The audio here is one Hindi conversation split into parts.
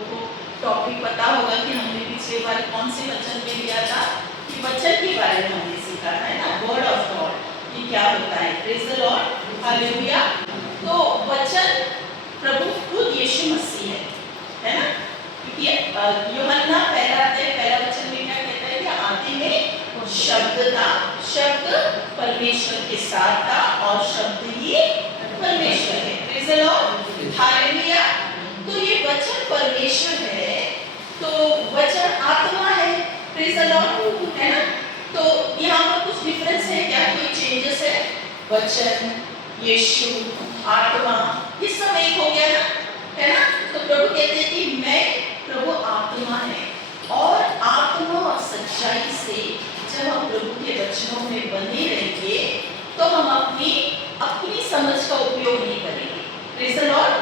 लोगों को टॉपिक पता होगा कि हमने पिछले बार कौन से वचन में लिया था कि वचन के बारे में हमने सीखा है ना, वर्ड ऑफ गॉड ये क्या होता है। Praise the Lord, hallelujah. तो वचन प्रभु खुद यीशु मसीह है ना, क्योंकि यूहन्ना पहला वचन में क्या कहता है कि आदि में शब्द था, शब्द परमेश्वर के साथ था और शब्द ही परमेश्वर है। Praise the Lord, hallelujah. तो ये वचन परमेश्वर है, तो वचन आत्मा है। प्रेज द लॉर्ड, है ना। तो यहाँ पर कुछ डिफरेंस है क्या, कोई चेंजेस है? वचन, यीशु, आत्मा, ये सब एक हो गया ना, है ना। तो प्रभु कहते हैं कि मैं प्रभु आत्मा है, और आत्मा और सच्चाई से जब हम प्रभु के वचनों में बने रहेंगे तो हम अपनी समझ का उपयोग नहीं करेंगे। प्रेज़ द लॉर्ड,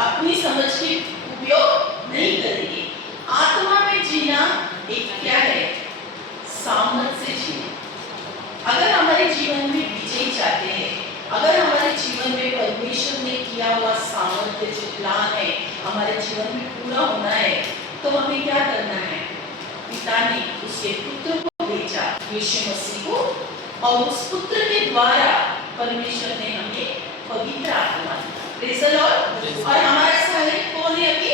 अपनी समझ की उपयोग नहीं करेंगे। आत्मा में जीना एक क्या है? सामर्थ से जीना। अगर हमारे जीवन में विजय चाहते हैं, अगर हमारे जीवन में परमेश्वर ने किया हुआ सामर्थ्य जो प्लान है हमारे जीवन में पूरा होना है, तो हमें क्या करना है? पिता ने उसके पुत्र को भेजा, यीशु मसीह को, और उस पुत्र के द्वारा परमेश्वर ने हमें पवित्र आत्मा दिया। Praise the Lord. और हमारा सहायक कौन है अभी?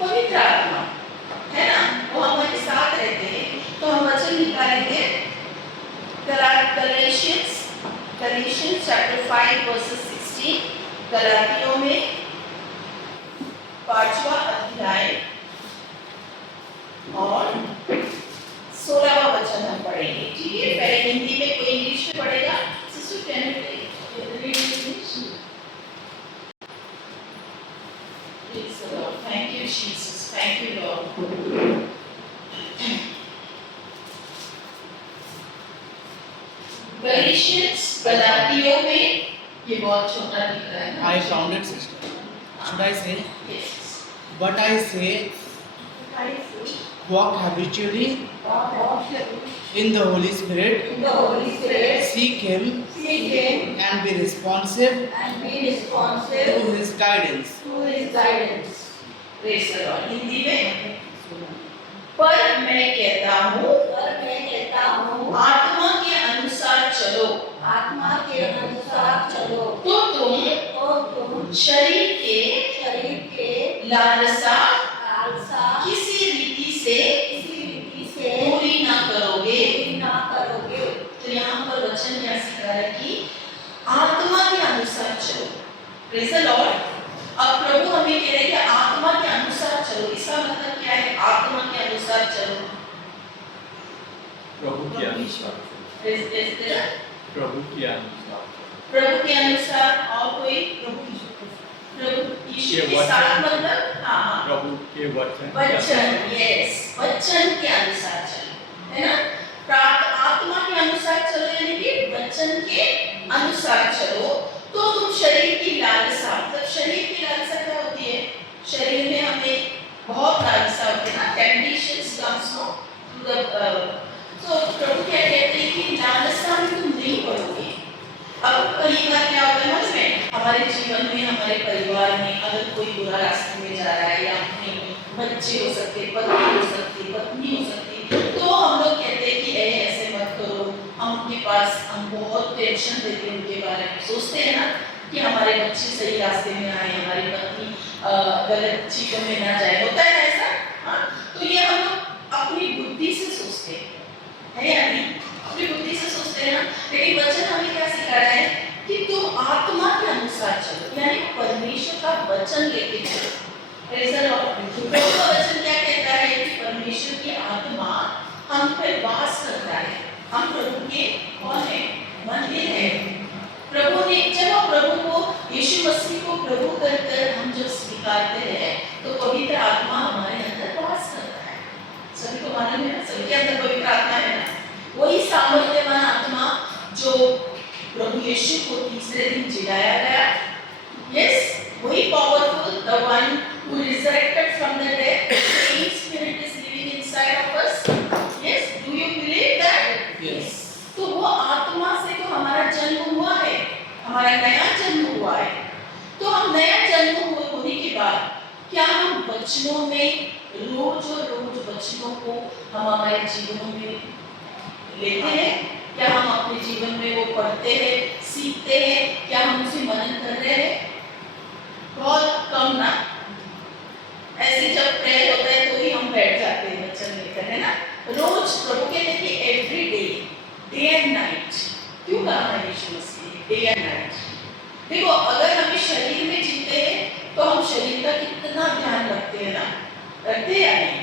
पवित्र आत्मा, है ना, वो हमारे साथ रहते हैं। तो हम वचन निकालेंगे गलातियंस चैप्टर 5 वर्सेस 16, गलातियों में 5वां अध्याय और 16वां वचन हम पढ़ेंगे। ठीक है, पहले हिंदी में, कोई इंग्लिश में पढ़ेगा? Sister can you read English? Please Lord, thank you Jesus, thank you Lord. गलातियों में, ये बहुत छोटा दिख रहा है। I found it, sister. Should I say? Yes. But I say, walk habitually in the Holy Spirit, seek Him, and be responsive to His guidance. Praise the Lord. Hindi में, पर मैं कहता हूँ आत्मा के अनुसार चलो, तो तुम शरीर के लालसा किसी रीति से पूरी ना करोगे। तो यहाँ पर वचन क्या सिखा है कि आत्मा के अनुसार चलो। Praise the Lord. अब प्रभु हमें कह रहे हैं कि आत्मा के अनुसार चलो। इसका मतलब क्या है? आत्मा के अनुसार चलो, प्रभु के अनुसार, प्रभु के अनुसार। और कोई? प्रभु यीशु के साथ, मतलब हाँ, प्रभु के वचन, यस, वचन के अनुसार चलो, है ना। प्राप्त आत्मा के अनुसार चलो, यानी कि वचन के अनुसार चलो, तो तुम शरीर की लालसा, मतलब शरीर की लालसा क्या होती है? शरीर में हमें बहुत लालसा होती है ना, टेम्पटेशंस कम्स टू द, तो प्रभु क्या कहते हैं कि लालसा में तुम नहीं पड़ोगे। अब कई बार क्या होता है ना, हमारे जीवन में, हमारे परिवार में अगर कोई बुरा रास्ते में जा रहा है, या अपने बच्चे हो सकते, पति हो सकती, पत्नी हो सकती, तो हम लोग कहते हैं कि ऐसे मत करो। हम उनके पास, हम बहुत टेंशन देते हैं उनके बारे में, सोचते हैं ना कि हमारे बच्चे सही रास्ते में आए, हमारी पत्नी गलत चीजों में ना जाए। होता है ऐसा, हाँ। तो ये हम लोग अपनी बुद्धि से सोचते हैं, है या नहीं? अपनी बुद्धि से सोचते हैं ना। लेकिन वचन हमें क्या सिखा रहा है कि तुम आत्मा के अनुसार चलो, यानी परमेश्वर का वचन लेके चलो। Praise the Lord. प्रभु का वचन क्या कहता है कि परमेश्वर की आत्मा हम पर वास करता है। हम प्रभु के कौन है? मंदिर है। प्रभु ने, जब हम प्रभु को, यीशु मसीह को प्रभु कर हम जब स्वीकारते हैं, तो पवित्र आत्मा हमारे अंदर वास करता है। सभी को मालूम है, सभी के अंदर पवित्र आत्मा है ना। वही सामर्थ्यवान आत्मा जो प्रभु यीशु को तीसरे दिन जिलाया गया, यस, वही पावरफुल, द वन वचनों में रोज और रोज वचनों को हम हमारे जीवनों में लेते हैं? क्या हम अपने जीवन में वो पढ़ते हैं, सीखते हैं? क्या हम उसे मनन कर रहे हैं? बहुत कम ना। ऐसे जब प्रेयर होता है तो ही हम बैठ जाते हैं वचन लेकर, है ना? रोज प्रभु कहते हैं कि एवरी डे एंड नाइट। क्यों कहा है यीशु मसीह ने डे एंड नाइट? देखो, अगर हम इस शरीर में जीते हैं तो हम शरीर का कितना ध्यान रखते हैं ना, रखते हैं या नहीं?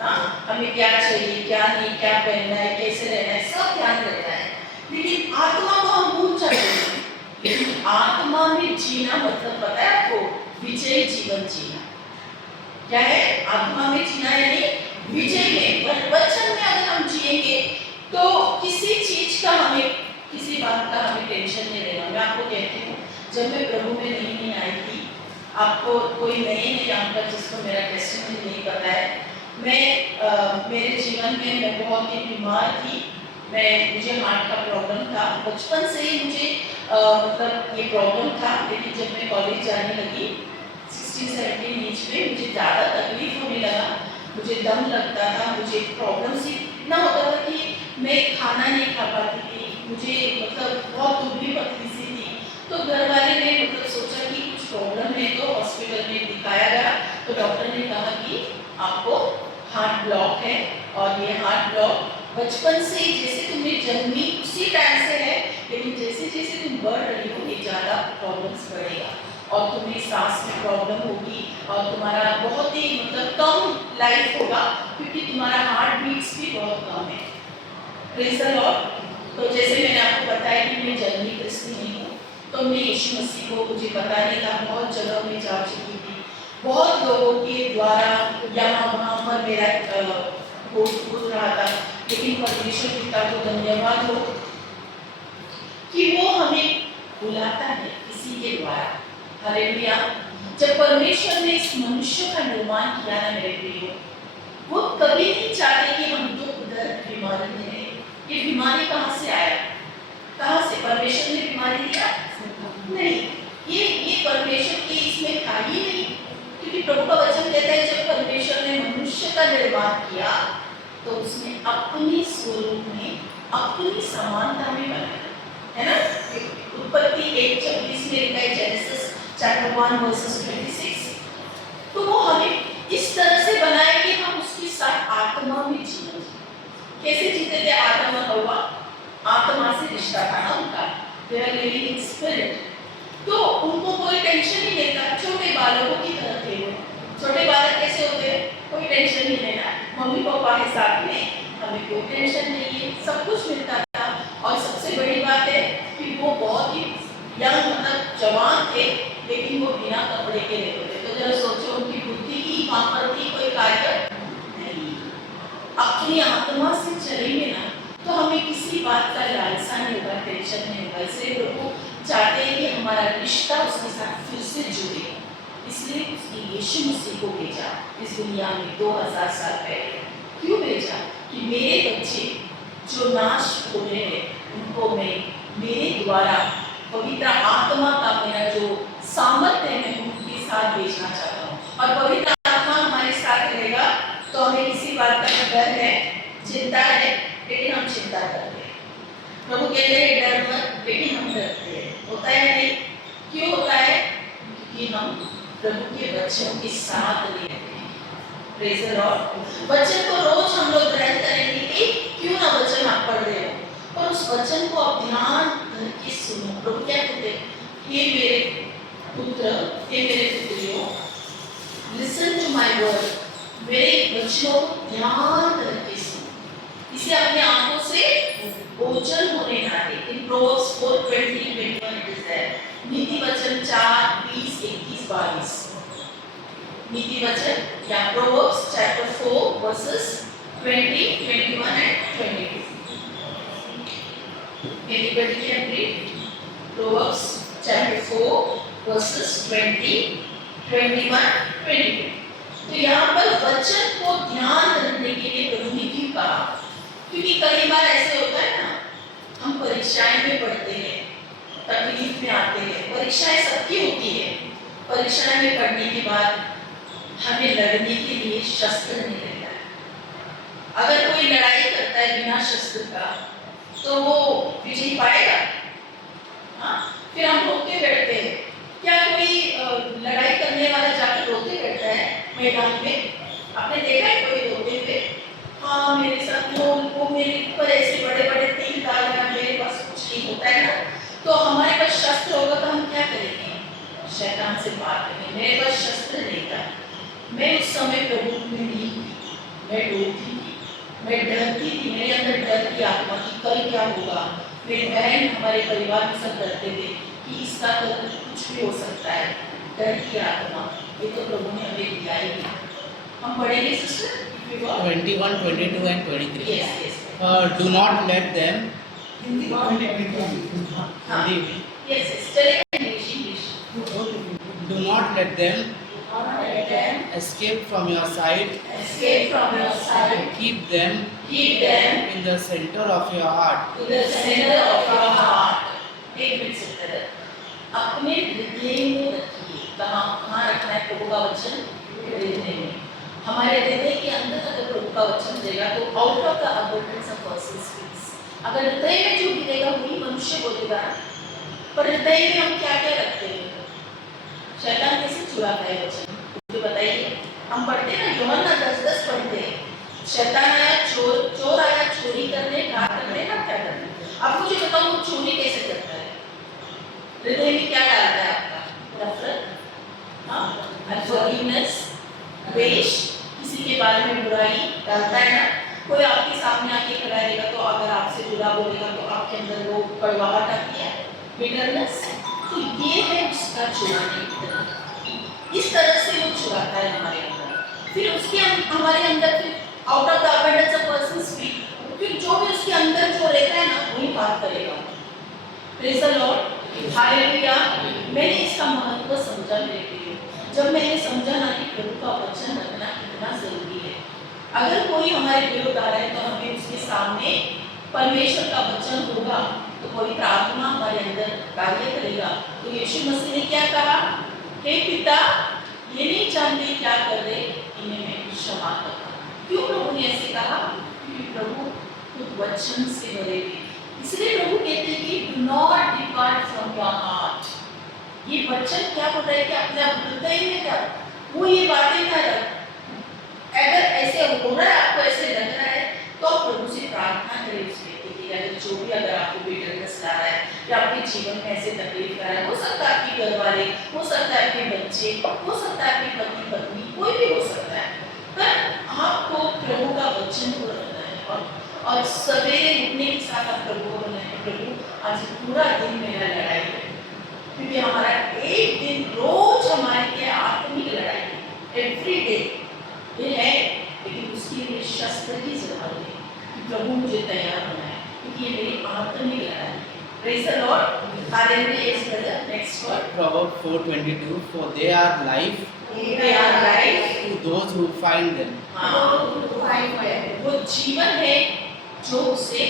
हाँ, हमें क्या चाहिए, क्या नहीं, क्या पहनना है, कैसे रहना है, सब ध्यान रहता है। लेकिन आत्मा को हम भूल जाते हैं। लेकिन आत्मा में जीना मतलब पता है आपको? विजय जीवन जीना। क्या है? आत्मा में जीना यानी विजय में। वचन में अगर हम जिएंगे तो किसी चीज का हमें, किसी बात का हमें टेंशन नहीं रहना। मैं आपको कहती हूँ, जब मैं प्रभु में नहीं आई थी, आपको कोई नहीं जानता जिसको मेरा टेस्टिमनी नहीं पता है, मैं मेरे जीवन में मैं बहुत ही बीमार थी। मुझे हार्ट का प्रॉब्लम था, बचपन से ही मुझे मतलब ये प्रॉब्लम था। लेकिन जब मैं कॉलेज जाने लगी 16-17 एज में, मुझे ज़्यादा तकलीफ होने लगा, मुझे दम लगता था, मुझे प्रॉब्लम से इतना होता था कि मैं खाना नहीं खा पाती थी, मुझे मतलब बहुत दुबली पतली सी थी। तो घर वाले ने मतलब सोचा कि कुछ प्रॉब्लम है, तो हॉस्पिटल में दिखाया गया। तो डॉक्टर ने कहा कि आपको हार्ट ब्लॉक है, और ये हार्ट ब्लॉक बचपन से ही, जैसे तुमने जन्मी उसी टाइम से है, लेकिन जैसे जैसे तुम बढ़ रही हो ये ज़्यादा प्रॉब्लम्स बढ़ेगा, और तुम्हें सांस में प्रॉब्लम होगी, और तुम्हारा बहुत ही मतलब कम लाइफ होगा, क्योंकि तुम्हारा हार्ट बीट्स भी बहुत कम है। Praise the Lord. तो जैसे मैंने आपको बताया कि मैं जन्मी क्रिस्ती नहीं हूँ, तो मैं यीशु मसीह को मुझे पता नहीं था, बहुत जगह में जा चुकी थी, बहुत लोगों के द्वारा यहाँ वहाँ पर मेरा बोल रहा था। लेकिन परमेश्वर पिता को धन्यवाद हो कि वो हमें बुलाता है किसी के द्वारा। हालेलुया। जब परमेश्वर ने इस मनुष्य का निर्माण किया ना मेरे प्रियो, वो कभी नहीं चाहते कि हम दुख दर्द बीमारी में रहें। ये बीमारी कहाँ से आया? कहाँ से? परमेश्वर ने बीमारी दिया? नहीं, ये परमेश्वर की इसमें था ही नहीं। क्योंकि प्रभु का वचन कहता है जब परमेश्वर ने मनुष्य का निर्माण किया तो उसने अपने स्वरूप में, अपनी समानता में बनाया, है ना? उत्पत्ति 1:26 में लिखा है, जेनेसिस चैप्टर 1:26। तो वो हमें इस तरह से बनाया कि हम उसके साथ आत्मा में जीवन जीते। कैसे जीते थे आदम और हव्वा? आत्मा से रिश्ता था ना उनका, they were living in spirit। तो उनको कोई टेंशन नहीं लेता, छोटे बालकों की तरह थे वो। छोटे बालक कैसे होते हैं? कोई टेंशन नहीं लेना, मम्मी पापा के साथ में हमें कोई टेंशन नहीं है, सब कुछ मिलता था। और सबसे बड़ी बात है कि वो बहुत ही यंग मतलब जवान थे, लेकिन वो बिना कपड़े के रहते थे। तो जरा सोचो, उनकी बुद्धि की वहाँ पर थी कोई कार्य नहीं। अपनी आत्मा से चलेंगे ना तो हमें किसी बात का लालसा नहीं होगा, टेंशन नहीं होगा। इसलिए प्रभु चाहते हैं कि हमारा रिश्ता उसके साथ फिर से जुड़े, इसलिए उसने यीशु मसीह को भेजा इस दुनिया में 2000 साल पहले। क्यों भेजा? कि मेरे बच्चे जो नाश हो रहे हैं उनको मैं मेरे द्वारा पवित्र आत्मा का मेरा जो सामर्थ्य है मैं उनके साथ भेजना चाहता हूँ। और पवित्र आत्मा हमारे साथ रहेगा तो हमें किसी बात का डर है, चिंता है, लेकिन हम चिंता करते हैं। प्रभु कहते हैं डर मत, लेकिन हम डरते हैं। होता है नहीं? क्यों होता है? क्योंकि हम प्रभु के वचन के साथ रहते हैं। Praise the Lord. वचन को रोज हम लोग ग्रहण करेंगे कि क्यों ना वचन आप पढ़ रहे हो, पर उस वचन को आप ध्यान करके सुनो। प्रभु क्या कहते हैं? हे मेरे पुत्र, हे मेरे पुत्रियों, लिसन टू माय वर्ड। मेरे वचनों को ध्यान करके सुनो, इसे अपने आंखों से ओझल होने ना दे। In Proverbs 4:20-21 it is there. नीति वचन 4:20-21-22। नीति वचन या Proverbs chapter 4 verses 20, 21 and 22. Anybody can read Proverbs chapter 4 verses 20, 21, 22. तो यहाँ पर वचन को ध्यान रखने के लिए प्रभु ने क्यों कहा? क्योंकि कई बार ऐसे होता है ना, हम परीक्षाएं में पढ़ते हैं, तकलीफ में आते हैं। परीक्षाएं सबकी होती है। परीक्षाएं में पढ़ने के बाद हमें लड़ने के लिए शस्त्र नहीं रहता है। अगर कोई लड़ाई करता है बिना शस्त्र का तो वो विजय पाएगा। हाँ, फिर हम रोते बैठते हैं। क्या कोई लड़ाई करने वाला जाकर रोते बैठता है मैदान में? आपने देखा है कोई रोते हुए? हाँ, मेरे साथ वो मेरे ऊपर ऐसे बड़े बड़े तीर डाल रहा है, मेरे पास कुछ नहीं होता है ना। तो हमारे पास शस्त्र होगा तो हम क्या करेंगे? शैतान से बात करेंगे। मेरे पास शस्त्र नहीं था, मैं उस समय प्रभु में नहीं थी, मैं डरती थी, मैं डरती थी, मेरे अंदर डर की आत्मा की कल क्या होगा। मेरी बहन, हमारे परिवार में सब डरते थे कि इसका कल कुछ भी हो सकता है। डर की आत्मा ये तो प्रभु ने हमें दिया ही नहीं। हम पढ़ेंगे sister 21, 22 and 23. Yes yes Do not let them हाँ यस यस चलेगा English do not let them escape from your sight. escape from your sight, Keep them keep them in the center of your heart. to the center of your heart. एक मिनट सिस्टर, अपने हृदय में रखिए। कहाँ रखना है प्रभु का वचन? हृदय में। हमारे हृदय के अंदर अगर प्रभु का वचन देगा तो out of the abundance of person speaks. अगर हृदय में जो गिरेगा वही मनुष्य बोलेगा। पर हृदय में हम क्या क्या रखते हैं? शैतान कैसे चुराता है वचन? मुझे बताइए। हम पढ़ते हैं ना, यूहन्ना 10:10 पढ़ते हैं। शैतान आया, चोर आया चोरी करने, घात करने, ना क्या करने। अब मुझे बताओ वो चोरी कैसे करता है? हृदय में क्या डालता है आपका? नफरत, हाँ, अनफॉरगिवनेस, द्वेष, किसी के बारे में बुराई डालता है ना। कोई आपके सामने आके खड़ा रहेगा तो अगर आपसे बुरा बोलेगा तो आपके अंदर वो कड़वाहट आती है, बिटरनेस। तो ये है उसका चुराने की तरह। इस तरह से वो चुराता है हमारे अंदर। फिर उसके हमारे अंदर फिर out of the abundance of person speak. फिर जो भी उसके अंदर जो रहता है ना वही बात करेगा। Praise the Lord, hallelujah. मैंने इसका महत्व समझा मेरे लिए, जब मैंने समझा ना कि प्रभु का वचन रखना कितना जरूरी है। अगर कोई हमारे विरोध आ रहा है तो हमें उसके सामने परमेश्वर का वचन होगा तो पवित्र आत्मा हमारे अंदर कार्य करेगा। तो यीशु मसीह ने क्या कहा? हे पिता, ये नहीं जानते क्या कर रहे, इन्हें मैं क्षमा करता। क्यों प्रभु ने ऐसे कहा? क्योंकि प्रभु खुद वचन से भरे हुए। इसलिए प्रभु कहते हैं कि do not depart from your heart. ये वचन क्या बोल रहा है कि अपने हृदय में रख, वो ये बातें ना रख। अगर ऐसे हो रहा है, आपको ऐसे लग रहा है तो आप प्रभु से प्रार्थना करें उस व्यक्ति के लिए। अगर जो भी अगर आपको बिटरनेस ला रहा है या आपके जीवन में ऐसे तकलीफ कर रहा है, हो सकता है आपके घर वाले, हो सकता है आपके बच्चे, हो सकता है आपके पति पत्नी, कोई भी हो सकता है। पर आपको प्रभु का वचन को रखना है और सवेरे उठने के साथ आप प्रभु को बोलना है, प्रभु आज पूरा दिन मेरा लड़ाई है। क्योंकि हमारा एक दिन रोज हमारे लिए आत्मिक लड़ाई है, एवरी डे ये है। लेकिन उसके लिए शस्त्र की जरूरत है कि प्रभु मुझे तैयार होना है, क्योंकि ये मेरी आत्मिक लड़ाई है। Praise the Lord, hallelujah. Yes brother, next word. Proverbs 4:22. For they are life They are life to those who find them. वो जीवन है जो उसे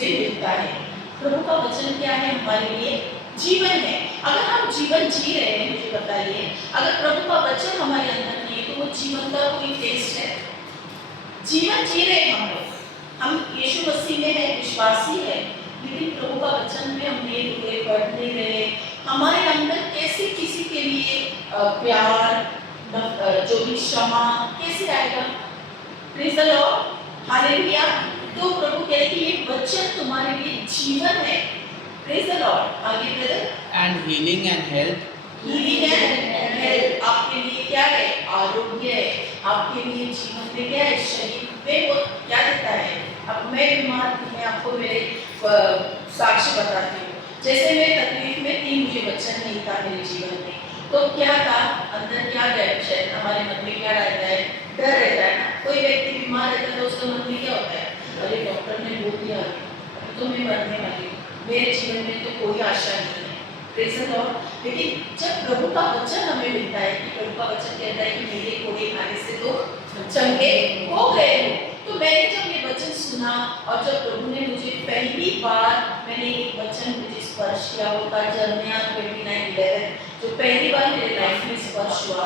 मिलता है। प्रभु का वचन क्या है? हमारे लिए जीवन है। अगर हम जीवन जी रहे हैं, मुझे बताइए, अगर प्रभु का वचन हमारे अंदर नहीं है तो वो जीवन का कोई टेस्ट है? जीवन जी रहे हम लोग, हम यीशु मसीह में है, विश्वासी है, लेकिन प्रभु का वचन में हम नहीं हुए, पढ़ नहीं रहे। हमारे अंदर कैसे किसी के लिए प्यार, जो भी क्षमा कैसे आएगा? Praise the Lord, hallelujah. तो प्रभु कहते हैं ये वचन तुम्हारे लिए जीवन है। Praise the Lord. आगे brother. And healing and health. Healing and health आपके लिए क्या है? आरोग्य है। आपके लिए जीवन में क्या है? शरीर में वो क्या देता है? अब मैं बीमार हूँ, मैं आपको मेरे साक्ष्य बताती हूँ। जैसे मैं तकलीफ में थी, मुझे वचन नहीं था मेरे जीवन में, तो क्या था अंदर, क्या गया शायद हमारे मन में क्या रहता है? डर रहता है ना। कोई व्यक्ति बीमार रहता है तो उसके मन में क्या होता है? अरे डॉक्टर ने बोल दिया अभी तो मैं मरने वाली हूँ, मेरे जीवन में तो कोई आशा नहीं है। Praise the Lord. लेकिन जब प्रभु का वचन हमें मिलता है कि प्रभु का वचन कहता है कि मेरे कोड़े खाने से तो चंगे हो गए हो, तो मैंने जब ये वचन सुना और जब प्रभु ने मुझे पहली बार मैंने एक वचन मुझे स्पर्श किया, वो था यिर्मयाह 29:11 जो पहली बार मेरे लाइफ में स्पर्श हुआ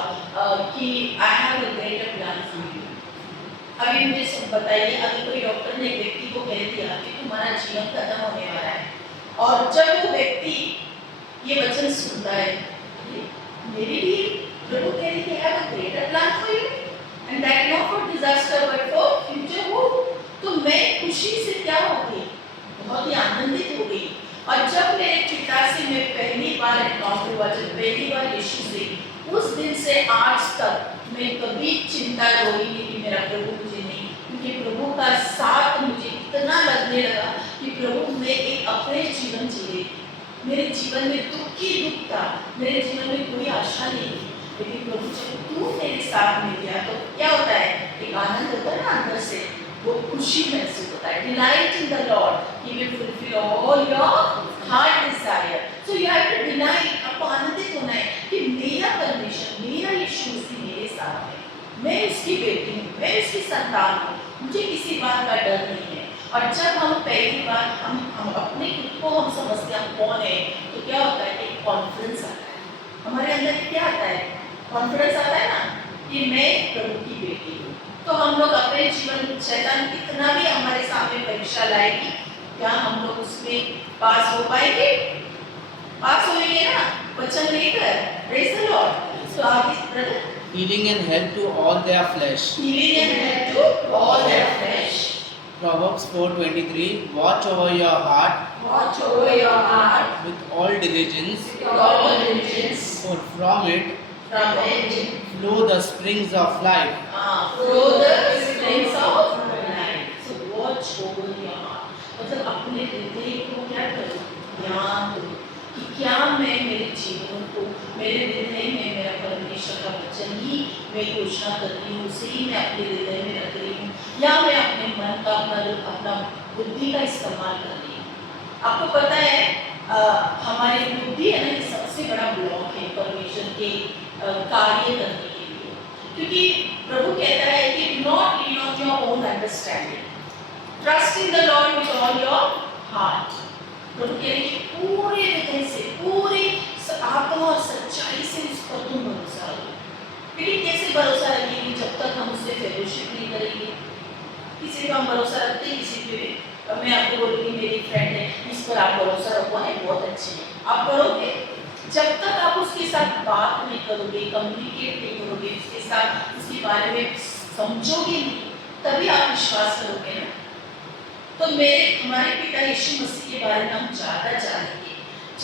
कि I have a greater plan for you. अभी मुझे सब बताइए, अगर कोई डॉक्टर ने एक व्यक्ति को कह दिया कि तुम्हारा जीवन खत्म होने वाला है, और जब वो व्यक्ति ये वचन सुनता है, मेरे लिए प्रभु कह रहे कि have a greater plan for you and that not for disaster but for future good, तो मैं खुशी से क्या हो गई, बहुत ही आनंदित हो गई। और जब मेरे पिता से मैं पहली बार एनकाउंटर हुआ, जब पहली बार यीशु से, उस दिन से आज तक मैं कभी चिंता रोई नहीं कि मेरा प्रभु मुझे नहीं, क्योंकि प्रभु का साथ मुझे इतना लगने लगा कि प्रभु मैं एक अपने जीवन जी रही, मेरे जीवन में दुख ही दुख था, मेरे जीवन में कोई आशा नहीं थी, लेकिन प्रभु जब तू मेरे साथ में गया तो क्या होता है, एक आनंद होता है ना अंदर से, वो खुशी महसूस होता है। Delight in the Lord, he will fulfil all your heart desire. So you have to delight, आपको आनंदित होना है कि मेरा परमेश्वर, मेरा यीशु मसीह मेरे साथ है, मैं उसकी बेटी हूँ, मैं उसकी संतान हूँ, मुझे किसी बात का डर नहीं है। और जब हम पहली बार हम अपने खुद को हम समझते हैं हम कौन है, तो क्या होता है, एक कॉन्फिडेंस आता है हमारे अंदर। क्या आता है, कॉन्फिडेंस आता है ना कि मैं प्रभु की बेटी हूँ। तो हम लोग अपने जीवन, शैतान कितना भी हमारे सामने परीक्षा लाएगी, क्या हम लोग उसमें पास हो पाएंगे? पास होंगे ना वचन लेकर। Praise the Lord. सो आगे brother, healing and health to all their flesh. healing and health to all their flesh. Proverbs 4:23. Watch over your heart Watch over your heart with all diligence, with all diligence, for from it from it flow the springs of life. flow the springs of life. So watch over your heart. मतलब अपने हृदय को क्या करो, ध्यान दो कि क्या मैं मेरे जीवन को, मेरे हृदय में मेरा परमेश्वर का वचन ही मैं घोषणा कर रही हूँ, उसे ही मैं अपने हृदय में रख रही हूँ, या मैं अपने मन का, अपना बुद्धि का इस्तेमाल कर रही हूँ। आपको पता है हमारी बुद्धि है ना, ये सबसे बड़ा ब्लॉक है परमेश्वर के कार्य करने के लिए, क्योंकि प्रभु कहता है कि do not lean on your own understanding, trust in the Lord with all your heart. प्रभु कह रहे हैं कि पूरे हृदय से, पूरे आत्मा और सच्चाई से उस पर तुम भरोसा रखो। लेकिन कैसे भरोसा रखेंगे जब तक हम उससे फेलोशिप नहीं करेंगे? किसी पे हम भरोसा रखते हैं, किसी पे मैं आपको बोलूँगी मेरी फ्रेंड है, इस पर आप भरोसा रखो, है बहुत अच्छी है, आप करोगे। जब तक आप उसके साथ बात नहीं करोगे, कम्युनिकेट नहीं करोगे, उसके साथ उसके बारे में समझोगे नहीं, तभी आप विश्वास करोगे ना। तो हमारे पिता यीशु मसीह के बारे में हम ज़्यादा जानेंगे,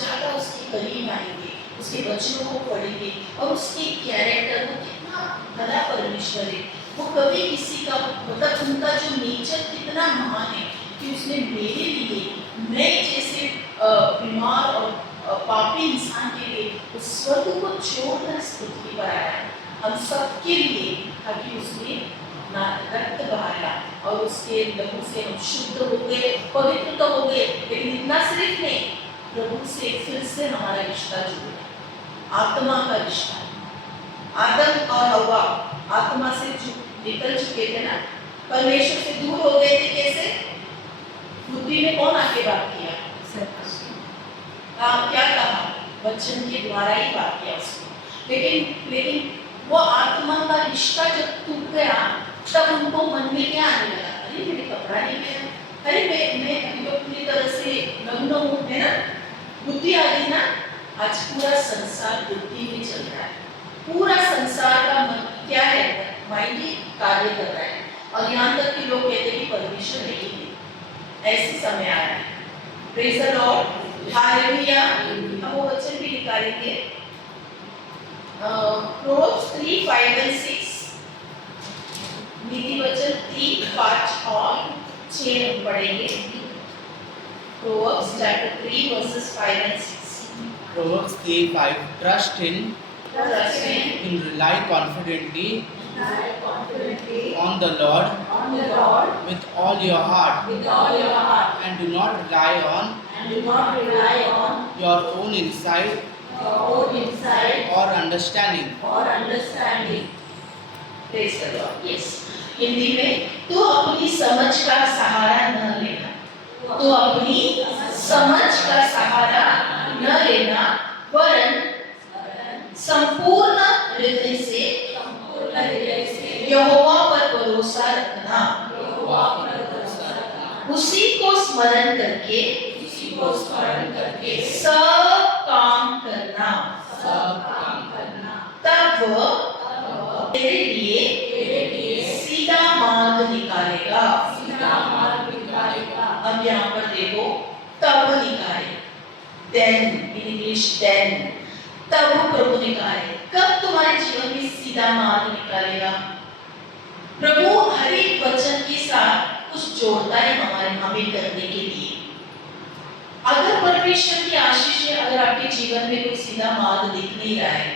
ज़्यादा उसके करीब आएंगे, उसके वचनों को पढ़ेंगे और उसके कैरेक्टर को, कितना भला परमेश्वर है, वो कभी किसी का, मतलब उनका जो नेचर कितना महान है कि उसने मेरे लिए, मैं जैसे बीमार और पापी इंसान के लिए उस स्वर्ग को छोड़कर इस पृथ्वी पर आया, हम सबके लिए, ताकि उसने ना रक्त बहाया और उसके लहू से हम शुद्ध हो गए, पवित्र तो हो गए, लेकिन इतना सिर्फ नहीं, प्रभु से फिर से हमारा रिश्ता जुड़ा, आत्मा का रिश्ता। आदम और हवा आत्मा से निकल चुके थे ना, परमेश्वर से दूर हो गए थे। कैसे? बुद्धि में कौन आके बात किया? क्या कहा? वचन के द्वारा ही बात किया उसने। लेकिन वो आत्मा का रिश्ता जब टूट गया, तब उनको मन में क्या आने लगा? अरे मेरे कपड़ा नहीं पहना, अरे मैं अभी तो पूरी तरह से नग्न हूँ, है ना? बुद्धि आ गई ना। आज पूरा संसार बुद्धि में चल रहा है, पूरा संसार का मन क्या है? माइंड ही कार्य कर रहा है, और यहाँ तक कि लोग कहते हैं कि परमेश्वर नहीं है। ऐसे समय आ रहा है। Praise the Lord, hallelujah. हम वो वचन भी निकालेंगे, प्रोवर्ब्स 3:5 and 6, नीति वचन 3, 5 और 6 हम पढ़ेंगे। Proverbs chapter 3 verses 5 and 6. Proverbs 3:5. Trust in rely confidently on the Lord with all your heart, and do not rely on your own insight or understanding. Praise the Lord. Yes. Hindi में, तू अपनी समझ का सहारा न लेना, तू अपनी समझ का सहारा न लेना, वरन संपूर्ण हृदय से यहोवा पर भरोसा रखना, उसी को स्मरण करके सब काम करना, तब वह तेरे लिए सीधा मार्ग निकालेगा। अब यहाँ पर देखो, तब निकाले, then in English then, तब प्रभु निकाले। कब तुम्हारे जीवन में सीधा मार्ग निकालेगा? प्रभु हर एक वचन के साथ कुछ जोड़ता है हमें करने के लिए। अगर परमेश्वर की आशीष है, अगर आपके जीवन में कोई सीधा मार्ग दिख नहीं रहा है,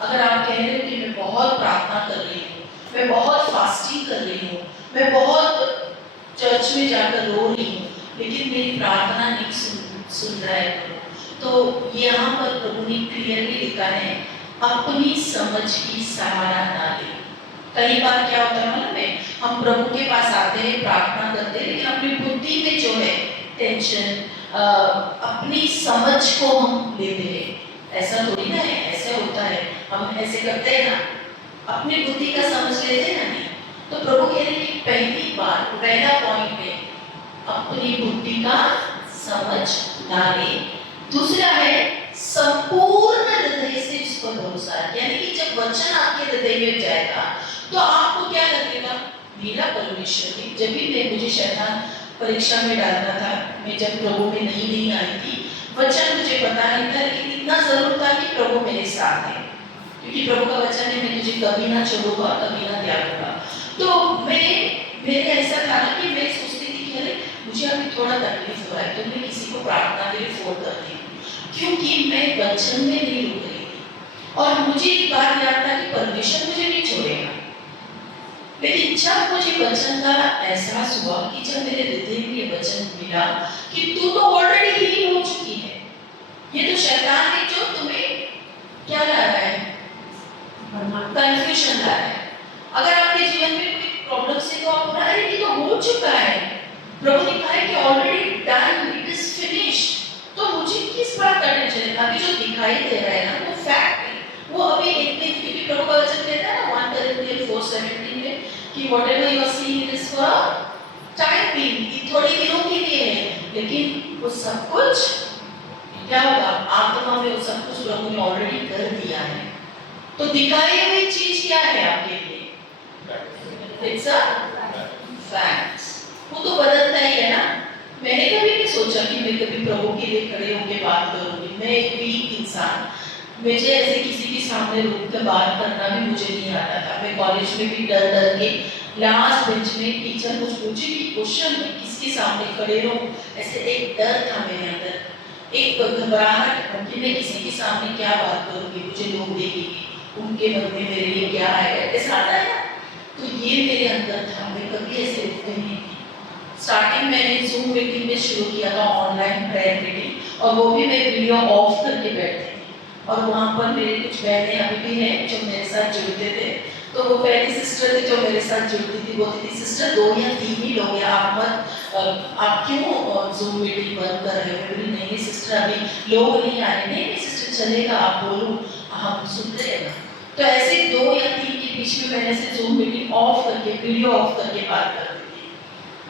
अगर आप कह रहे हो कि मैं बहुत प्रार्थना कर रही हूँ, मैं बहुत फास्टिंग कर रही हूँ, मैं बहुत चर्च में जाकर रो रही हूँ, लेकिन मेरी प्रार्थना नहीं सुन रहा है प्रभु, तो यहाँ पर प्रभु ने क्लियरली लिखा है, अपनी समझ की सहारा ना ले। कई बार क्या होता है मालूम है, हम प्रभु के पास आते हैं, प्रार्थना करते हैं, लेकिन अपनी बुद्धि में जो है टेंशन, अपनी समझ को हम लेते हैं। ऐसा थोड़ी ना है, ऐसे होता है, हम ऐसे करते हैं ना, अपनी बुद्धि का समझ लेते हैं ना। नहीं, तो प्रभु कह रहे कि पहली बार पहला पॉइंट है अपनी बुद्धि का समझ ना ले। दूसरा है संपूर्ण हृदय से इस पर भरोसा, यानी कि जब वचन आपके हृदय में जाएगा तो आपको क्या लगेगा, मेरा परमेश्वर है। जब भी मुझे शैतान परीक्षा में डालना था, मैं जब प्रभु में नहीं आई थी, वचन मुझे पता नहीं था, लेकिन इतना जरूर था कि प्रभु मेरे साथ है, क्योंकि प्रभु का वचन है, मैं तुझे कभी ना छोड़ूंगा, कभी ना त्यागूंगा। तो मेरे ऐसा था ना कि मैं सोचती थी कि अरे मुझे अभी थोड़ा तकलीफ हो रहा है, तो मैं किसी को प्रार्थना के लिए फोन करती हूँ, क्योंकि मैं वचन में नहीं रुक रही थी। और मुझे एक बात याद था कि परमेश्वर मुझे नहीं छोड़ेगा। लेकिन जब मुझे वचन का एहसास हुआ कि जब मेरे हृदय में ये वचन मिला कि तू तो ऑलरेडी हील हो चुकी है, ये तो शैतान है जो तुम्हें क्या ला रहा है, कंफ्यूजन ला रहा है। अगर आपके जीवन में कोई प्रॉब्लम से तो आप बोला अरे ये तो हो चुका है, प्रभु ने कहा है कि already done, it is finished, तो मुझे किस बात का टेंशन है? अभी जो दिखाई दे रहा है ना वो फैक्ट है, वो अभी एक दिन, क्योंकि प्रभु का वचन कहता है ना 1 Corinthians 4:17 में कि whatever you are seeing is for time being, ये थोड़ी दिनों के लिए है, लेकिन वो सब कुछ क्या होगा, आत्मा में वो सब कुछ प्रभु ने ऑलरेडी कर दिया है। तो दिखाई हुई चीज क्या है आपके लिए? It's a fact। वो तो बदलता ही है ना। मैंने कभी नहीं सोचा कि मैं कभी प्रभु के लिए खड़े होकर बात करूंगी। मैं एक वीक इंसान, मुझे ऐसे किसी के सामने रुक कर बात करना भी मुझे नहीं आता था। मैं कॉलेज में भी डर के लास्ट बेंच में टीचर कुछ पूछे कि क्वेश्चन में किसके सामने खड़े रहूं, ऐसे एक डर था मेरे अंदर, एक घबराहट कि मैं किसी के सामने क्या बात करूंगी, मुझे लोग देखेंगे, उनके मन में मेरे लिए क्या आएगा, ऐसा आता है ना। तो ये मेरे अंदर था, मैं कभी ऐसे रुकती नहीं थी। स्टार्टिंग मैंने जूम मीटिंग में शुरू किया था, ऑनलाइन प्रेयर मीटिंग, और वो भी मैं वीडियो ऑफ करके बैठती थी। और वहाँ पर मेरे कुछ बहनें अभी भी हैं जो मेरे साथ जुड़ते थे। तो वो पहली सिस्टर थी जो मेरे साथ जुड़ती थी, बोलती थी सिस्टर 2 या 3 ही लोग हैं, आप क्यों जूम मीटिंग बंद कर रहे हो? बोली नहीं सिस्टर अभी लोग नहीं आ रहे। नहीं सिस्टर चलेगा, आप बोलो, हम सुनते रहेगा। तो ऐसे 2 या 3 के बीच में मैंने से जूम मीटिंग ऑफ करके, वीडियो ऑफ करके बात करती थी।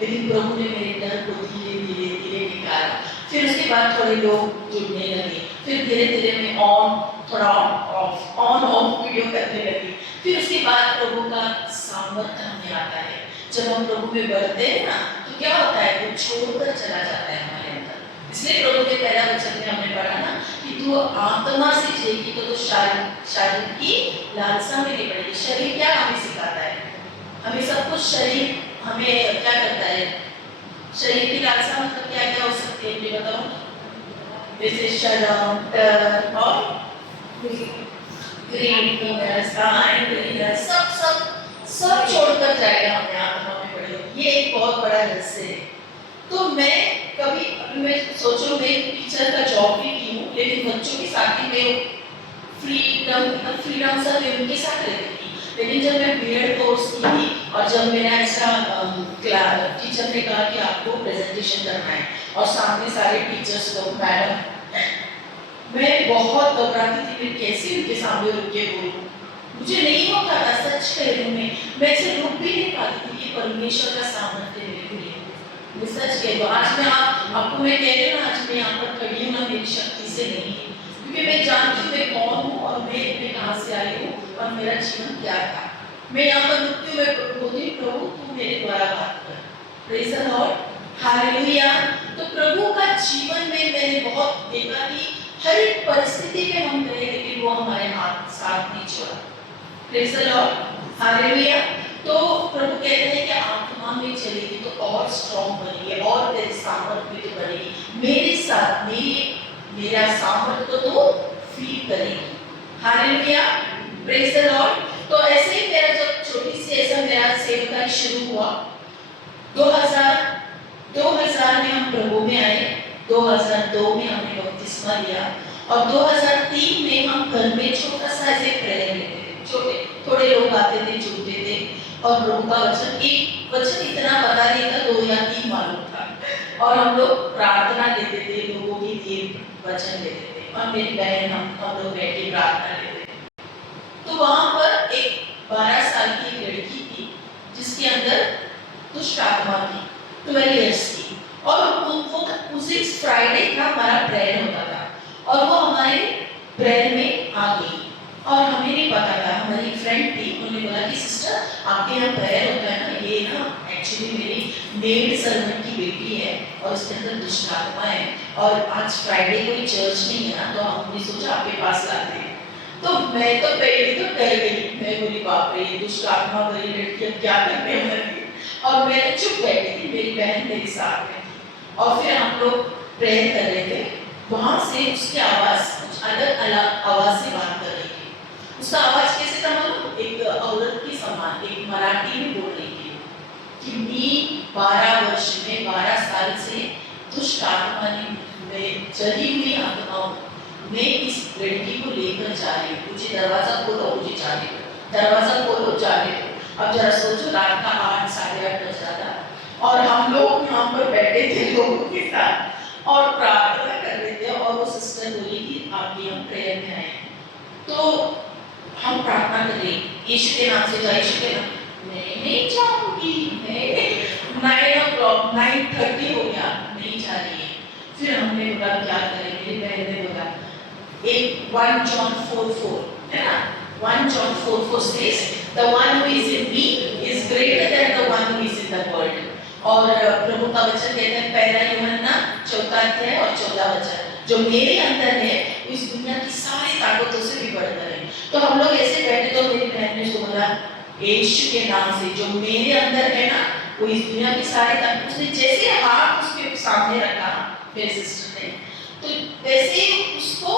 लेकिन प्रभु ने मेरे डर को धीरे धीरे धीरे निकाला। फिर उसके बाद थोड़े लोग जुड़ने लगे, फिर धीरे धीरे मैं ऑन ऑफ वीडियो करने लगी। फिर उसके बाद प्रभु का सामर्थ्य हमें आता है। जब हम प्रभु में बढ़ते हैं ना, तो क्या होता है, वो छोड़कर चला जाता है हमारे अंदर। इसलिए प्रभु के पहला वचन में हमने पढ़ा ना कि तू आत्मा से जिएगी तो शरीर की लालसा में नहीं पड़ेगी। शरीर क्या हमें सिखाता है? हमें सब कुछ शरीर हमें क्या करता है? शरीर की लालसा मतलब क्या क्या हो सकती है, मुझे बताओ। जैसे शर्म, डर और सब छोड़कर जाएगा हमें, आत्मा में पड़ेगा। ये एक बहुत बड़ा रहस्य है। तो मैं कभी मैं सोचो, मैं टीचर का जॉब भी की हूँ, लेकिन बच्चों के साथ ही मैं फ्रीडम सा मैं उनके साथ रहती थी। लेकिन जब मैं बीएड कोर्स की थी और जब मेरा ऐसा टीचर ने कहा कि आपको प्रेजेंटेशन करना है और सामने सारे टीचर्स लोग, मैडम मैं बहुत घबराती थी, मैं कैसे उनके सामने रुक के बोलूं। मुझे नहीं होता था, सच कह रही हूँ मैं ऐसे रुक भी नहीं पाती थी कि परमेश्वर का सामर्थ्य मेरे लिए। मैं सच कह रही हूँ, आज मैं आपको मैं कह रही हूँ ना, आज मैं यहाँ पर खड़ी हूँ ना मेरी शक्ति से नहीं है, क्योंकि मैं जानती हूँ मैं कौन हूँ और मैं कहाँ से आई हूँ और मेरा जीवन क्या था। मैं यहाँ पर रुकती हूँ, मैं बोलती हूँ प्रभु तू मेरे द्वारा बात कर। Praise the Lord, hallelujah. तो प्रभु का जीवन में मैंने बहुत देखा कि हर एक परिस्थिति में हम गए लेकिन वो हमारे हाथ साथ नहीं छोड़ा। Praise the Lord, hallelujah. तो प्रभु कहते हैं कि आत्मा में चलेगी तो और स्ट्रॉन्ग बनेगी और तेरे सामर्थ्य में तो बनेगी, मेरे साथ मेरा सामर्थ्य तो फील करेगी। Hallelujah, praise the Lord. तो ऐसे ही मेरा जब छोटी सी ऐसा मेरा सेवकाई शुरू हुआ 2000 में हम प्रभु में आए, 2002 में हमने बपतिस्मा लिया और 2003 में हम घर में छोटा सा ऐसे प्रेयर लेते थे, छोटे थोड़े लोग आते थे, जुड़ते थे और प्रभु का वचन, एक वचन इतना पता नहीं था, 2 या 3 मालूम था और हम लोग प्रार्थना लेते थे, लोगों के लिए वचन लेते थे और मेरी बहन हम लोग बैठ के प्रार्थना लेते थे। तो वहां पर एक 12 साल की एक लड़की थी जिसके अंदर दुष्ट आत्मा थी, 12 इयर्स की, और उनको उस दिन फ्राइडे था, हमारा प्रेयर होता था और वो हमारे प्रेयर में आ गई और हमें नहीं पता था। हमारी फ्रेंड थी, उन्होंने बोला कि सिस्टर आपके यहाँ प्रेयर होता है ना, ये ना एक्चुअली मेरी मेड सर्वेंट की बेटी है और उसके अंदर दुष्ट आत्मा है और आज फ्राइडे कोई चर्च नहीं है ना, तो हमने सोचा आपके पास लाते हैं। तो मैं तो पहले तो डर गई, मैं बोली बाप रे दुष्ट आत्मा भरी लड़की अब क्या करने वाली, और मैं चुप बैठी थी, मेरी बहन मेरे साथ में, और फिर हम लोग प्रेयर कर रहे थे। वहां से उसकी आवाज कुछ अलग अलग आवाज से बात कर रही थी। उसका आवाज कैसे था मालूम, एक औरत की समान, एक मराठी में बोल रही थी कि मैं 12 वर्ष में 12 साल से दुष्ट आत्मा ने चली हुई आत्माओं, मैं इस लड़की को लेकर जा रही हूँ, मुझे दरवाजा खोलो, मुझे जा रही हूँ, दरवाजा खोलो, जा रही हूँ। अब जरा सोचो, रात का 8 साढ़े 8 बज रहा था और हम लोग यहाँ पर बैठे थे लोगों के साथ और प्रार्थना कर रहे थे और वो सिस्टर बोली कि आप ये हम प्रेयर में आए। तो हम प्रार्थना कर रहे, यीशु के नाम से जाओ, यीशु के नाम, नहीं जाऊंगी, मैं 9:30 हो गया, नहीं जा रही है। फिर हमने बोला क्या करें, मेरी बहन ने बोला एक 1 John 4:4 है ना, 1 John 4:4 says the one who is in me is greater than the one who is in the world। और प्रभु का वचन कहते हैं, पहला यूहन्ना 4 अध्याय और 14 वचन, जो मेरे अंदर है इस दुनिया की सारी ताकतों से भी बढ़कर है। तो हम लोग ऐसे बैठे, तो मेरी बहन ने उसको बोला यीशु के नाम से जो मेरे अंदर है ना, वो इस दुनिया की सारी ताकत, उसने जैसे हाथ उसके सामने रखा मेरे सिस्टर ने, तो वैसे उसको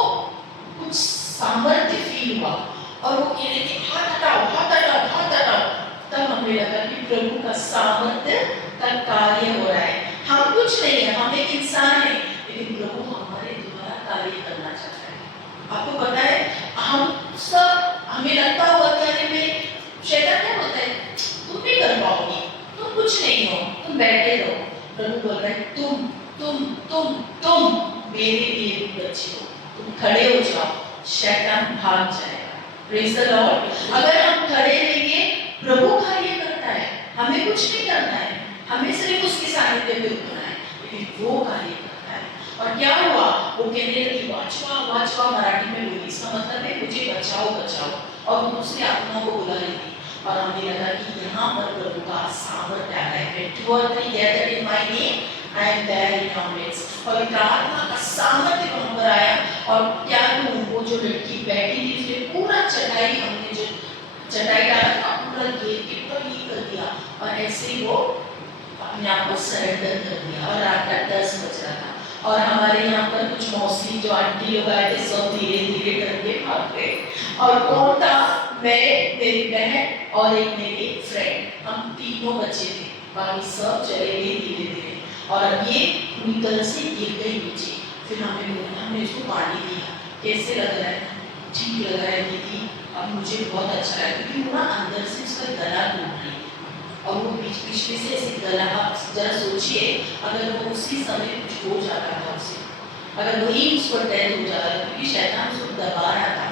कुछ सामर्थ्य फील हुआ और वो कह रहे थे हाथ हटाओ, हाथ हटाओ, हाथ हटाओ। तब हमें लगा कि प्रभु का सामर्थ्य का कार्य हो रहा है। हम कुछ नहीं है, हम एक इंसान है, लेकिन प्रभु हमारे द्वारा कार्य करना चाहता है। आपको पता है, हम सब, हमें लगता होगा कि अरे मैं शैतान क्या होता है, तुम नहीं कर पाओगी, तुम कुछ नहीं हो, तुम बैठे रहो। प्रभु बोल रहा है तुम मेरे लिए भी बच्चे हो, तुम खड़े हो जाओ, शैतान भाग जाएगा। Praise the Lord. अगर हम खड़े रहेंगे, प्रभु कार्य करता है, हमें कुछ नहीं करना है, हमें सिर्फ उसके सानिध्य में उतरना है, लेकिन वो कार्य करता है। और क्या हुआ, वो कहने लगी वाचवा, मराठी में बोली, इसका मतलब है मुझे बचाओ बचाओ, और वो दूसरी आत्माओं को बुला रही थी और हमें लगा कि यहाँ पर प्रभु का सामर्थ्य आ रहा है। 2 or 3 gathered in my name, I am there in your midst। पवित्र आत्मा का सामर्थ्य वहाँ पर आया और क्या वो जो लड़की बैठी थी उसने पूरा चटाई, हमने जो चटाई डाला था पूरा घेर के ऊपर ही कर दिया और ऐसे ही वो अपने आप को सरेंडर कर दिया। और रात का 10 बज रहा था और हमारे यहाँ पर कुछ मौसी जो आंटी लोग आए थे, सब धीरे धीरे करके भाग गए। और कौन था, मैं, मेरी बहन और एक मेरी फ्रेंड, हम तीनों बच्चे थे, बाकी सब चले गए धीरे धीरे। और अब ये पूरी तरह से गिर गई नीचे। फिर हमने उसको पानी दिया, कैसे लग रहा है, ठीक लग रहा है दीदी, अब मुझे बहुत अच्छा लगा, क्योंकि वो ना अंदर से उसका गला टूट रही और वो बीच बीच में से ऐसे गला, आप जरा सोचिए अगर वो उसी समय कुछ हो जाता था उसे, अगर वही उस पर तैर हो जाता क्योंकि शैतान उसको दबा रहा था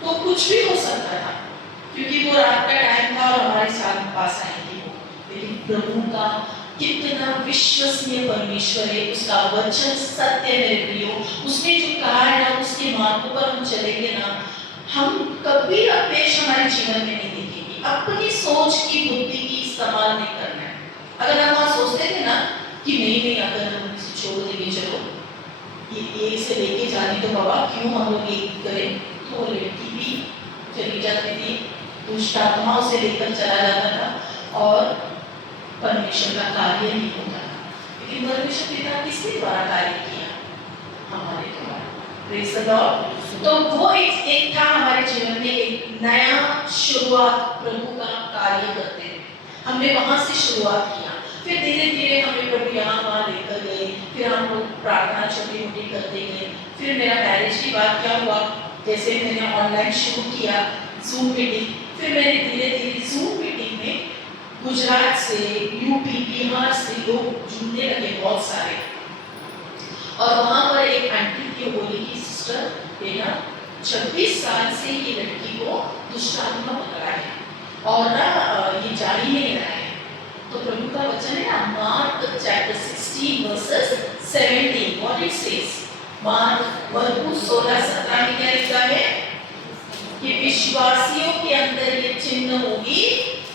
तो कुछ भी हो सकता था, क्योंकि वो रात का टाइम था और हमारे साथ पास आई थी। लेकिन प्रभु का कितना विश्वसनीय परमेश्वर है, उसका वचन सत्य है प्रियो। उसने जो कहा है ना, उसके मार्गों पर हम चलेंगे ना, हम कभी अपयश हमारे जीवन में नहीं देखेंगे। अपनी सोच की बुद्धि की इस्तेमाल नहीं करना है। अगर हम वहाँ सोचते थे ना कि नहीं अगर हम इसे छोड़ देंगे, चलो ये इसे लेके जाने तो बाबा क्यों हम लोग ये करें, तो वो लड़की भी चली जाती थी, दुष्ट आत्माओं से लेकर चला जाता था और परमेश्वर का कार्य नहीं होता था। लेकिन परमेश्वर पिता किसके द्वारा कार्य किया? हमारे द्वारा। Praise the Lord. तो वो एक था हमारे जीवन में, एक नया शुरुआत प्रभु का कार्य करते थे। हमने वहां से शुरुआत किया, फिर धीरे धीरे हमें प्रभु यहाँ वहाँ लेकर गए, फिर हम लोग प्रार्थना छोटी मोटी करते गए। फिर मेरा मैरिज की बात क्या हुआ, जैसे मैंने ऑनलाइन शुरू किया जूम मीटिंग, फिर मैंने धीरे धीरे जूम मीटिंग में गुजरात से, यूपी, बिहार से लोग जुड़ने लगे बहुत सारे। और वहाँ पर एक आंटी थी, बोली कि सिस्टर बेटा 26 साल से ये लड़की को दुष्ट आत्मा पकड़ा है और ना ये जा ही नहीं रहा है। तो प्रभु का वचन है ना, mark chapter 16 versus 17, what it says, mark मरकुस 16-17 में क्या लिखा है कि विश्वासियों के अंदर ये चिन्ह होगी,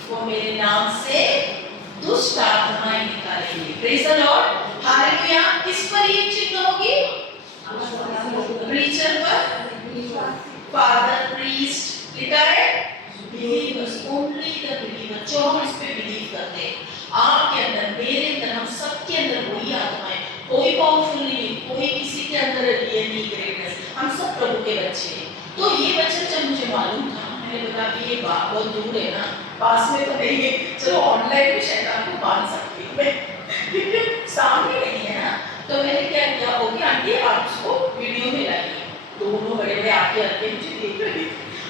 वो मेरे नाम से दुष्ट आत्माएं निकालेंगे। Praise the Lord, hallelujah. किस पर ये चिन्ह होगी? प्रीचर पर, फादर, प्रीस्ट, लिखा है बिलीवर्स, ओनली द बिलीवर, जो हम इस पे बिलीव करते हैं। आपके अंदर, मेरे अंदर, हम सबके अंदर वही आत्मा है, कोई पावरफुल नहीं, कोई किसी के अंदर ये नहीं ग्रेटनेस, हम सब प्रभु के बच्चे हैं। तो ये वचन जब मुझे मालूम था, मैंने बोला कि ये बात बहुत दूर है ना, पास में तो नहीं है, चलो ऑनलाइन भी शैतान को मान सकती हूँ मैं, क्योंकि सामने नहीं है ना। तो मैंने क्या किया, ओके आंटी आप उसको वीडियो में लाइए। दोनों बड़े बड़े आके आके मुझे देख रहे थे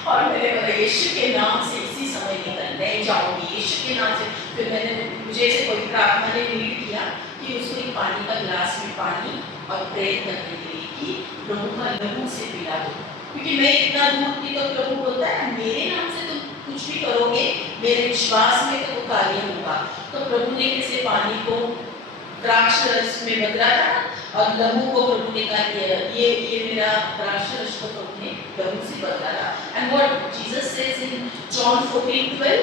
और मैंने बोला यीशु के नाम से इसी समय निकल नहीं जाऊंगी, यीशु के नाम से। फिर मैंने, मुझे ऐसे पवित्र आत्मा ने लीड किया कि उसको एक पानी का गिलास में पानी और प्रेयर करने के लिए कि प्रभु का लहू से पिला दो, क्योंकि मैं इतना दूर थी। तो प्रभु बोलता है मेरे नाम से तुम कुछ भी करोगे, मेरे विश्वास में तो वो कार्य होगा। तो प्रभु ने कैसे पानी को द्राक्ष रस में बदला था और लहू को प्रभु ने कहा ये मेरा द्राक्ष रस को प्रभु ने लहू से बदला था। And what Jesus says in John 14:12,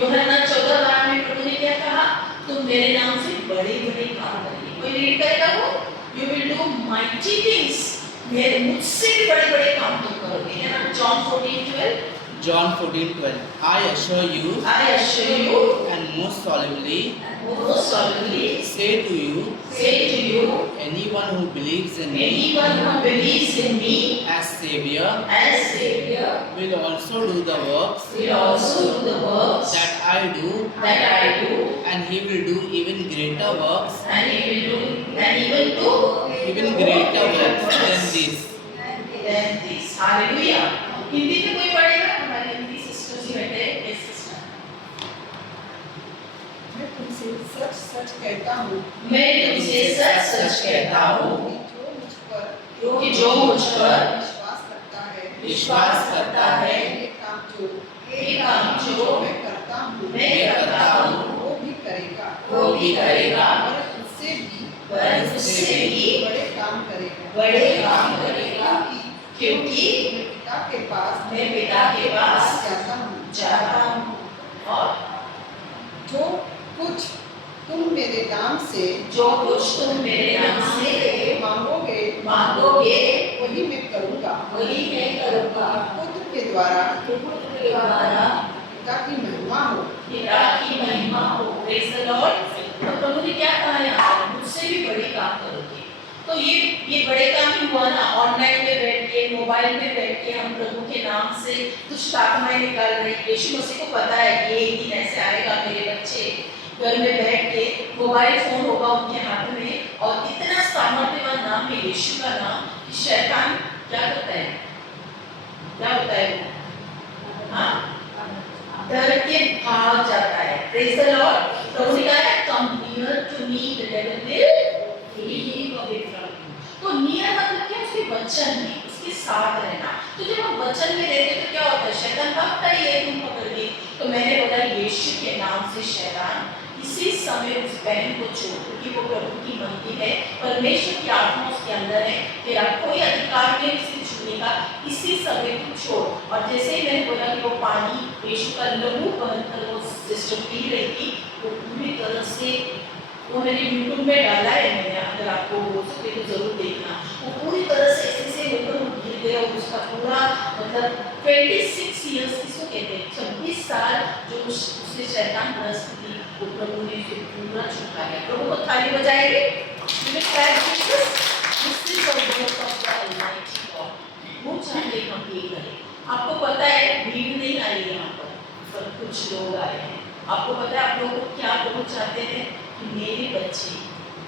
यूहन्ना 14:12 में प्रभु ने क्या कहा, तुम मेरे नाम से बड़े बड़े काम करेंगे। कोई रीड करेगा वो, you will do mighty things, मेरे मुझसे भी बड़े बड़े काम तुम करोगे, है ना। John 14:12, John 14:12. I assure you and most solemnly say to you, anyone who believes in me as Savior will also do the works that I do, and he will do even greater works than this. Hallelujah. Hindi में कोई पढ़ेगा? हमारे हिंदी सिस्टर जी बैठे, एक सिस्टर। मैं तुमसे सच सच कहता हूँ कि जो मुझ पर विश्वास करता है ये काम जो मैं करता हूँ वो भी करेगा और उससे भी बड़े काम करेगा, क्योंकि मैं पिता के पास जाता हूँ। और जो कुछ तुम मेरे नाम से मांगोगे वही मैं करूँगा, पुत्र के द्वारा पिता की महिमा हो। Praise the Lord. तो प्रभु ने क्या कहा यहाँ पर, मुझसे भी बड़े काम करोगे। तो ये बड़े काम ही हुआ ना, ऑनलाइन में बैठ के, मोबाइल में बैठ के हम प्रभु के नाम से दुष्ट आत्माएं निकाल रहे हैं। यीशु मसीह को पता है कि एक दिन ऐसे आएगा, मेरे बच्चे घर में बैठ के, मोबाइल फोन होगा उनके हाथ में और इतना सामर्थ्यवान नाम है यीशु का नाम कि शैतान क्या करता है, क्या होता है वो, हाँ, डर के भाग जाता है। Praise the Lord. प्रभु ने कहा है come near to me the devil will flee away from you. से शैतान इसी समय उस बहन को छोड़, क्योंकि वो प्रभु की मंदिर है, परमेश्वर की आत्मा उसके अंदर है, तेरा कोई अधिकार नहीं उसे छूने का, इसी समय तू छोड़। और जैसे ही मैंने बोला कि वो पानी यीशु का लहू बहकर वो सिस्टर पी रही थी, वो पूरी तरह से, वो मैंने यूट्यूब में डाला है, मैंने, अगर आपको हो सके तो जरूर देखना, वो पूरी तरह से ऐसे होकर गिर गया और उसका पूरा मतलब 26 ईयर्स किसको कहते हैं, 26 साल जो उससे शैतान ग्रस्त थी, वो प्रभु ने उसे पूरा छुड़ा लिया। प्रभु को थाली बजाएंगे, वो चाहते हम ये करें। आपको पता है भीड़ नहीं आई है यहाँ पर कुछ लोग आए हैं। आपको पता है आप लोगों को क्या प्रभु चाहते हैं कि मेरे बच्चे,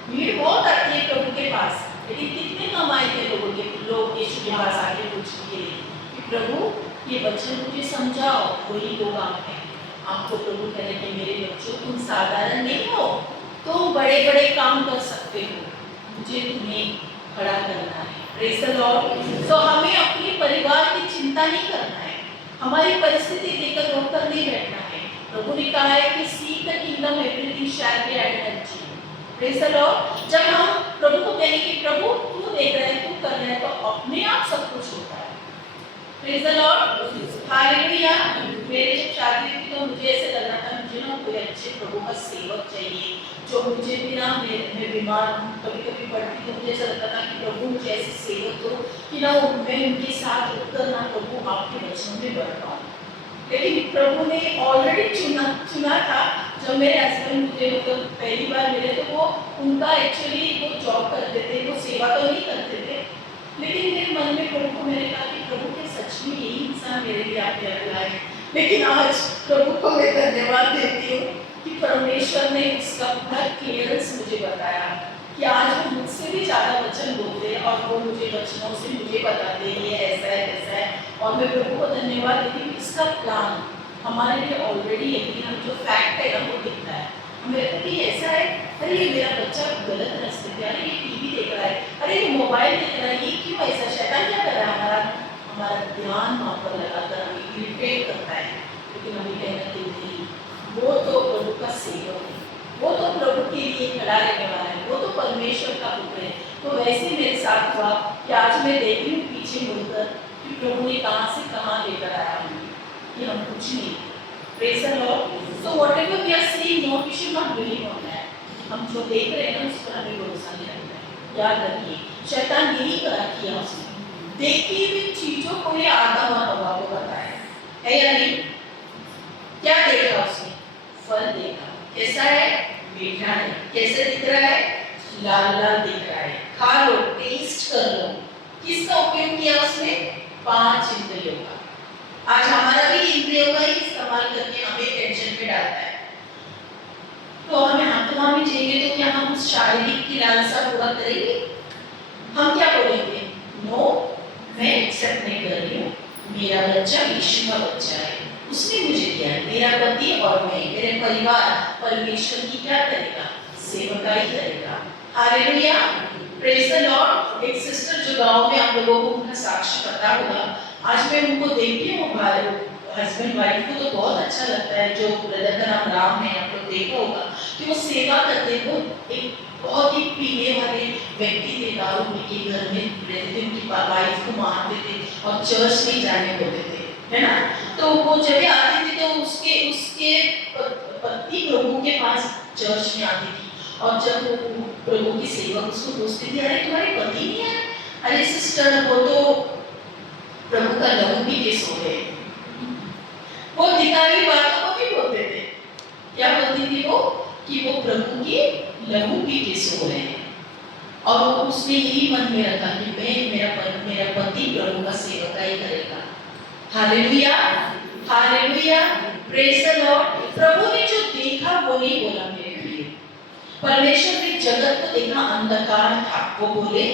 भीड़ बहुत आती है प्रभु के पास, लेकिन कितने कम आए थे लोग यीशु के पास आके पूछने के लिए कि प्रभु ये बच्चे मुझे समझाओ। वही लोग आप हैं। आपको प्रभु कह रहे हैं मेरे बच्चों, तुम साधारण नहीं हो, तुम बड़े बड़े काम कर सकते हो, मुझे तुम्हें खड़ा करना है। Praise the Lord. तो हमें अपने परिवार की चिंता नहीं करना है, हमारी परिस्थिति देखकर रोकर नहीं बैठना है। प्रभु ने कहा है कि seek the kingdom everything shall be added unto you. Praise the Lord. जब हम प्रभु को कहेंगे कि प्रभु तू देख रहा है, तू कर रहा है, तो अपने आप सब कुछ होता है। Praise the Lord. हालेलुया। मेरे जब शादी हुई तो मुझे ऐसे लग रहा था मुझे ना कोई अच्छे प्रभु का सेवक चाहिए, जो मुझे भी ना, मैं बीमार कभी कभी पड़ती तो मुझे ऐसा लगता था कि प्रभु मुझे ऐसे सेवक दो कि ना मैं उनके साथ रुककर ना प्रभु आपके वचनों में बढ़ पाऊँ। लेकिन प्रभु ने ऑलरेडी चुना था। जब मेरे हस्बैंड मुझे मतलब पहली बार मिले तो वो उनका एक्चुअली वो जॉब करते थे, वो सेवा तो नहीं करते थे, लेकिन मेरे मन में प्रभु को मैंने कहा कि प्रभु के सच में यही इंसान मेरे लिए आपने बुलाए। लेकिन आज प्रभु को मैं धन्यवाद देती हूँ कि परमेश्वर ने इसका पूरा क्लियरेंस मुझे बताया कि आज वो मुझसे भी ज़्यादा वचन बोलते हैं और वो मुझे वचनों से मुझे बताते हैं ये ऐसा है ऐसा है। और मैं प्रभु को धन्यवाद देती हूँ, इसका प्लान हमारे लिए ऑलरेडी है, लेकिन हम जो फैक्ट है ना वो दिखता है हमें, कि ऐसा है, अरे ये मेरा बच्चा गलत रास्ते पे, अरे ये टीवी देख रहा है, अरे ये मोबाइल देख रहा है, ये क्यों ऐसा, शैतान क्या कर रहा है, हमारा ध्यान वहाँ पर लगाकर हमें इरिटेट करता है। लेकिन हमें कहना नहीं, वो तो प्रभु का सेवक है, वो तो प्रभु के लिए खड़ा रहने वाला है, वो तो परमेश्वर का पुत्र है। तो वैसे मेरे साथ हुआ कि आज मैं देख रही हूँ पीछे मुड़कर कि प्रभु ने कहाँ से कहाँ लेकर आया हमें, कि हम कुछ नहीं। Praise the Lord. So whatever we are seeing, no, we should not believe on that. हम जो देख रहे हैं ना उस पर हमें भरोसा नहीं रखना है। याद रखिए, शैतान यही करा किया उसने, देखी हुई चीजों को ये आदम और हवा को बताया है या नहीं? क्या देखा उसने? फल देखा। कैसा है? मीठा है। कैसे दिख रहा है? लाल लाल दिख रहा है। खा लो, टेस्ट कर लो। किसका उपयोग किया उसने? 5 इंद्रियों का। आज हमारा भी इंद्रियों का ही इस्तेमाल करके हमें टेंशन में डालता है। तो हमें आत्मा में जाएंगे तो क्या हम उस शारीरिक की लालसा पूरा करेंगे? हम क्या बोलेंगे? नो, मैं एक्सेप्ट नहीं कर रही हूँ, मेरा बच्चा यीशु का बच्चा है, उसने मुझे दिया है, मेरा पति और मैं, मेरे परिवार परमेश्वर की क्या करेगा? सेवकाई करेगा। हालेलुया। Praise the Lord. एक सिस्टर जो गांव में आप लोगों को उनका साक्ष्य पता होगा, आज मैं उनको देखती हूँ, हस्बैंड वाइफ को तो बहुत अच्छा लगता है, जो ब्रदर का नाम राम है, आप लोग देखा होगा कि वो सेवा करते हैं। वो एक बहुत ही पीने वाले व्यक्ति थे, दारू पी के घर में रहते थे, उनकी वाइफ को मारते थे और चर्च नहीं जाने होते थे, है ना। तो वो जब आती थी तो उसके पत्नी प्रभु के पास चर्च में आती थी, और जब वो प्रभु की सेवक उसको पूछती थी, अरे तुम्हारे पति नहीं है? अरे सिस्टर, वो तो प्रभु का लहू पी के सो गए। वो दिखाई बातों को भी बोलते थे। क्या बोलती थी वो? कि वो प्रभु की लहू पी के सो रहे हैं, और उसने यही मन में रखा कि मेरा पति प्रभु का सेवकाई करेगा। Hallelujah, hallelujah, praise the Lord. प्रभु ने जो देखा वो नहीं बोला मेरे लिए। परमेश्वर ने जगत को देखा, अंधकार था, वो बोले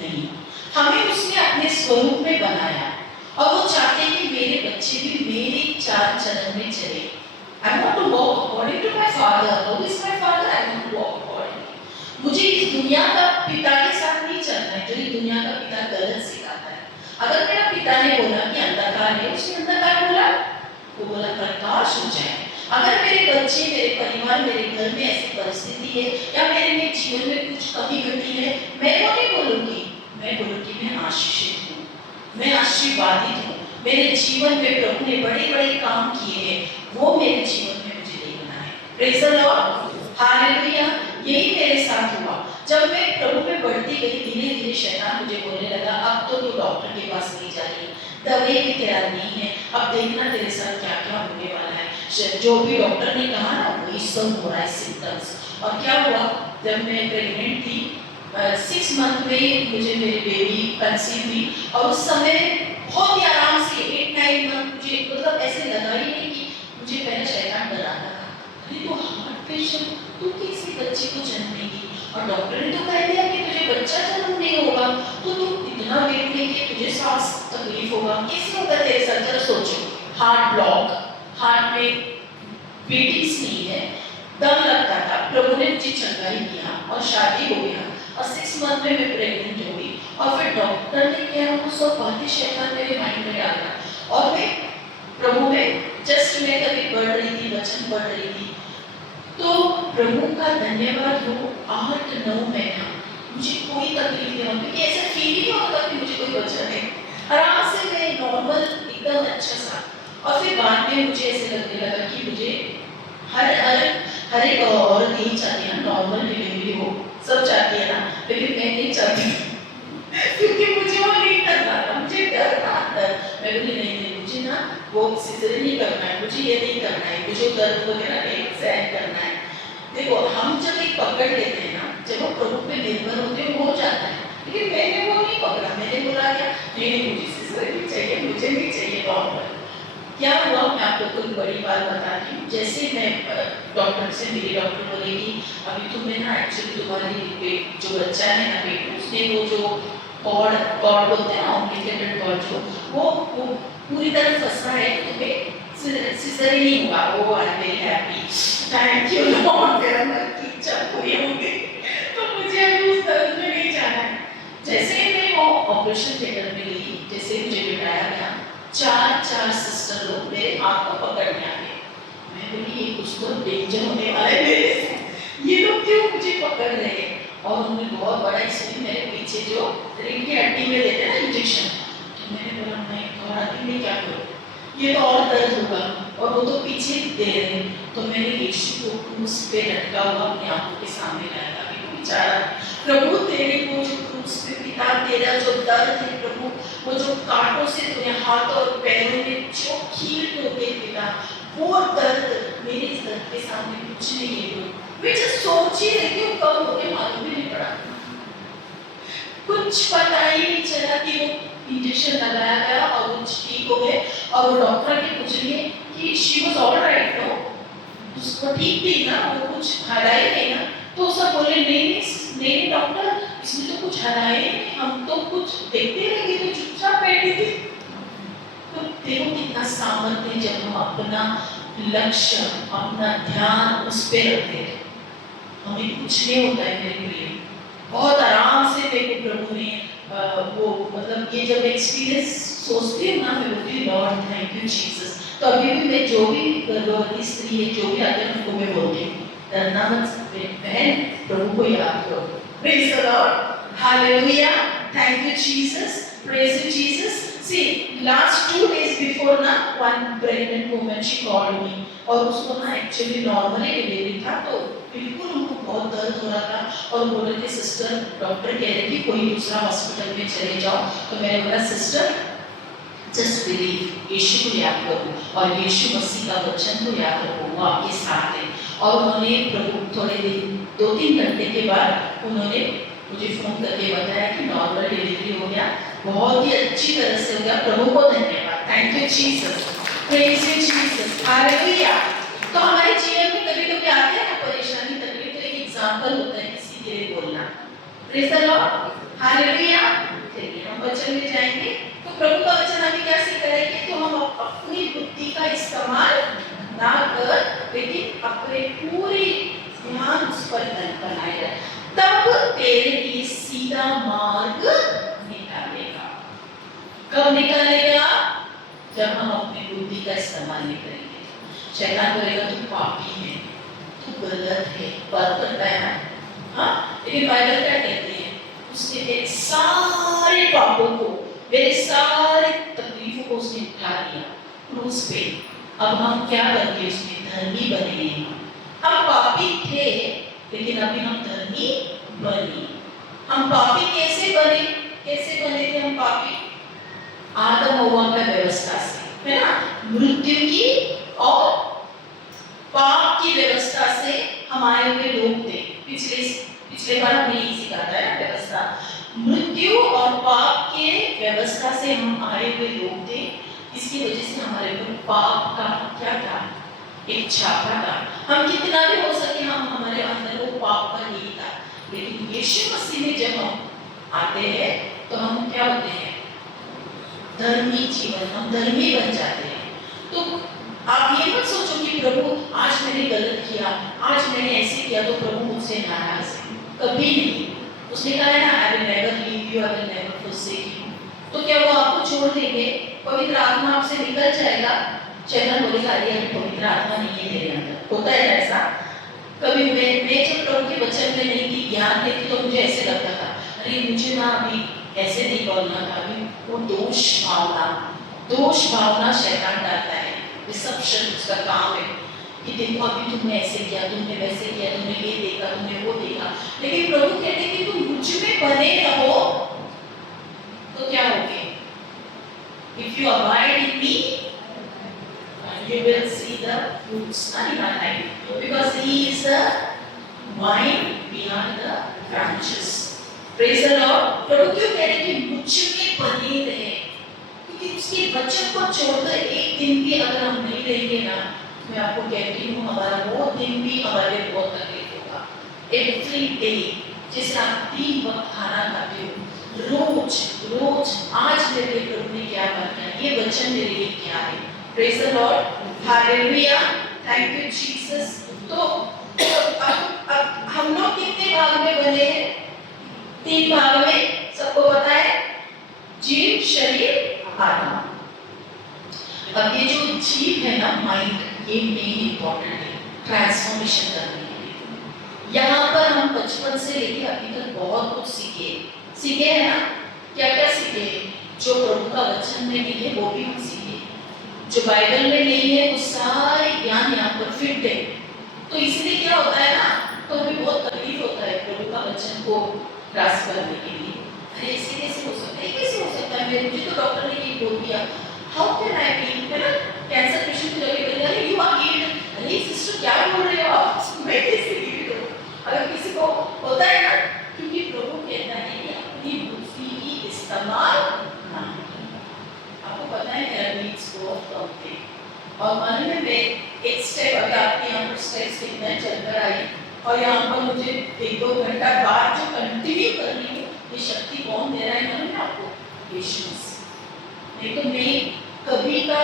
नहीं। हमें उसने अपने स्वरूप में बनाया, और वो चाहते हैं कि मेरे बच्चे भी मेरे चार चरण में चले। I want to walk according to my father. Who is my father? I want to walk according. मुझे इस दुनिया का पिता के साथ नहीं चलना है, जो इस दुनिया का पिता गलत सिखाता है। अगर मेरा पिता ने बोला कि अंधकार है, उसने अंधकार बोला, वो बोला प्रकाश हो जाए। अगर मेरे बच्चे, मेरे परिवार, मेरे घर में ऐसी परिस्थिति है या मेरे जीवन में कुछ कमी घटी है, मैं वो नहीं बोलूंगी, मैं बोलूंगी मैं आशीषित हूँ, मैं आशीर्वादित हूँ, मेरे जीवन में प्रभु ने बड़े बड़े काम किए हैं, वो मेरे जीवन में मुझे देखना है। Praise the Lord, hallelujah. यही मेरे साथ हुआ। जब मैं प्रभु में बढ़ती गई, धीरे धीरे शैतान मुझे बोलने लगा, अब तो तू डॉक्टर के पास नहीं जा रही, दवाई भी तैयार नहीं है, अब देखना तेरे साथ क्या क्या होने वाला है। जो भी डॉक्टर ने कहा ना वही सब हो रहा है, सिम्टम्स। और क्या हुआ, जब मैं प्रेग्नेंट थी 6 मंथ में मुझे मेरी बेबी कंसीव हुई, और उस समय बहुत ही आराम से 8-9 मंथ मुझे मतलब ऐसे लगा ही नहीं कि मुझे पहले शैतान डराता था, अरे तो हार्ट पेशेंट, तू किसी बच्चे को जन्म देगी और डॉक्टर ने तो कह दिया कि तुझे बच्चा जन्म नहीं होगा, तो तू इतना वेट लेके तुझे सांस तकलीफ होगा, कैसे होगा तेरे साथ? जरा सोचो, हार्ट ब्लॉक, हार्ट में बीटिंग्स नहीं है, दम लगता था। प्रभु ने मुझे चंगाई किया और शादी हो गया, और 6 मंथ में मैं प्रेग्नेंट हो गई। और फिर डॉक्टर ने क्या, वो सब बातें शैतान मेरे माइंड में डाला, और मैं प्रभु में जस्ट मैं कभी बढ़ रही थी, वचन पढ़ रही थी, तो प्रभु का धन्यवाद हो, 8-9 महीना मुझे कोई तकलीफ नहीं हुई, क्योंकि ऐसा फील ही नहीं होता कि मुझे कोई बच्चा है, आराम से मैं नॉर्मल एकदम अच्छा सा। और फिर बाद में मुझे ऐसे लगने लगा कि मुझे हर एक औरत यही चाहती है, नॉर्मल डिलीवरी हो, सब चाहती है ना, लेकिन मैं नहीं चाहती क्योंकि मुझे वो नहीं करना था, मुझे डर था अंदर। मैं बोली नहीं, मुझे ना वो सिज़र नहीं करना है, मुझे ये नहीं करना है, मुझे दर्द वगैरह नहीं सहन करना है। देखो, हम जब एक पकड़ लेते हैं ना, जब वो प्रभु पे निर्भर होते हैं, हो जाता है, लेकिन मैंने वो नहीं पकड़ा। मैंने बोला क्या, नहीं मुझे सिज़र नहीं चाहिए, मुझे नहीं चाहिए नॉर्मल। क्या हुआ, मैं आपको कोई बड़ी बात बताती हूँ। जैसे मैं डॉक्टर से मिली, डॉक्टर बोलेगी अभी तुम्हें ना एक्चुअली तुम्हारी जो बच्चा है ना पेट में, उसने वो जो कॉर्ड बोलते हैं ना, ऑम्प्लिकेटेड कॉर्ड, जो वो पूरी तरह फंसा है, तुम्हें सिज़र ही नहीं हुआ। वो I am very happy, thank you Lord, मेरा मन की इच्छा पूरी हो गई। तो मुझे अभी उस दर्द में नहीं जाना है। जैसे ही मैं वो ऑपरेशन थिएटर में गई, जैसे मुझे बिठाया गया, 4 सिस्टर लोग मेरे हाथ को पकड़ने आ गए। मैं बोली ये कुछ तो डेंजर होने वाला है मेरे से, ये लोग क्यों मुझे पकड़ रहे हैं? और उन्होंने बहुत बड़ा इसमें मेरे पीछे जो रीढ़ की हड्डी में देते हैं ना इंजेक्शन, तो मैंने बोला मैं घबराती नहीं, क्या करूँ, ये तो और दर्द होगा, और वो तो पीछे दे रहे हैं। तो मैंने यीशु को क्रूस पे लटका हुआ अपनी आंखों के सामने लाया था कि वो बेचारा, प्रभु तेरे को जो क्रूस पे पिता, तेरा जो दर्द है प्रभु, वो जो कांटों से तुम्हें हाथ और पैरों में जो खील होते पिता, वो दर्द मेरे इस दर्द के सामने कुछ नहीं है। मैं जब सोच ही रही हूँ कब होके, मालूम भी नहीं पड़ा, कुछ पता ही नहीं चला कि वो इंजेक्शन लगाया गया और वो ठीक हो गए। और वो डॉक्टर के पूछ रही है कि शी वाज ऑलराइट, नो, उसको ठीक थी ना, वो कुछ हराए नहीं ना? तो सब बोले नहीं डॉक्टर, इसमें तो कुछ हराए नहीं, हम तो कुछ देखते रहे, तो चुपचाप बैठी थी। तो देखो कितना सामर्थ्य जब हम अपना लक्ष्य, अपना ध्यान उस पे रखते हैं, हमें कुछ नहीं होता है। मेरे लिए बहुत आराम से मेरे प्रभु ने वो मतलब ये जब एक्सपीरियंस सोचती हूँ ना, मैं बोलती हूँ लॉर्ड थैंक यू जीसस। तो अभी भी मैं जो भी गर्भवती स्त्री है, जो भी आते हैं उनको मैं बोलती हूँ, डरना मत बहन, प्रभु को याद करो। Praise the Lord, hallelujah, thank you Jesus, praise you Jesus. See, last 2 days before ना, one pregnant woman she called me, और उसको ना एक्चुअली नॉर्मली डिलीवरी था, तो बिल्कुल उनको बहुत दर्द हो रहा था, और बोल रहे थे सिस्टर, डॉक्टर कह रहे कि कोई दूसरा हॉस्पिटल में चले जाओ। तो मैंने बोला सिस्टर जस्ट बिलीव, यीशु को याद करो और यीशु मसीह का वचन को याद रखो, वो आपके साथ है। और उन्होंने प्रभु थोड़े दिन 2-3 घंटे के बाद उन्होंने मुझे फोन करके बताया कि नॉर्मल डिलीवरी हो गया, बहुत ही अच्छी तरह से हो गया। प्रभु को धन्यवाद, thank you Jesus, praise you Jesus, hallelujah. तो हमारे जीवन में कभी कभी आते हैं ना परेशानी, तकलीफ, तो एक एग्जांपल होता है किसी के लिए बोलना। Praise the Lord, hallelujah. चलिए हम वचन में जाएंगे। तो प्रभु का वचन हमें क्या सिखा है कि तो हम अपनी बुद्धि का इस्तेमाल ना कर, लेकिन अपने पूरी ध्यान उस पर बनाए रखें, तब तेरे लिए सीधा मार्ग निकालेगा। कब निकालेगा? जब हम अपनी बुद्धि का इस्तेमाल नहीं करेंगे। शैतान कहेगा तुम पापी है, लेकिन बाइबल क्या कहते हैं, उसने मेरे सारे पापों को, मेरे सारे तकलीफों को उसने उठा लिया क्रूस पे। अब हम क्या बन गए, उसमें धर्मी बने हैं। हम पापी थे लेकिन अभी हम धर्मी बने। हम पापी कैसे बने, कैसे बने थे हम पापी? आदम हव्वा का व्यवस्था से, है ना, मृत्यु की और पाप की व्यवस्था से हम आए हुए लोग थे। पिछले बार हमने यही सीखा था ना, व्यवस्था, मृत्यु और पाप के व्यवस्था से हम आए हुए लोग थे। इसकी वजह से हमारे ऊपर पाप का क्या था, एक छापा था। हम कितना भी हो सके हम हमारे अंदर वो पाप का नहीं था, लेकिन यीशु मसीह में जब हम आते हैं तो हम क्या होते हैं, धर्मी जीवन, हम धर्मी बन जाते हैं। तो आप ये मत सोचो कि प्रभु आज मैंने गलत किया, आज मैंने ऐसे किया तो प्रभु मुझसे नाराज है, कभी नहीं। उसने कहा है ना, I will never leave you, I will never forsake you। तो क्या वो आपको छोड़ देंगे? पवित्र आत्मा आपसे निकल जाएगा? चैतन बोलेगा अरे अभी पवित्र आत्मा नहीं है तेरे अंदर। होता है ऐसा? कभी मैं जब प्रभु के वचन में नहीं थी, ज्ञान नहीं थी, तो मुझे ऐसे लगता था अरे मुझे ना अभी ऐसे नहीं बोलना था। अभी वो दोष भावना शैतान डालता है, रिसेप्शन उसका काम है कि देखो अभी तुमने ऐसे किया, तुमने वैसे किया, तुमने ये देखा, तुमने वो देखा। लेकिन प्रभु कहते हैं कि तुम मुझ में बने रहो तो क्या होगे? If you abide in me, you will see the fruits in our life, because He is the vine, we are the branches. Praise the Lord। प्रभु क्यों कह रहे कि मुझ में बने रहे? क्योंकि उसके वचन को छोड़कर एक दिन भी अगर हम नहीं रहेंगे ना, मैं आपको कहती हूँ हमारा वो दिन भी हमारे लिए बहुत तकलीफ होगा। एवरी डे, जैसे आप 3 वक्त खाना खाते हो, रोज आज मेरे लिए प्रभु ने क्या बनाया, ये वचन मेरे लिए क्या है। Praise the Lord, hallelujah, thank you Jesus. तो अब हम लोग कितने भाग में बने हैं? 3 भाग में, सबको पता है, जीव, शरीर, आत्मा। अब ये जो जीव है ना, माइंड, ये मेन इंपॉर्टेंट है ट्रांसफॉर्मेशन करने के लिए। यहाँ पर हम बचपन से लेकर अभी तक बहुत कुछ सीखे हैं ना। क्या क्या सीखे? जो प्रभु का वचन में नहीं है वो भी हम सीखे, जो बाइबल में नहीं है वो सारे ज्ञान यहाँ पर फिट है। तो इसलिए क्या होता है ना, तो हमें बहुत तकलीफ होता है प्रभु का वचन को ग्रास्प करने के लिए। अरे ऐसे कैसे हो सकता है, कैसे हो सकता है? मुझे तो डॉक्टर ने ये बोल दिया, हाउ कैन आई बी, है ना, कैंसर पेशेंट को जाके बोल अरे यू आर हील्ड। अरे सिस्टर क्या बोल रहे हो आप, मैं कैसे हील्ड हूँ? अगर किसी को होता है ना, क्योंकि प्रभु कहता है कि अपनी बुद्धि की इस्तेमाल ना करें। आपको पता है मेरा नीड्स बहुत कम थे, और मन में मैं एक स्टेप, अगर आपके यहाँ पर स्टेप्स कितना चलकर आई, और यहाँ पर मुझे 1-2 घंटा बाद जो कंटिन्यू कर रही हूँ, ये शक्ति कौन दे रहा है मालूम है आपको? यीशु मसीह। नहीं तो मैं कभी का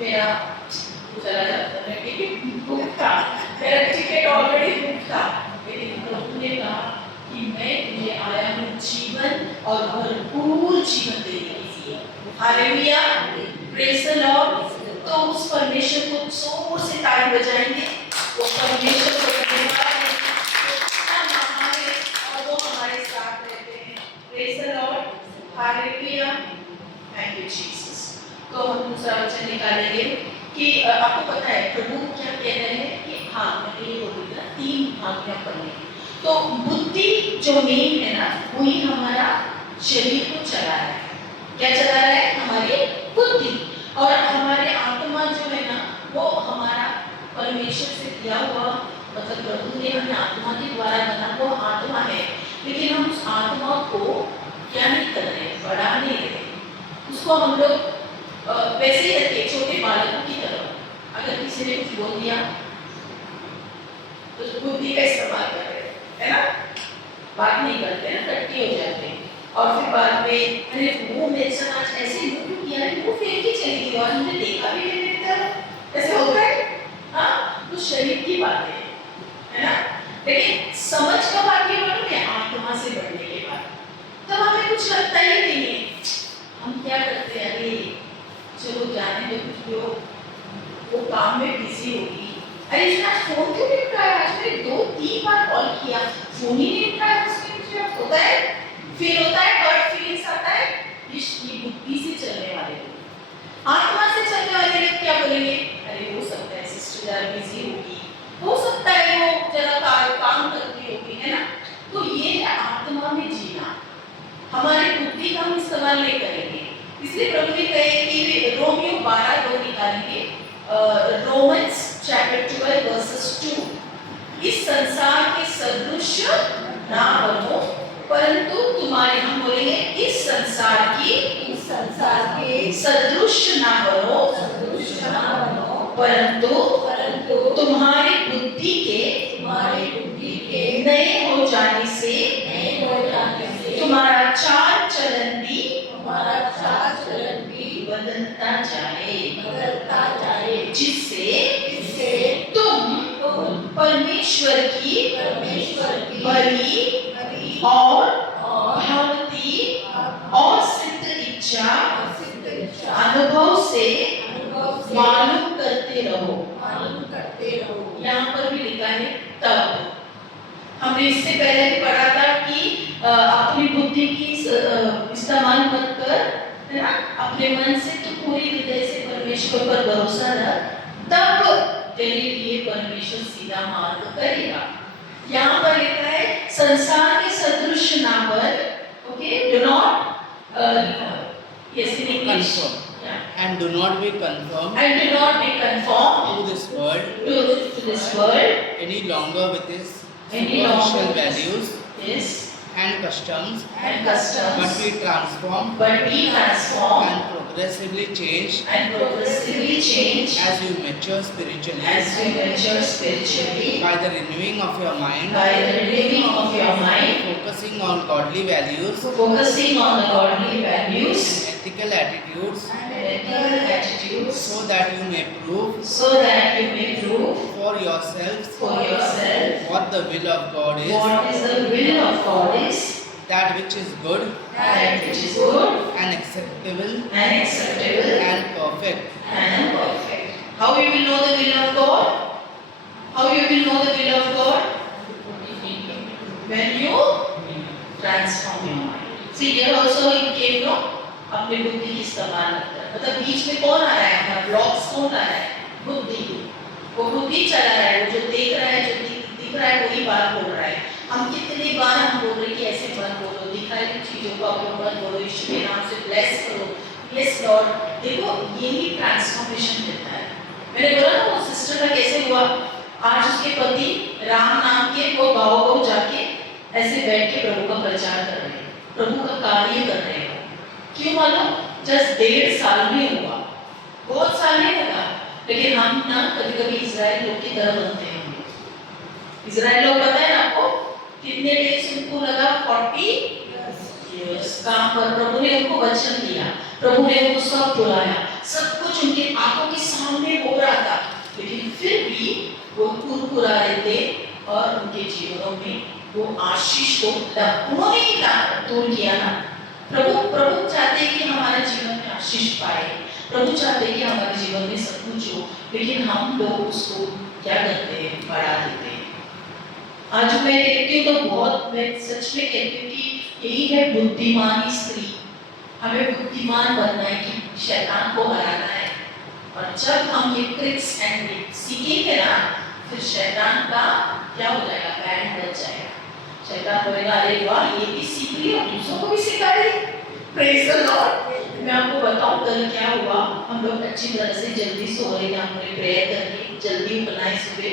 मेरा चला जाता, मैं टिकट बुक था, मेरा टिकट ऑलरेडी बुक था, लेकिन प्रभु ने कहा कि मैं तुझे आया हूँ जीवन और भरपूर जीवन देने के लिए। Hallelujah, praise the Lord. तो उस परमेश्वर को जोर से ताली बजाएंगे। वो परमेश्वर को धन्यवाद है, इतना महान है और वो हमारे साथ रहते हैं। Praise the Lord, hallelujah, thank you Jesus. तो हम दूसरा वचन निकालेंगे कि आपको पता है प्रभु क्या कह रहे हैं कि हाँ, मैंने ये बोल दिया 3 भाग में पढ़ने। तो बुद्धि जो मेन है ना, वही हमारा शरीर को चला रहा है। क्या चला रहा है? हमारी बुद्धि। और हमारे आत्मा जो है ना, वो हमारा परमेश्वर से दिया हुआ, मतलब प्रभु ने हमें आत्मा के द्वारा बना, वो आत्मा है। लेकिन हम उस आत्मा को क्या नहीं कर रहे, बढ़ा नहीं रहे। उसको हम लोग वैसे ही रखे, छोटे बालकों की तरह। अगर किसी ने कुछ बोल दिया तो बुद्धि का इस्तेमाल कर रहे हैं, है ना, बात नहीं करते ना, कट्टी हो जाते हैं। और फिर बाद में अरे वो मेरे साथ आज ऐसे क्यों किया है, वो फेंक के चली गई और मुझे देखा भी नहीं मेरी तरफ, ऐसे होता है। हाँ, तो शरीर की बात है ना। लेकिन समझ कब आती है मालूम है? आत्मा से बढ़ने के बाद। तब हमें कुछ लगता ही नहीं है, हम क्या करते हैं, अरे चलो जाने दो, कुछ लोग वो काम में बिजी होगी। अरे इसने आज फोन क्यों नहीं उठाया, आज मैंने 2-3 बार कॉल किया, फोन ही नहीं उठाया उसने, जरा काम करती होगी, है ना। तो ये है आत्मा में जीना। हमारी बुद्धि का हम इस्तेमाल नहीं करेंगे, इसलिए प्रभु ने कहे कि रोमियो 12:2 निकालेंगे, रोमन्स चैप्टर 12 वर्सेस 2, इस संसार के सदृश ना बनो, परंतु तुम्हारे, हम बोलेंगे इस संसार के सदृश ना बनो, परंतु तुम्हारी बुद्धि के नए हो जाने से तुम्हारा चाल चलन भी बदलता जाए, जिससे तुम परमेश्वर की बड़ी और भावती और सिद्ध इच्छा अनुभव से मालूम करते रहो। यहाँ पर भी लिखा है तब। हमने इससे पहले भी पढ़ा था कि अपनी बुद्धि की इस्तेमाल मत कर, है ना, अपने मन से तो पूरी हृदय से परमेश्वर पर भरोसा रख, तब तेरे लिए परमेश्वर सीधा मार्ग करेगा। यहाँ पर लिखा है संसार के सदृश ना बन, okay, do not yes in English, and do not be conformed to this world any longer with its longer superficial with values yes and customs, but be transformed and progressively changed as you mature spiritually by the renewing of your mind, focusing on godly values and ethical attitudes, so that you may prove for yourselves what the will of God is, that which is good and acceptable and perfect. How you will know the will of God? How you will know the will of God? When you transform your mind. See, here also it came, no? अपने बुद्धि की इस्तेमाल करता है, मतलब बीच में कौन आ रहा है, हमारा ब्लॉक्स कौन आ रहा है? बुद्धि। वो बुद्धि चला रहा है, वो जो देख रहा है, जो दिख रहा है, वही बात बोल रहा है। हम कितनी बार हम बोल रहे हैं कि ऐसे मत बोलो, दिखाई हुई चीजों को आप मत बोलो, यीशु के नाम से ब्लेस करो, यस लॉर्ड। देखो यही ट्रांसफॉर्मेशन देता है। मैंने बोला ना वो सिस्टर का कैसे हुआ, आज उसके पति राम नाम के वो गाँव जाके ऐसे बैठ के प्रभु का प्रचार कर रहे हैं, प्रभु का कार्य कर रहे हैं। क्यों मालूम? जस्ट 1.5 साल में हुआ, बहुत साल नहीं लगा। लेकिन हम ना कभी-कभी इजराइल लोग की तरह बनते हैं। इजराइल लोग पता है ना आपको कितने डेज उनको लगा? 40 इयर्स काम पर। प्रभु ने उनको वचन दिया, प्रभु ने उनको सब बुलाया, सब कुछ उनके आंखों के सामने हो रहा था, लेकिन फिर भी वो कुरकुरा रहे थे और उनके जीवनों में वो आशीष को उन्होंने ही दूर किया ना। प्रभु चाहते हैं कि हमारे जीवन में आशीष पाए, प्रभु चाहते हैं कि हमारे जीवन में सब कुछ हो, लेकिन हम लोग उसको क्या करते हैं? बढ़ा देते हैं। आज मैं देखती हूँ तो बहुत, मैं सच में कहती हूँ कि यही है बुद्धिमानी स्त्री। हमें बुद्धिमान बनना है कि शैतान को हराना है, और जब हम ये ट्रिक्स एंड सीखेंगे ना, फिर शैतान का क्या हो जाएगा? बैंड बच जाएगा। शैतान बोलेगा अरे वाह ये भी सीख लिया, दूसरों को भी सिखा रही। Praise the Lord. मैं आपको बताऊं कल क्या हुआ। हम लोग अच्छी तरह से जल्दी सो रहे थे, हमने प्रेयर करके जल्दी बनाई सुबह,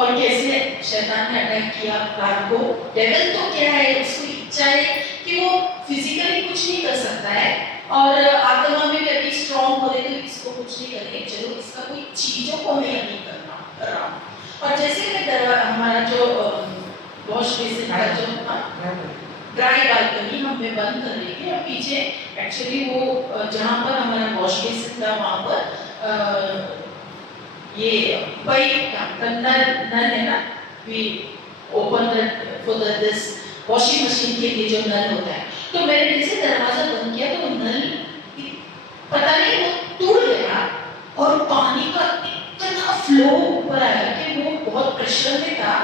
और कैसे शैतान ने अटैक किया कार को। डेविल तो क्या है, उसकी इच्छा है कि वो फिजिकली कुछ नहीं कर सकता है, और आत्मा में भी अभी स्ट्रॉन्ग हो रहे तो इसको कुछ नहीं करेंगे, चलो इसका कोई चीजों को मैं नहीं कर रहा हूँ। और जैसे मैं हमारा जो वॉश बेसिन का जो ड्राई बालकनी हमने बंद कर ली थी, और पीछे एक्चुअली वो जहाँ पर हमारा वॉश बेसिन था वहाँ पर ये पाइप का नल है ना, we open that for this washing machine के लिए जो नल होता है, तो मैंने जैसे दरवाजा बंद किया तो नल पता नहीं वो टूट गया, और पानी का इतना फ्लो ऊपर आया कि वो बहुत प्रेशर में था,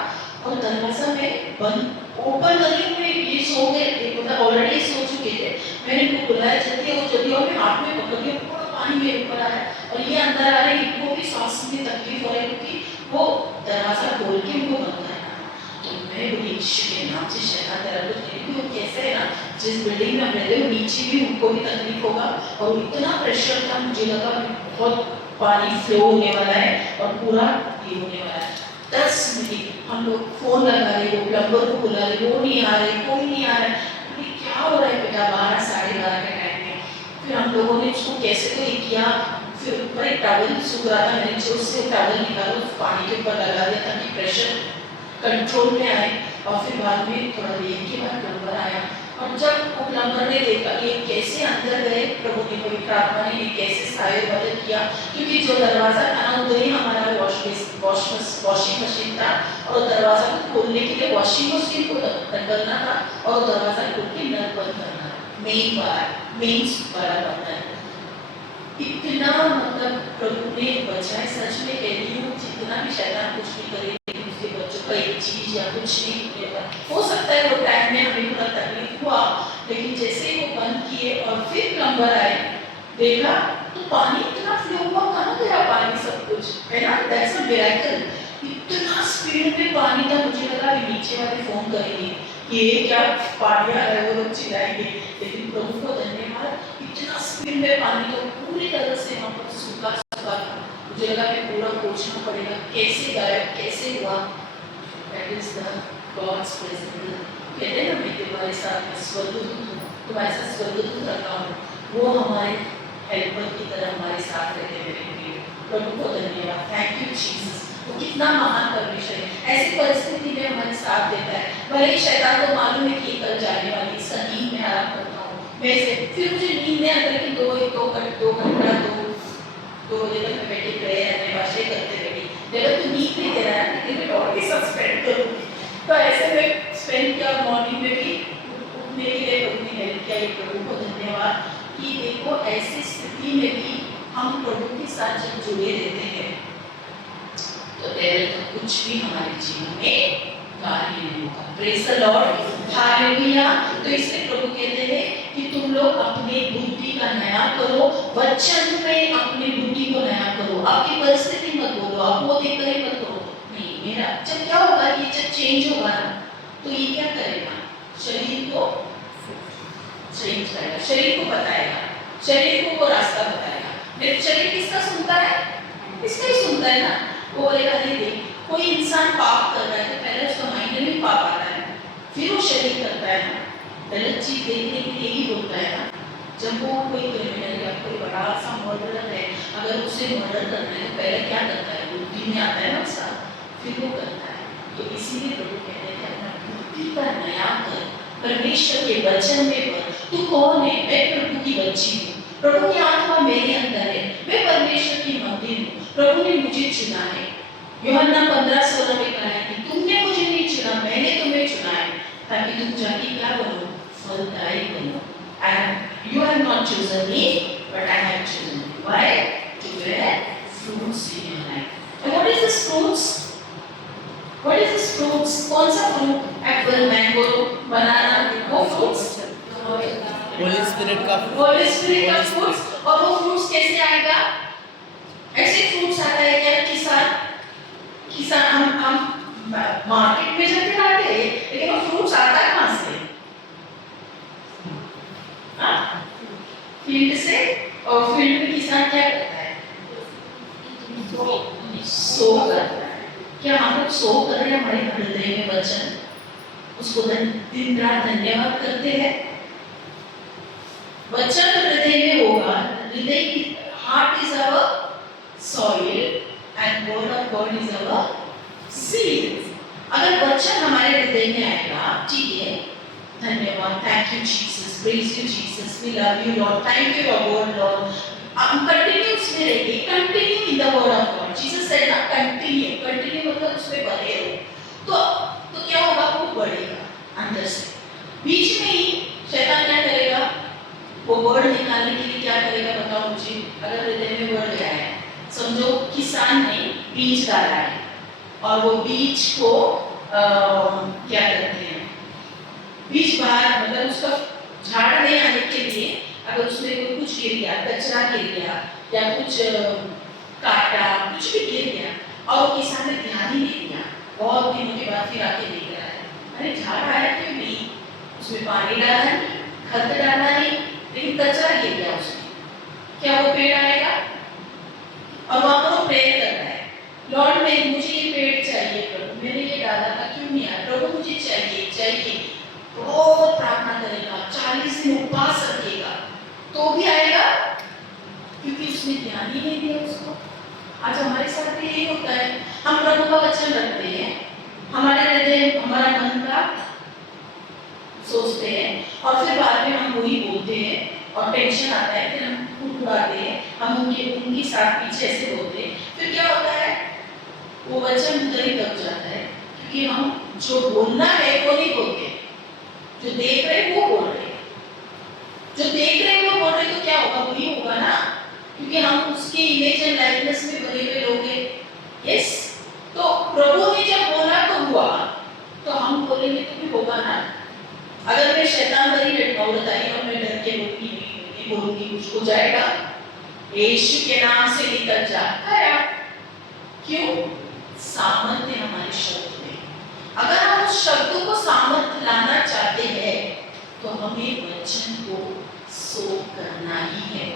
और दरवाजा में बंद ओपन करने में ये सो गए थे, मतलब ऑलरेडी सो चुके थे। मैंने इनको बुलाया जल्दी, और मैं हाथ में पकड़ के पूरा पानी मेरे ऊपर आया, और ये अंदर आ रहे, इनको भी सांस में तकलीफ हो रही क्योंकि वो दरवाजा खोल के उनको बंद है। मैं बोली यीशु के नाम से शैतान तेरा कुछ नहीं, क्योंकि वो कैसे है ना, जिस बिल्डिंग में हम रहते हो नीचे भी उनको भी तकलीफ होगा, और इतना प्रेशर था, मुझे लगा बहुत पानी फ्लो होने वाला है और पूरा ये होने वाला है। 10 मिनट हम लोग फोन लगा रहे, वो प्लम्बर को बुला रहे, वो नहीं आ रहे, कोई नहीं आ रहा है, क्या हो रहा है बेटा, 12 साढ़े 12 के टाइम में। फिर हम लोगों ने उसको कैसे तो ये किया, फिर ऊपर एक टॉवल सूख रहा था, मैंने जो उससे टॉवल निकाला उस पानी के ऊपर लगा दिया ताकि प्रेशर कंट्रोल में आए, और फिर बाद में थोड़ा देर के बाद प्लम्बर आया, और जब वो प्लम्बर ने देखा ये कैसे अंदर गए, प्रभु ने पवित्र आत्मा ने ये कैसे सहाय मदद किया, क्योंकि जो दरवाजा था ना उधर ही हमारा वॉशिंग मशीन था, और दरवाजा को खोलने के लिए वॉशिंग मशीन को निकलना था और दरवाजा खोल के नल बंद करना, मेन वाला बंद है। इतना मतलब प्रभु ने बचाए, सच में कह रही हूँ, जितना भी शैतान कुछ भी करे उसके बच्चों का एक चीज या कुछ नहीं मिलेगा। हो सकता है वो टाइम में हमें थोड़ा तकलीफ हुआ, लेकिन जैसे ही वो बंद किए और फिर प्लम्बर आए, देखा तो पानी इतना फ्लो हुआ, कहाँ गया पानी, सब कुछ है ना, दैट्स अ मिरेकल। इतना स्पीड में पानी था, मुझे लगा कि नीचे वाले फोन करेंगे ये क्या पार्टियां है, वो लोग चिल्लाएंगे, लेकिन प्रभु को धन्यवाद, इतना स्पीड में पानी तो पूरी तरह से वहाँ पर सूखा था, मुझे लगा कि पूरा पूछना पड़ेगा कैसे गया, कैसे हुआ। That is the gods presence. कहते हैं ना मैं तुम्हारे साथ स्वर्गदूत हूँ, तुम्हारे साथ स्वर्गदूत रखा हूँ, वो हमारे हेल्पर की तरह हमारे साथ रहते हैं। प्रभु को धन्यवाद, थैंक यू जीसस, वो कितना महान परमेश्वर है, ऐसी परिस्थिति में हमारे साथ देता है। भले ही शैतान को मालूम है कि कल जाने वाली नींद में आराम करता हूँ मैं से, फिर मुझे नींद नहीं आता कि 2 बजे तक मैं बैठी प्रेयर में बातें करते रही, जब तू नींद नहीं दे रहा है लेकिन मैं और भी सस्पेंड करूँगी, तो ऐसे में स्पेंड किया, मॉर्निंग में भी उठने के लिए प्रभु ने हेल्प किया। प्रभु को धन्यवाद कि देखो ऐसी स्थिति में भी हम प्रभु के साथ जब जुड़े रहते हैं तो डेविल का कुछ भी हमारे जीवन में कार्य नहीं होगा। Praise the Lord, hallelujah. तो इसलिए प्रभु कहते हैं कि तुम लोग अपनी बुद्धि का नया करो, वचन में अपनी बुद्धि को नया करो, आपकी परिस्थिति मत बोलो, आप वो देखकर ही मत करो, नहीं मेरा जब क्या होगा, ये जब चेंज होगा ना तो ये क्या करेगा, शरीर को चेंज करेगा, शरीर को बताएगा, शरीर को वो रास्ता बताएगा। मेरे शरीर किसका सुनता है, इसका ही सुनता है ना, वो बोलेगा नहीं देख, कोई इंसान पाप कर रहा है तो पहले उसका माइंड में पाप आता है, फिर वो शरीर करता है ना, गलत चीज देखने के लिए ही बोलता है ना। जब वो कोई क्रिमिनल या कोई बड़ा सा मर्डरर है, अगर उसे मर्डर करना है तो पहले क्या करता है, बुद्धि में आता है ना उसका, फिर वो करता है। तो इसीलिए प्रभु कहते हैं अपना बुद्धि का नया कर, परमेश्वर के वचन में पढ़। तू कौन है, मैं प्रभु की बच्ची हूँ, प्रभु की आत्मा मेरे अंदर है, मैं परमेश्वर की मंदिर हूँ, प्रभु ने मुझे चुना है। यूहन्ना 15:16 में कहा है कि तुमने मुझे नहीं चुना, मैंने तुम्हें चुना है, ताकि तुम जाके क्या बनो, फलदायी बनो। And you have not chosen me, but I have chosen you. Why? To bear fruits in your life. And what is this fruits? What is this fruits? कौन सा fruit? Apple, mango, banana, वो fruits? होली स्पिरिट का Holy Spirit का fruits। और वो fruits कैसे आएगा? ऐसे fruits आता है क्या, किसान हम मार्केट में जाके लाते हैं, लेकिन वो फ्रूट्स आता है कहाँ से, फील्ड से। और फील्ड में किसान क्या करता है, सो करता है। क्या हम लोग सो कर रहे हैं हमारे हृदय में वचन, उसको दिन रात धन्यवाद करते हैं। वचन हृदय में होगा, हृदय की heart is our soil and word of God is our seed। अगर वचन हमारे हृदय में आएगा, ठीक है, धन्यवाद, thank you Jesus, praise you Jesus, we love you Lord, thank you your word Lord. हम कंटिन्यू उसमें रहेंगे, continue in the word of God. Jesus said ना कंटिन्यू मतलब उसमें बने रहो, तो क्या होगा, वो बढ़ेगा अंदर से। बीच में ही शैतान क्या करेगा, वो वर्ड निकालने के लिए क्या करेगा बताओ मुझे। अगर हृदय में वर्ड गया है, समझो किसान ने बीज डाला है और वो बीज को क्या करते हैं, बीज बाहर मतलब उसका झाड़ नहीं आने के लिए अगर उसमें कोई कुछ गिर गया, कचरा गिर गया या कुछ काटा, कुछ भी गिर गया और वो किसान ने ध्यान ही नहीं दिया, बहुत दिनों के बाद फिर आके देख रहा है झाड़ आया क्यों नहीं, उसमें पानी डाला नहीं, खत डाला नहीं, लेकिन कचरा गिर गया उसमें, क्या वो पेड़ आएगा? और वहां पर वो प्रेयर कर रहा है, लॉर्ड मैं मुझे ये पेड़ चाहिए प्रभु, मैंने ये डाला था क्यों नहीं आया प्रभु, मुझे चाहिए चाहिए। बहुत प्रार्थना करेगा, 40 दिन उपवास रखेगा, तो भी आएगा, क्योंकि उसने ध्यान ही नहीं दिया उसको। आज हमारे साथ भी यही होता है, हम प्रभु का वचन रखते हैं, हमारे हृदय हमारा मन का सोचते हैं, और फिर बाद में हम वही बोलते हैं, और टेंशन आता है, फिर हम उड़ाते हैं, हम उनकी साथ पीछे ऐसे बोलते हैं, फिर क्या होता है, वो वचन उधर ही दब जाता है, क्योंकि हम जो बोलना है वो नहीं बोलते, जो देख रहे वो बोल रहे, जो देख रहे वो बोल रहे, तो क्या होगा, वही होगा ना, क्योंकि हम उसके इमेज एंड लाइकनेस में बने हुए लोग हैं। यस, तो प्रभु ने जब बोला तो हुआ, तो हम बोलेंगे तो भी होगा ना। अगर मैं शैतान भरी लड़काऊ बताई और मैं डर के बोलूंगी कुछ हो जाएगा, यीशु के नाम से निकल जाता है। क्यों? सामर्थ्य हमारे शब्द में, अगर हम उस शब्दों को सामर्थ्य लाना चाहते हैं तो हमें वचन को सो करना ही है,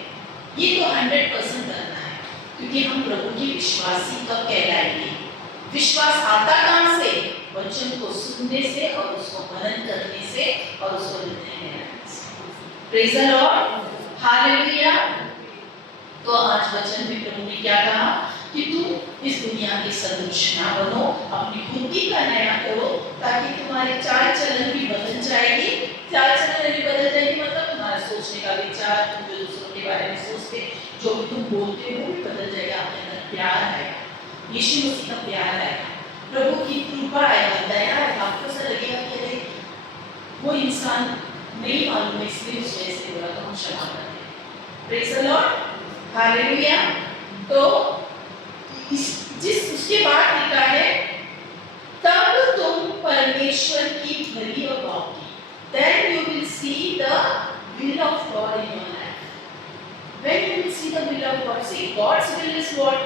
ये तो 100% करना है, क्योंकि हम प्रभु के विश्वासी कब कहलाएंगे? विश्वास आता कहां से? वचन को सुनने से और उसको मनन करने से और उसको हृदय में रखने से। Praise the Lord, hallelujah. तो आज वचन में प्रभु ने क्या कहा कि तुम इस दुनिया के सदृश ना बनो, अपनी बुद्धि का नया करो, ताकि तुम्हारे चाल चलन भी बदल जाएगी। चाल चलन भी बदल जाएगी मतलब तुम्हारा सोचने का विचार, तुम जो दूसरों के बारे में सोचते, जो भी तुम बोलते हो वो भी बदल जाएगा। आपके अंदर प्यार आएगा, यीशु मसीह का प्यार आएगा, प्रभु की कृपा आएगा, दया आएगा। आपको ऐसा लगेगा कि अरे वो इंसान नहीं मालूम है, इसलिए उस वजह से बोला, तो हम क्षमा करते हैं। Praise the Lord, hallelujah. तो जिस उसके बाद लिखा है, तब तुम परमेश्वर की भली और बाकी, then you will see the will of God in your life. When you will see the will of God, see God's will is what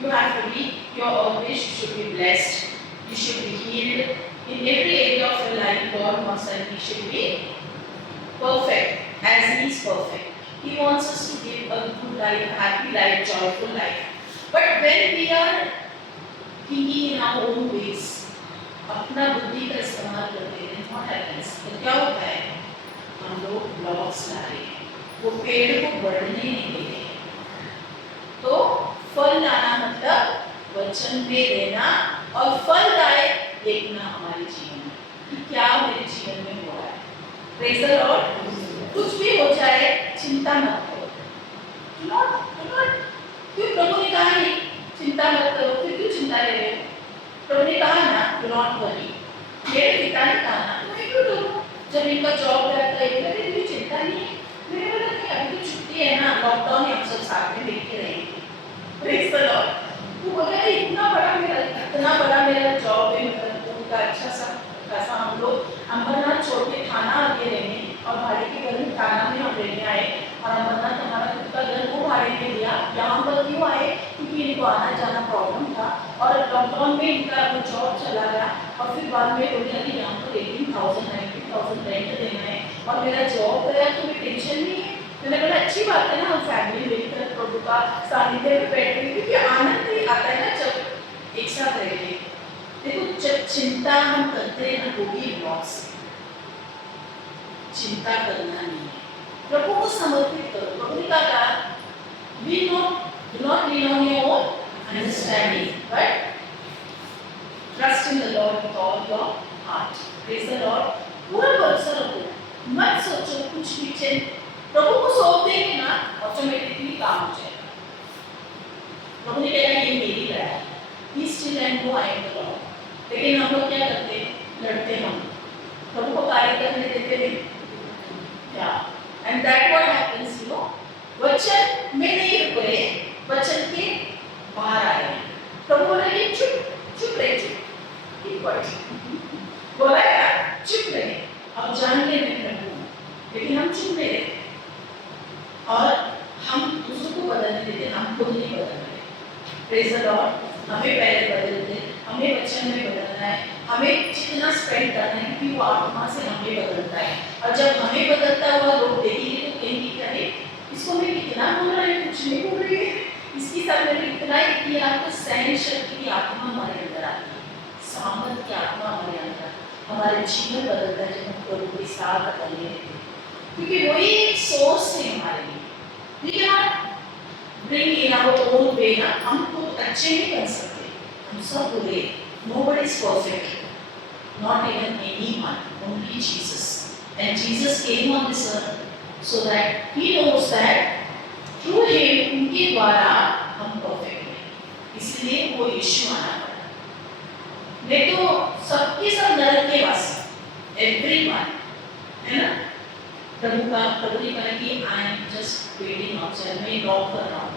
you have to be. Your always should be blessed. You should be healed in every area of your life. God wants that we should be perfect as He is perfect. He wants us to live a good life, happy life, joyful life. But when we are thinking in our own ways, अपना बुद्धि का इस्तेमाल करते हैं, what happens? तो क्या होता है? हम लोग ब्लॉक्स ला रहे हैं, वो पेड़ को बढ़ने नहीं दे रहे हैं। तो फल लाना मतलब वचन में रहना और फलदायक देखना हमारे जीवन में कि क्या मेरे जीवन में हो रहा है। Praise the Lord. कुछ भी हो जाए चिंता मत करो। क्यों प्रभु ने कहा नहीं चिंता मत करो, फिर क्यों चिंता ले रहे हो? प्रभु ने कहा ना डू नॉट वरी। मेरे पिता ने कहा ना मैं क्यों डरूं? जब इनका जॉब रहता है मेरे लिए चिंता नहीं है। मेरे बोला नहीं अभी तो छुट्टी है ना, लॉकडाउन है, हम सब साथ में मिल के रहेंगे। Praise the Lord. तो बोला इतना बड़ा मेरा जॉब है, मतलब उनका अच्छा सा खासा हम लोग अमरनाथ छोड़ के थाना आके रहने और भाड़े के घर में थाना में हम रहने आए, और अमरनाथ हमारा खुद का घर वो भाड़े में लिया। यहाँ पर क्यों आए? क्योंकि इनको आना जाना प्रॉब्लम था और लॉकडाउन में इनका वो जॉब चला गया, और फिर बाद में बोला कि यहाँ पर 18,000 19,000 रेंट देना है और मेरा जॉब गया तो कोई टेंशन नहीं है। मैंने बोला अच्छी बात है ना, हम फैमिली मिलकर प्रभु का सानिध्य में बैठ गए, क्योंकि आनंद भी आता है ना जब एक साथ रहते। देखो जब चिंता हम करते हैं ना वो भी लॉस है, चिंता करना नहीं है, प्रभु को समर्पित करो। प्रभु ने कहा do not lean on your own understanding, but trust in the Lord with all your heart. Praise the Lord. पूरा भरोसा रखो, मत सोचो कुछ पीछे, प्रभु को सौंप देंगे ना ऑटोमेटिकली काम हो जाएगा। प्रभु ने कहा ये मेरी लड़ाई है, be still and know I am the Lord। लेकिन हम लोग क्या करते हैं? लड़ते हम, प्रभु को कार्य करने देते नहीं। Yeah, and that what happens, you know, वचन में नहीं रुक रहे, वचन के बाहर आ रहे हैं। प्रभु बोला ये चुप रहे, बोला यार चुप रहे, अब जान ले मैं प्रभु, लेकिन हम चुप नहीं रहते और हम दूसरों को बदलने देते, हम खुद नहीं बदल रहे। Praise the Lord. हमें पहले बदलते, हमें वचन में बदलना करना है, हमें जितना स्पेंड करना है, क्योंकि वो आत्मा से हमें बदलता है। और जब हमें बदलता हुआ लोग देखेंगे तो कहेंगे कि अरे इसको मैं कितना बोल रहा है, कुछ नहीं बोल रही है, इसके साथ मैंने इतना ही किया। तो सहन शक्ति की आत्मा हमारे अंदर आती है, सामर्थ की आत्मा हमारे अंदर, हमारे जीवन बदलता है जब हम प्रभु के साथ बने रहते हैं, क्योंकि वही एक सोर्स है हमारे लिए। ठीक है ना, bring in our own way ना, हम खुद अच्छे नहीं बन सकते, हम सब बुरे, nobody is perfect, not even anyone, only Jesus, and Jesus came on this earth so that he knows that through him, उनके द्वारा हम परफेक्ट हैं, इसलिए वो यीशु आना पड़ा। नहीं तो सबके सब नरक के वासी, everyone, है ना। प्रभु ने कहा कि I am just waiting outside, मैं नॉक कर रहा हूँ,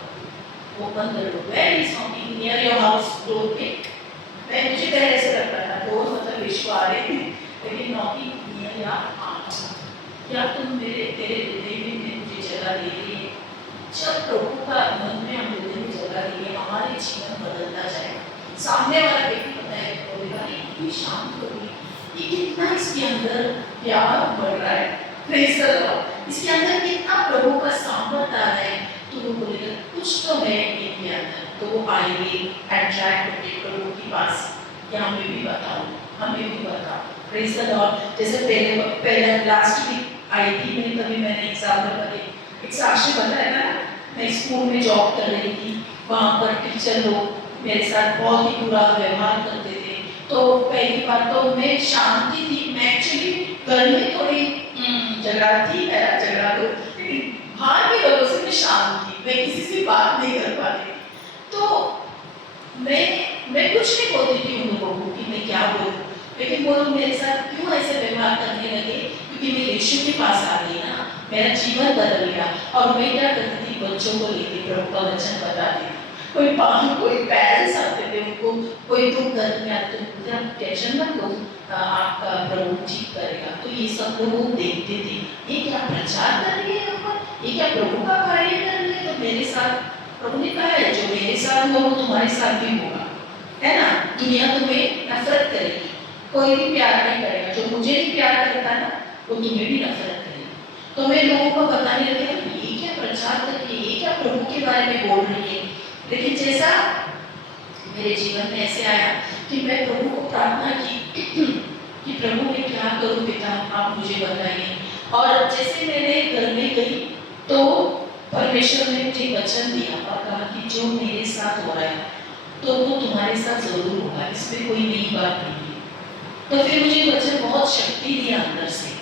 open the door, where is knocking, near your house door पे। मुझे पहले ऐसे लगता था डोर मतलब विश्व आ रहे थे, लेकिन नॉकिंग नियर या क्या तुम तेरे हृदय में मुझे जगह दे रही है। जब प्रभु का मन में हम हृदय में जगह देंगे, हमारे जीवन बदलता जाएगा। सामने वाला व्यक्ति पता है बोलेगा ये शांत होगी, ये कितना इसके अंदर प्यार बढ़ रहा है, इसके अंदर कितना प्रभु का सामर्थ्य आ रहा है। तो वो बोलेगा कुछ तो है इनके अंदर, तो वो आएंगे अट्रैक्ट होके प्रभु के पास कि हमें भी बताओ, हमें भी बताओ। Praise the Lord. जैसे पहले लास्ट वीक आई थी, मैंने एग्जाम्पल बताई, एक साक्षी बताया था, मैं स्कूल में जॉब कर रही थी, वहाँ पर टीचर लोग मेरे साथ बहुत ही बुरा व्यवहार करते थे। तो पहली बार तो मैं शांति थी, मैं एक्चुअली घर में थोड़ी झगड़ा थी, झगड़ा तो, लेकिन बाहर के लोगों से मैं शांत थी, मैं किसी से बात नहीं कर पाती। तो मैं कुछ नहीं बोलती थी उन लोगों को कि मैं क्या बोलूं, लेकिन वो लोग मेरे साथ क्यों ऐसे व्यवहार करने लगे, क्योंकि मैं यीशु के पास आ गई ना, मेरा जीवन बदल गया। और मैं क्या करती थी, बच्चों को लेके प्रभु का वचन बताती थी, कोई पेरेंट्स आते थे, उनको कोई दुख दर्द में आते थे, आप टेंशन मत लो, आपका प्रभु ठीक करेगा। तो ये सब लोग देखते थे, ये क्या प्रचार कर रही है, ये क्या प्रभु का कार्य कर रही है। तो मेरे साथ प्रभु ने कहा है जो मेरे साथ हुआ वो तुम्हारे साथ भी होगा, है ना। दुनिया तुम्हें नफरत करेगी, कोई भी प्यार नहीं करेगा, जो मुझे भी प्यार करता है ना वो तुम्हें भी नफरत करेगी। तो मैं लोगों को बताने लगी ये क्या प्रचार कर रही है, ये क्या प्रभु के बारे में बोल रही है। लेकिन जैसा मेरे जीवन में ऐसे आया कि मैं प्रभु को प्रार्थना की कि प्रभु मैं क्या करूं पिता, आप मुझे बताइए। और जैसे मैंने घर में गई तो परमेश्वर ने मुझे वचन दिया और कहा कि जो मेरे साथ हो रहा है तो वो तुम्हारे साथ जरूर होगा, इसमें कोई नई बात नहीं है। तो फिर मुझे वचन बहुत शक्ति दिया अंदर से।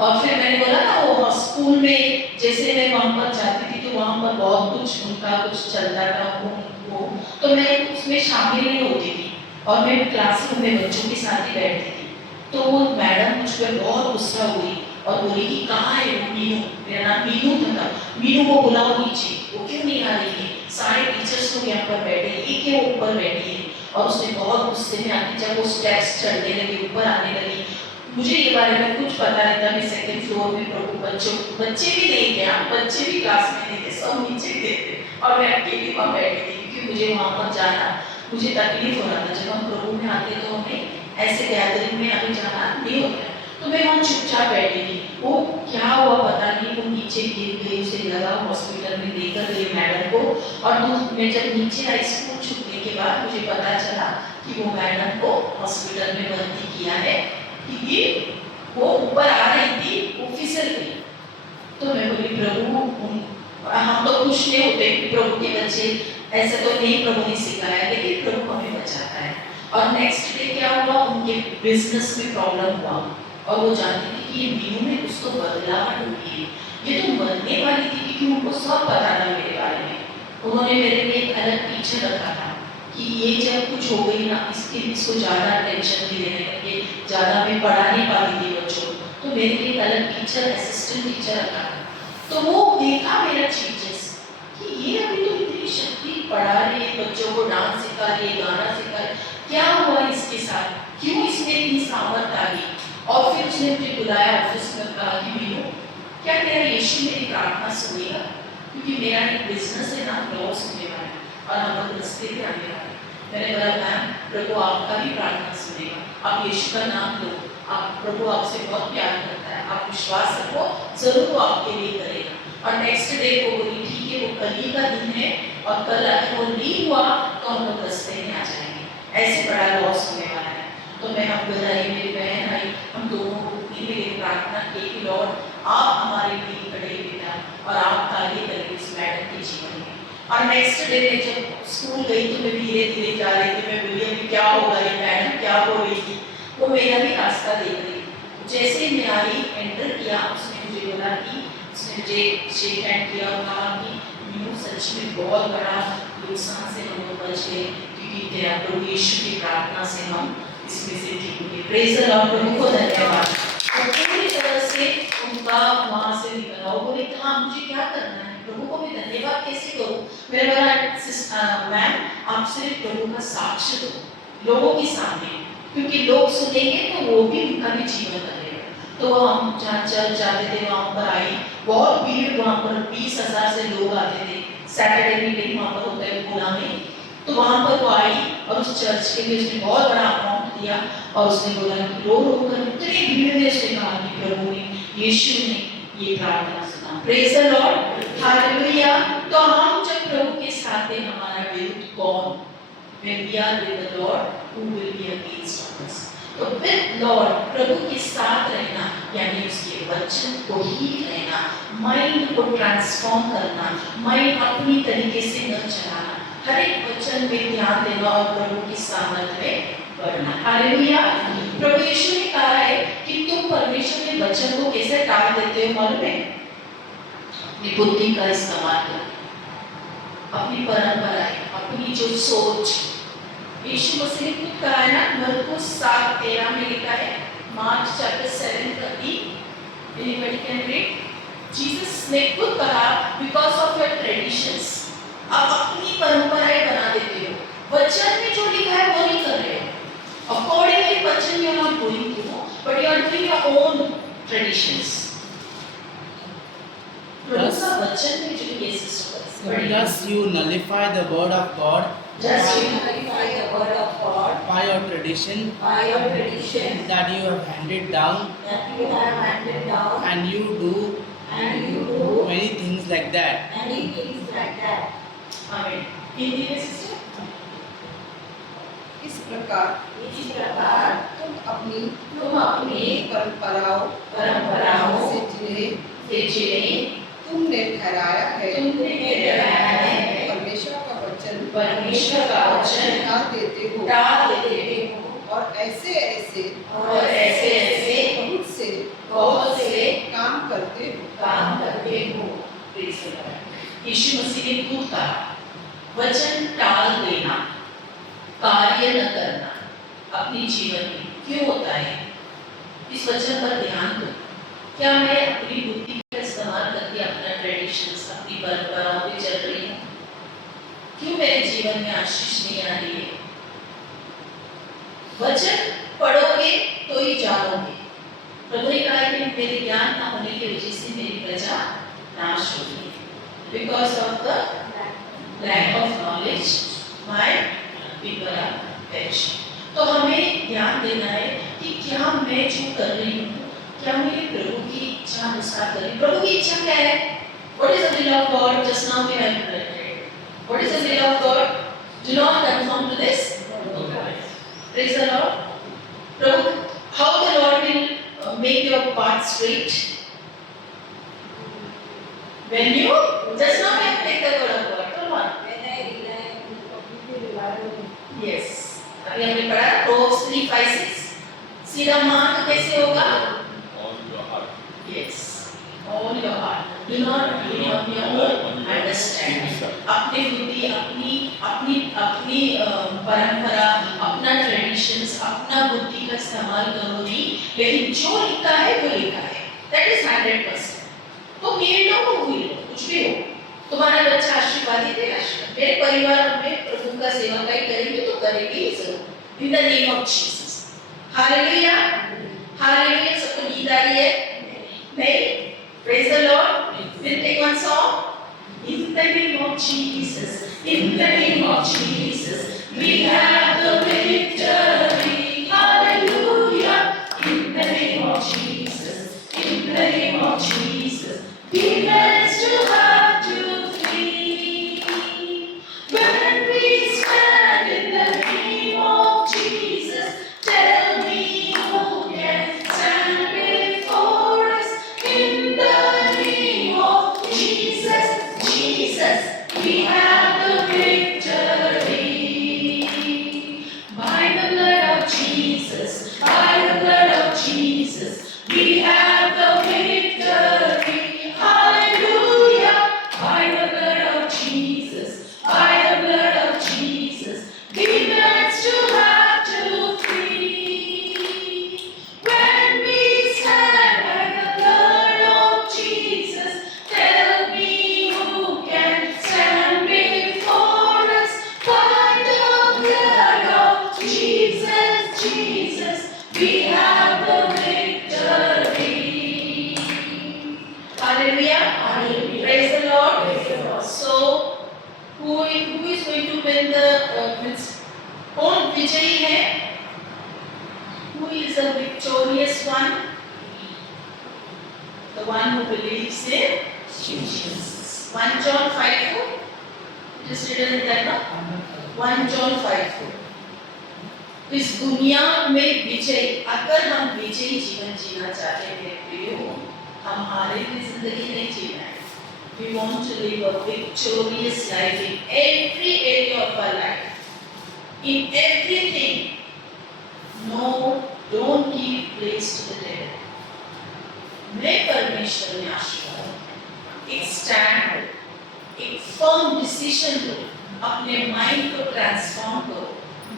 और फिर मैंने बोला ना वो स्कूल में जैसे मैं वहाँ पर जाती थी तो वहाँ पर बहुत कुछ उनका कुछ चलता था वो तो मैं उसमें शामिल नहीं होती थी और मैं क्लासरूम में बच्चों के साथ ही बैठती थी। तो वो मैडम मुझ पर बहुत गुस्सा हुई और बोली कि कहाँ है वो मीनू, मेरा नाम मीनू था, मीनू को बुलाओ नीचे, वो क्यों नहीं आ रही है, सारे टीचर्स लोग यहाँ पर बैठे, एक के ऊपर बैठी है। और उसने बहुत गुस्से में आके जब वो स्टेप्स चढ़ने लगी, ऊपर आने लगी, मुझे ये बारे में कुछ पता नहीं था। मैं सेकंड फ्लोर में प्रभु बच्चे भी नहीं थे, बच्चे भी क्लास में नहीं थे, सब नीचे थे और मैं अकेली वहाँ बैठी थी क्योंकि मुझे वहाँ पर जाना मुझे तकलीफ हो रहा था। जब हम प्रभु में आते तो हमें ऐसे गैदरिंग में अभी जाना नहीं होता है, तो मैं वहाँ चुपचाप बैठी थी। वो क्या हुआ पता नहीं, वो नीचे गिर गई, उसे लगा हॉस्पिटल में लेकर गई मैडम को। और मैं जब नीचे आई स्कूल छूटने के बाद मुझे पता चला कि वो मैडम को हॉस्पिटल में भर्ती किया है क्योंकि वो ऊपर आ रही थी, वो फिसल गई। तो मैं बोली प्रभु, हम तो खुश नहीं होते प्रभु के बच्चे ऐसे तो नहीं प्रभु ने सिखाया, लेकिन प्रभु हमें बचाता है। और नेक्स्ट डे क्या हुआ, उनके बिजनेस में प्रॉब्लम हुआ और वो जानती थी कि ये मीनू में कुछ तो बदलाव हुई है, ये तो मरने वाली थी क्योंकि उनको सब पता था मेरे बारे में। उन्होंने मेरे लिए एक अलग टीचर रखा था कि ये जब कुछ हो गई ना इसको ज़्यादा टेंशन भी देने लगे, ज़्यादा मैं पढ़ा नहीं पाती थी बच्चों को, तो मेरे लिए एक अलग टीचर असिस्टेंट टीचर रखा था। तो वो देखा मेरा टीचर्स कि ये अभी तो इतनी शक्ति पढ़ा रही है, बच्चों को डांस सिखा रही है, गाना सिखा रही है, क्या हुआ इसके साथ, क्यों इसमें इतनी सामर्थ आ गई। और फिर उसने मुझे बुलाया ऑफिस में, कहा कि मीनू क्या तेरा यीशु मेरी प्रार्थना सुनेगा, क्योंकि मेरा एक बिजनेस है ना लॉस होने वाला है और हम लोग रास्ते पे आने वाले। मैंने बोला मैम प्रभु आपका भी प्रार्थना सुनेगा, आप यीशु का नाम लो, आप प्रभु आपसे बहुत प्यार करता है, आप विश्वास रखो जरूर वो आपके लिए करेगा। और नेक्स्ट डे वो बोली ठीक है वो कल ही का दिन है और कल अगर वो नहीं हुआ तो हम लोग रास्ते में आ जाएंगे, ऐसे बड़ा लॉस होने वाला है। तो मैं हम घर आई, मेरी बहन आई, हम दोनों के लिए प्रार्थना की कि लॉर्ड आप हमारे लिए खड़े बेटा और आप कार्य करेंगे इस मैडम के जीवन में। और नेक्स्ट डे में जब स्कूल गई तो मैं धीरे धीरे जा रही थी, मैं बोली अभी क्या होगा, ये मैडम क्या बोल रही थी, वो मेरा भी रास्ता देख रही थी। जैसे मैं आई एंटर किया उसने मुझे बोला कि उसने मुझे शेक हैंड किया और कहा कि मीनू सच में बहुत बड़ा नुकसान से हम लोग बच गए क्योंकि तेरा प्रभु यीशु की प्रार्थना से हम इसमें से ठीक हुए। प्रेज़ द लॉर्ड, प्रभु को धन्यवाद। और पूरी तरह से उनका वहाँ से निकला, वो बोले हाँ मुझे क्या करना है, प्रभु को मैं धन्यवाद कैसे करूँ। मेरे बोला मैम आप सिर्फ प्रभु का साक्ष्य दो लोगों के सामने, क्योंकि लोग सुनेंगे तो वो भी उनका भी जीवन करेगा। तो हम जहाँ चल जाते थे वहाँ पर आई, बहुत भीड़ वहाँ पर 20,000 से लोग आते थे, सैटरडे मीटिंग वहाँ पर होता है पुणे में। तो वहाँ पर वो आई और उस चर्च के लिए उसने बहुत बड़ा अमाउंट दिया और उसने बोला कि रो रो कर इतनी भीड़ में उसने कहा कि प्रभु ने यीशु ने ये प्रार्थना सुना। Praise the Lord, hallelujah. तो हम जब प्रभु के साथ हैं हमारा विरुद्ध कौन? When we are with the Lord, who will be against us? तो with Lord प्रभु के साथ रहना यानी उसके वचन को ही रहना, माइंड को ट्रांसफॉर्म करना, माइंड अपनी तरीके से न चलाना, हर एक वचन में ध्यान देना और प्रभु की सामर्थ्य में बढ़ना। हालेलुया। प्रभु यीशु ने कहा है कि तुम परमेश्वर के वचन को कैसे टाल देते हो मालूम है? अपनी बुद्धि का इस्तेमाल कर, अपनी परंपराएं, अपनी जो सोच। यीशु मसीह ने खुद कहा है ना, मरकुस 7:13 में लिखा है, mark chapter 7:30, anybody can read? Jesus ने खुद कहा बिकॉज ऑफ योर ट्रेडिशंस, आप अपनी परंपराएं बना देते हो, वचन में जो लिखा है वो नहीं कर रहे हो। अकॉर्डिंगली वचन you are not going to know, but you are doing your own traditions. प्रभु का वचन में जो ये Plus you nullify the word of God just you nullify the word of God by your tradition that you have handed down, and you do many things like that. Amen. Hindi में सिस्टर, इस प्रकार तुम अपनी परंपराओं से जिन्हें तुमने ठहराया है परमेश्वर का वचन टाल देते हो और ऐसे बहुत से काम करते हो। यीशु मसीह ने खुद कहा वचन टाल देना, कार्य न करना अपनी जीवन में क्यों होता है? इस वचन पर ध्यान दो। क्या मैं अपनी बुद्धि का इस्तेमाल करके अपना ट्रेडिशंस, अपनी परंपराओं पे चल रही हूँ? क्यों मेरे जीवन में आशीष नहीं आ रही है? वचन पढ़ोगे तो ही जानोगे। प्रभु ने कहा कि मेरे ज्ञान न होने की वजह से मेरी प्रजा नाश होगी। Because of the lack of knowledge, my people are perishing. तो हमें ध्यान देना है कि क्या मैं जो कर रही हूँ क्या मेरे प्रभु की इच्छा अनुसार करें? प्रभु की इच्छा क्या है? What is the will of God? Just now we have read. What is the will of God? Do not conform to this. Praise the Lord. Prabhu, how the Lord will make your path straight? When you just now we have take the word of God. Come on. Yes. अभी हमने पढ़ा Proverbs 3:5-6. सीधा मार्ग कैसे होगा? Yes, all your heart. Do not lean on your own understanding. अपनी बुद्धि, अपनी परंपरा, अपना ट्रेडिशंस, अपना बुद्धि का इस्तेमाल करो नहीं, लेकिन जो लिखा है वो लिखा है. That is 100%. तो मेरे लो वो हुई लो, कुछ भी हो. तुम्हारा बच्चा आशीर्वादित है, आशीर्वाद. मेरे परिवार में प्रभु का सेवकाई करेंगे तो करेंगे ही जरूर. In the name of Jesus. Hallelujah. Hallelujah. सबको नींद आ रही है? नहीं? Praise the Lord. We'll take one song. In the name of Jesus. In the name of Jesus. We have the victory. Hallelujah. In the name of Jesus. In the name of Jesus. Be blessed to have to free. When we stand in the name of Jesus, tell me who can stand before us. In the name of Jesus, Jesus, we have the victory. By the blood of Jesus, by the blood of Jesus, we have the victory. Hallelujah. By the blood of Jesus, by the blood of Jesus, be blessed to have to free. When we stand by the blood of Jesus, tell me who can stand before us. By the blood of Jesus, Jesus, we have the victory. Hallelujah. Hallelujah. Praise the Lord. Praise the Lord. So, who is going to win the means कौन विजयी है? Who is the victorious one? The one who believes in Jesus. 1 John 5:4. It is written in that book. 1 John 5:4. इस दुनिया में विजय, अगर हम विजयी जीवन जीना चाहते हैं प्रियो, हम हारे की जिंदगी नहीं जीना है. We want to live a victorious life in every area of our life. In everything. No, don't give place to the devil. मैं परमेश्वर में आश्रय हूँ. एक स्टैंड हो, एक फर्म डिसीजन लो, अपने माइंड को ट्रांसफॉर्म करो.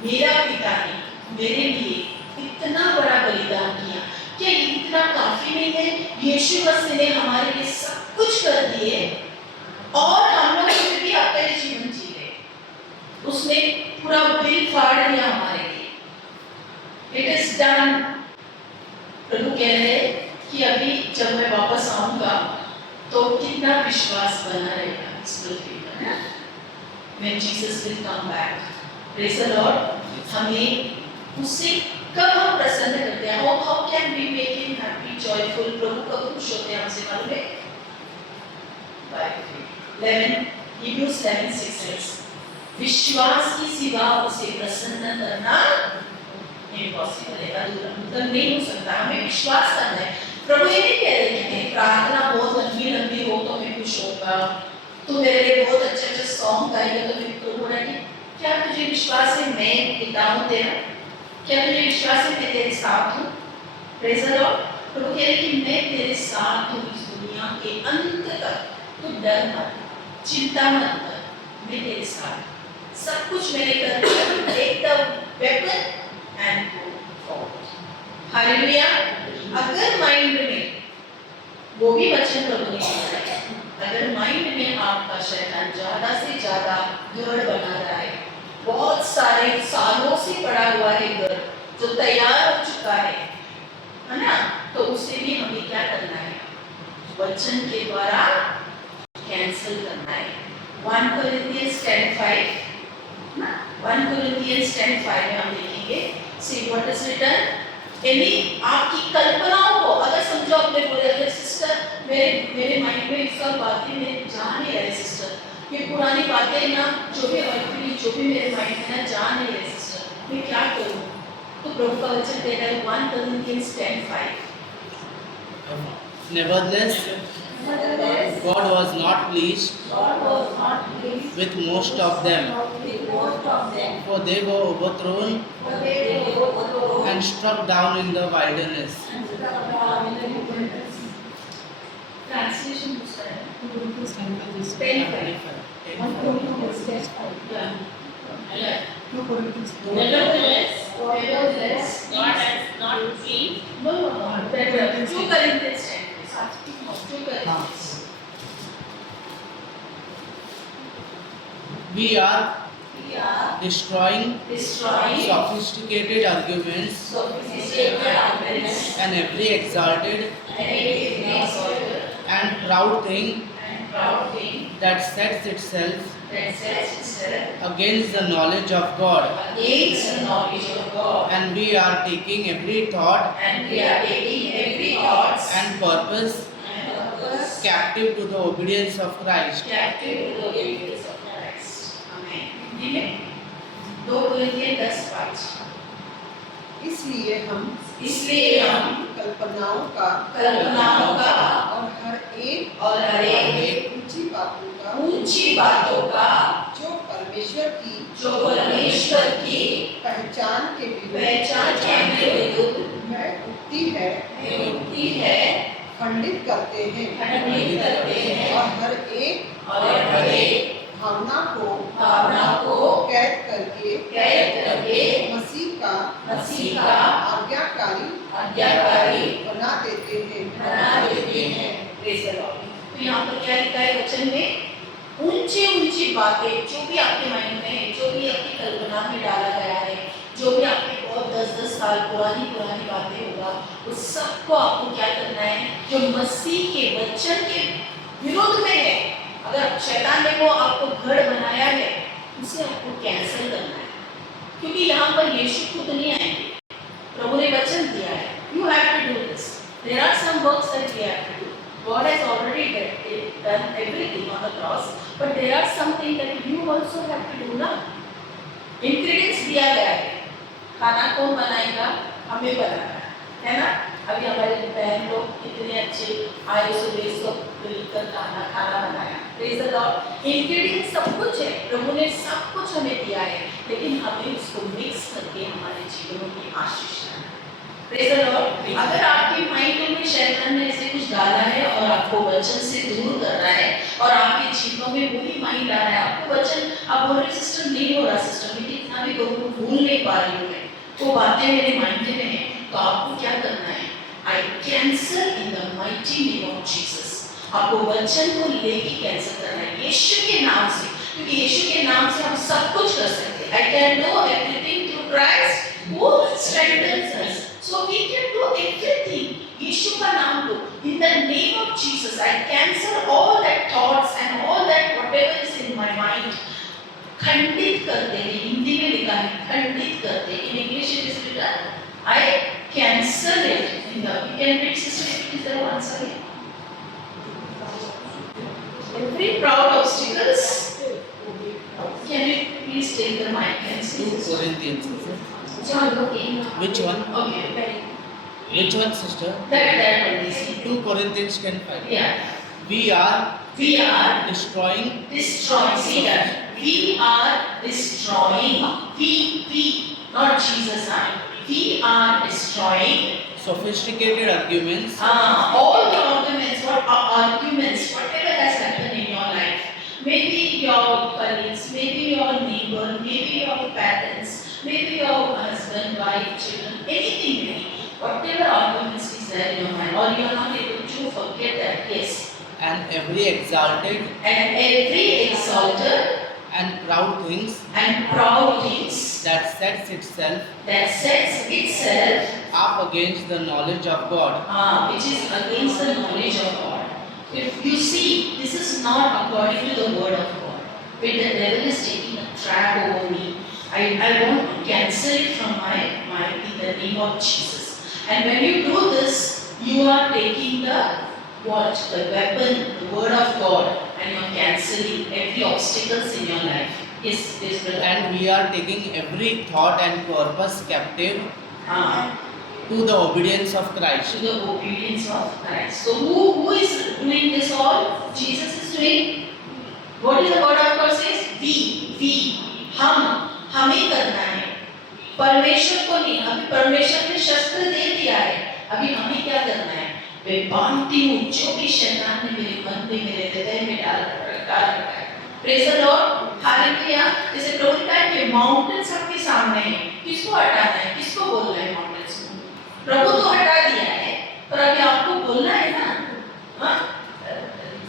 मेरा पिता ने मेरे लिए इतना बड़ा बलिदान किया, क्या इतना काफी नहीं है? यीशु मसीह ने हमारे लिए सब कुछ कर दिए और हम लोग फिर भी अपने जीवन जी रहे. उसने पूरा बिल फाड़ दिया हमारे लिए. It is done. प्रभु कह रहे कि अभी जब मैं वापस आऊंगा तो कितना विश्वास बना रहेगा इस पृथ्वी पर, है ना? When Jesus will come back. Praise the Lord. हमें उससे कब हम प्रसन्न करते हैं? How can we make him happy, joyful? प्रभु कब खुश होते हैं हमसे मालूम है? By faith. 11 Hebrews 11:6. विश्वास की सिवा उसे प्रसन्न करना इम्पॉसिबल है, अधूरा, मतलब नहीं हो सकता. हमें विश्वास करना है. प्रभु ये नहीं कह रहे कि प्रार्थना बहुत लंबी लंबी हो तो मैं खुश होगा, तो मेरे लिए बहुत अच्छे अच्छे सॉन्ग गाएगा तो मैं तो बोला कि क्या तुझे विश्वास है मैं पिता हूँ तेरा? क्या तुझे विश्वास है मैं तेरे साथ हूँ? Praise the Lord. प्रभु कह रहे कि मैं तेरे साथ हूँ इस दुनिया के अंत तक. तो डर मत, चिंता मत कर, मैं तेरे साथ. सब कुछ मैंने कर दिया. Take the weapon and go forward. Hallelujah. अगर माइंड में वो भी वचन प्रभु ने दिया है, अगर माइंड में आपका शैतान ज्यादा से ज्यादा गढ़ बना रहा है, बहुत सारे सालों से पड़ा हुआ है गढ़ जो तैयार हो चुका है ना, तो उसे भी हमें क्या करना है? वचन के द्वारा कैंसिल करना है. 1 Corinthians 10:5 ना, 1 Corinthians 10:5 में हम देखेंगे. See what is written. यानी आपकी कल्पनाओं को अगर समझो, अपने बोले अगर सिस्टर मेरे माइंड में सब बातें मैं जा नहीं रहे सिस्टर, ये पुरानी बातें ना जो भी अर्थली जो भी मेरे माइंड में ना जा नहीं रहे सिस्टर, मैं क्या करूँ? तो प्रभु का वचन कहता है 1 Corinthians 10:5. Nevertheless, God was not pleased with most of them, for they were overthrown and struck down in the wilderness. Translation दूसरा है. 10:5. Nevertheless, God has not pleased. No. 2 Corinthians 10. 2 Corinthians. We are destroying sophisticated arguments and every exalted and proud thing that sets itself that sets itself against the knowledge of God, against the knowledge of God. and we are taking every thought And we are taking every thoughts and purpose and purpose captive to the obedience of Christ. captive to the obedience of Christ. Amen. Amen. 2 Corinthians 10:5. इसलिए हम इसलिए हम कल्पनाओं का और हर एक ऊंची बातों का ऊंची बातों का जो परमेश्वर की पहचान के विरुद्ध में उठती है खंडित करते हैं और हर एक भावना को कैद करके मसीह का आज्ञाकारी बना देते हैं। Praise the Lord. तो यहाँ पर क्या लिखा है वचन में? ऊंची बातें जो भी आपके माइंड में है, जो भी आपकी कल्पना में डाला गया है, जो भी आपकी बहुत 10-10 साल पुरानी बातें होगा, उस सबको आपको क्या करना है? जो मसीह के वचन के विरोध में है, अगर शैतान ने वो आपको घर बनाया है, उसे आपको कैंसिल करना है, क्योंकि यहाँ पर यीशु खुद नहीं आएंगे, प्रभु ने वचन दिया है। You have to do this. There are some works that we have to do. God has already done everything on the cross, but there are some things that you also have to do now. Ingredients दिया गया है, खाना कौन बनाएगा? हमें बनाना है ना? अभी हमारे बहन लोग कितने अच्छे आए सुबह सब मिलकर खाना बनाया। Praise the Lord. Ingredients सब कुछ है, प्रभु ने सब कुछ हमें दिया है, लेकिन हमें उसको मिक्स करके हमारे जीवनों की आशीष लाना है। Praise the Lord. अगर आपके माइंड में शैतान ने ऐसे कुछ डाला है और आपको वचन से दूर कर रहा है और आपके जीवनों में वही माइंड आ रहा है, आपको वचन आप बोल रहे सिस्टर नहीं हो रहा, सिस्टर मैं कितना भी करूँ भूल नहीं पा रही हूँ, मैं वो बातें मेरे माइंड में हैं, तो आपको क्या करना है? I cancel in the mighty name of Jesus. आपको वचन को लेके कैंसिल करना है यीशु के नाम से, क्योंकि यीशु के नाम से हम सब कुछ कर सकते हैं। I can do everything through Christ who strengthens us. So we can do everything. यीशु का नाम लो। In the name of Jesus, I cancel all that thoughts and all that whatever is in my mind. खंडित करते हैं, हिंदी में लिखा है खंडित करते हैं। In English it is written, I cancel it. In the you can read sister if it is there once again. Every proud obstacles. Can you please take the mic and say 2 this? Corinthians. John, okay. Which one? Okay, very. Which one, sister? That one is. 2 Corinthians 10:5. Yeah. We are destroying. See that. We are destroying. We, not Jesus. We are destroying. Sophisticated arguments All the arguments, whatever has happened in your life, maybe your colleagues, maybe your neighbor, maybe your parents, maybe your husband, wife, children, anything maybe, whatever arguments is there in your mind, or you are not able to forget that, yes. and every exalted and proud things that sets itself up against the knowledge of God. Which is against the knowledge of God. If you see, this is not according to the word of God. When the devil is taking a trap over me, I want to cancel it from my mind in the name of Jesus. And when you do this, you are taking the weapon, the word of God, and you are cancelling every obstacles in your life. Yes, brother. And we are taking every thought and purpose captive to the obedience of Christ. To the obedience of Christ. So who is doing this all? Jesus is doing. What is the word of God says? We, हमें करना है, परमेश्वर को नहीं। अभी परमेश्वर ने शस्त्र दे दिया है, अभी हमें क्या करना है? मैं बांधती हूँ जो भी शैतान ने मेरे मन में, मेरे हृदय में डाल रखा है। Praise the Lord. हालेलुया। जैसे प्रभु ने कहा कि माउंटेन्स आपके सामने हैं, किसको हटाना है, किसको बोलना है माउंटेन्स को? प्रभु तो हटा दिया है, पर अभी आपको बोलना है ना। हाँ,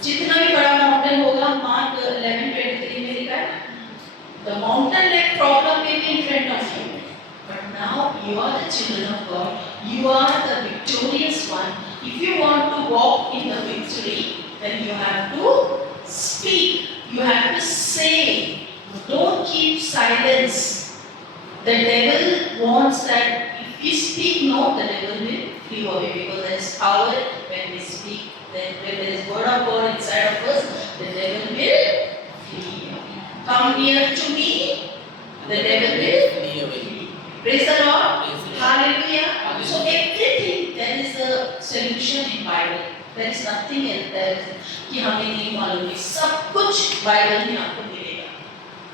जितना भी बड़ा माउंटेन होगा, मार्क 11:23 में लिखा है, the mountain like problem may be in front of you, but now you are the children of God. You are the victorious one. If you want to walk in the victory, then you have to speak. You have to say. Don't keep silence. The devil wants that if we speak no, the devil will flee away because there is power when we speak. Then when there is word of God inside of us, the devil will flee. Come near to me, the devil will Flee away. Praise the Lord. Praise the Lord. Hallelujah. Hallelujah. So everything there is a solution in Bible. There is nothing else there कि हमें नहीं मालूम है. सब कुछ बाइबल में आपको मिलेगा.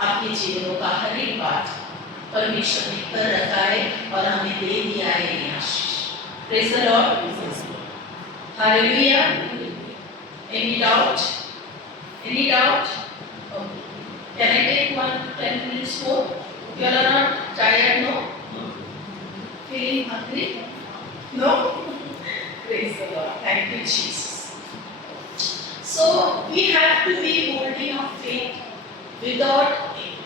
आपके जीवनों का हर एक बात परमेश्वर ने कर रखा है और हमें दे दिया है ये आशीष. Praise the Lord. Hallelujah. Any doubt? Any doubt? Okay. Can I take 10 minutes more? You are not tired, no? Feeling hungry? No? Praise the Lord. Thank you, Jesus. So we have to be holding our faith without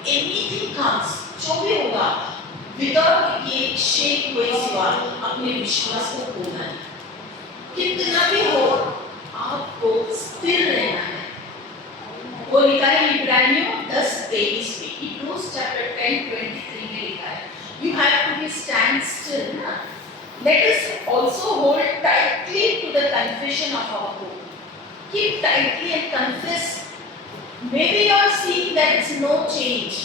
anything comes. जो भी होगा, without ये shake हुए सिवा अपने विश्वास को खोना है. कितना भी हो, आपको स्थिर रहना है. वो लिखा है इब्रानियों 10:23 में. Hebrews chapter 10:23 में लिखा है. You have to be stand still. Na? Let us also hold tightly to the confession of our hope. Keep tightly and confess. Maybe you are seeing that it's no change.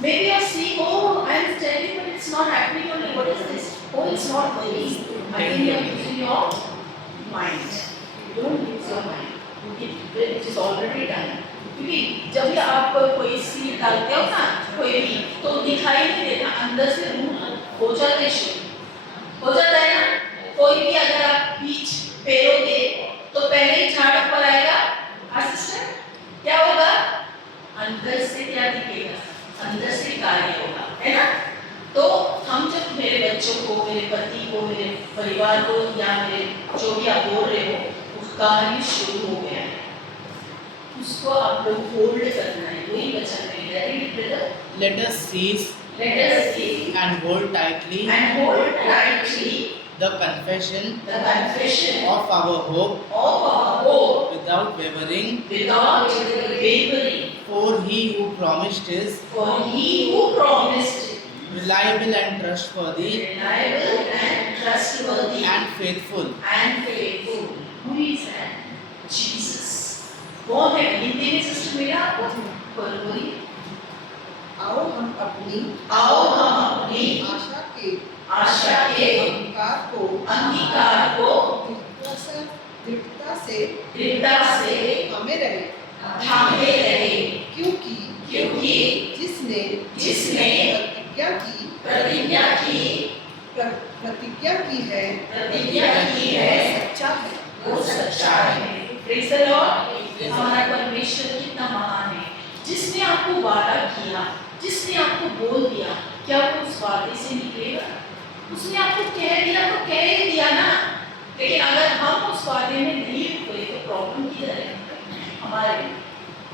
Maybe you are seeing, oh, I am telling but it's not happening only. What is this? Oh, it's not working. I think you are using your mind. You don't use your mind. It is already done. क्योंकि जब भी आप कोई सीड डालते हो ना कोई भी तो दिखाई नहीं देता अंदर से रूट हो जाता है शुरू हो जाता है ना. कोई भी अगर आप बीज पेरोगे तो पहले ही झाड़ ऊपर आएगा. असिस्टेंट क्या होगा अंदर से क्या दिखेगा अंदर से कार्य होगा है ना. तो हम जब मेरे बच्चों को मेरे पति को मेरे परिवार को या मेरे जो भी आप बोल रहे हो उसका कार्य शुरू हो गया है उसको आप लोग होल्ड करना है. वही वचन में very brother. Let us seize and hold tightly the confession of our hope without wavering. For he who promised is reliable and trustworthy and faithful. Who is that? Jesus. कौन है? हिंदी में सिस्टर मिला आपको? बोलिए. आओ हम अपनी आशा के अंगीकार को दृढ़ता से हमें रहे. क्योंकि जिसने प्रतिज्ञा की है वो सच्चा है. Praise the Lord. हमारा परमेश्वर कितना महान है. जिसने आपको वादा किया, जिसने आपको बोल दिया, क्या वो उस वादे से निकलेगा? उसने आपको कह दिया तो कह ही दिया ना. लेकिन अगर हम उस वादे में नहीं रुके तो प्रॉब्लम किधर है हमारे.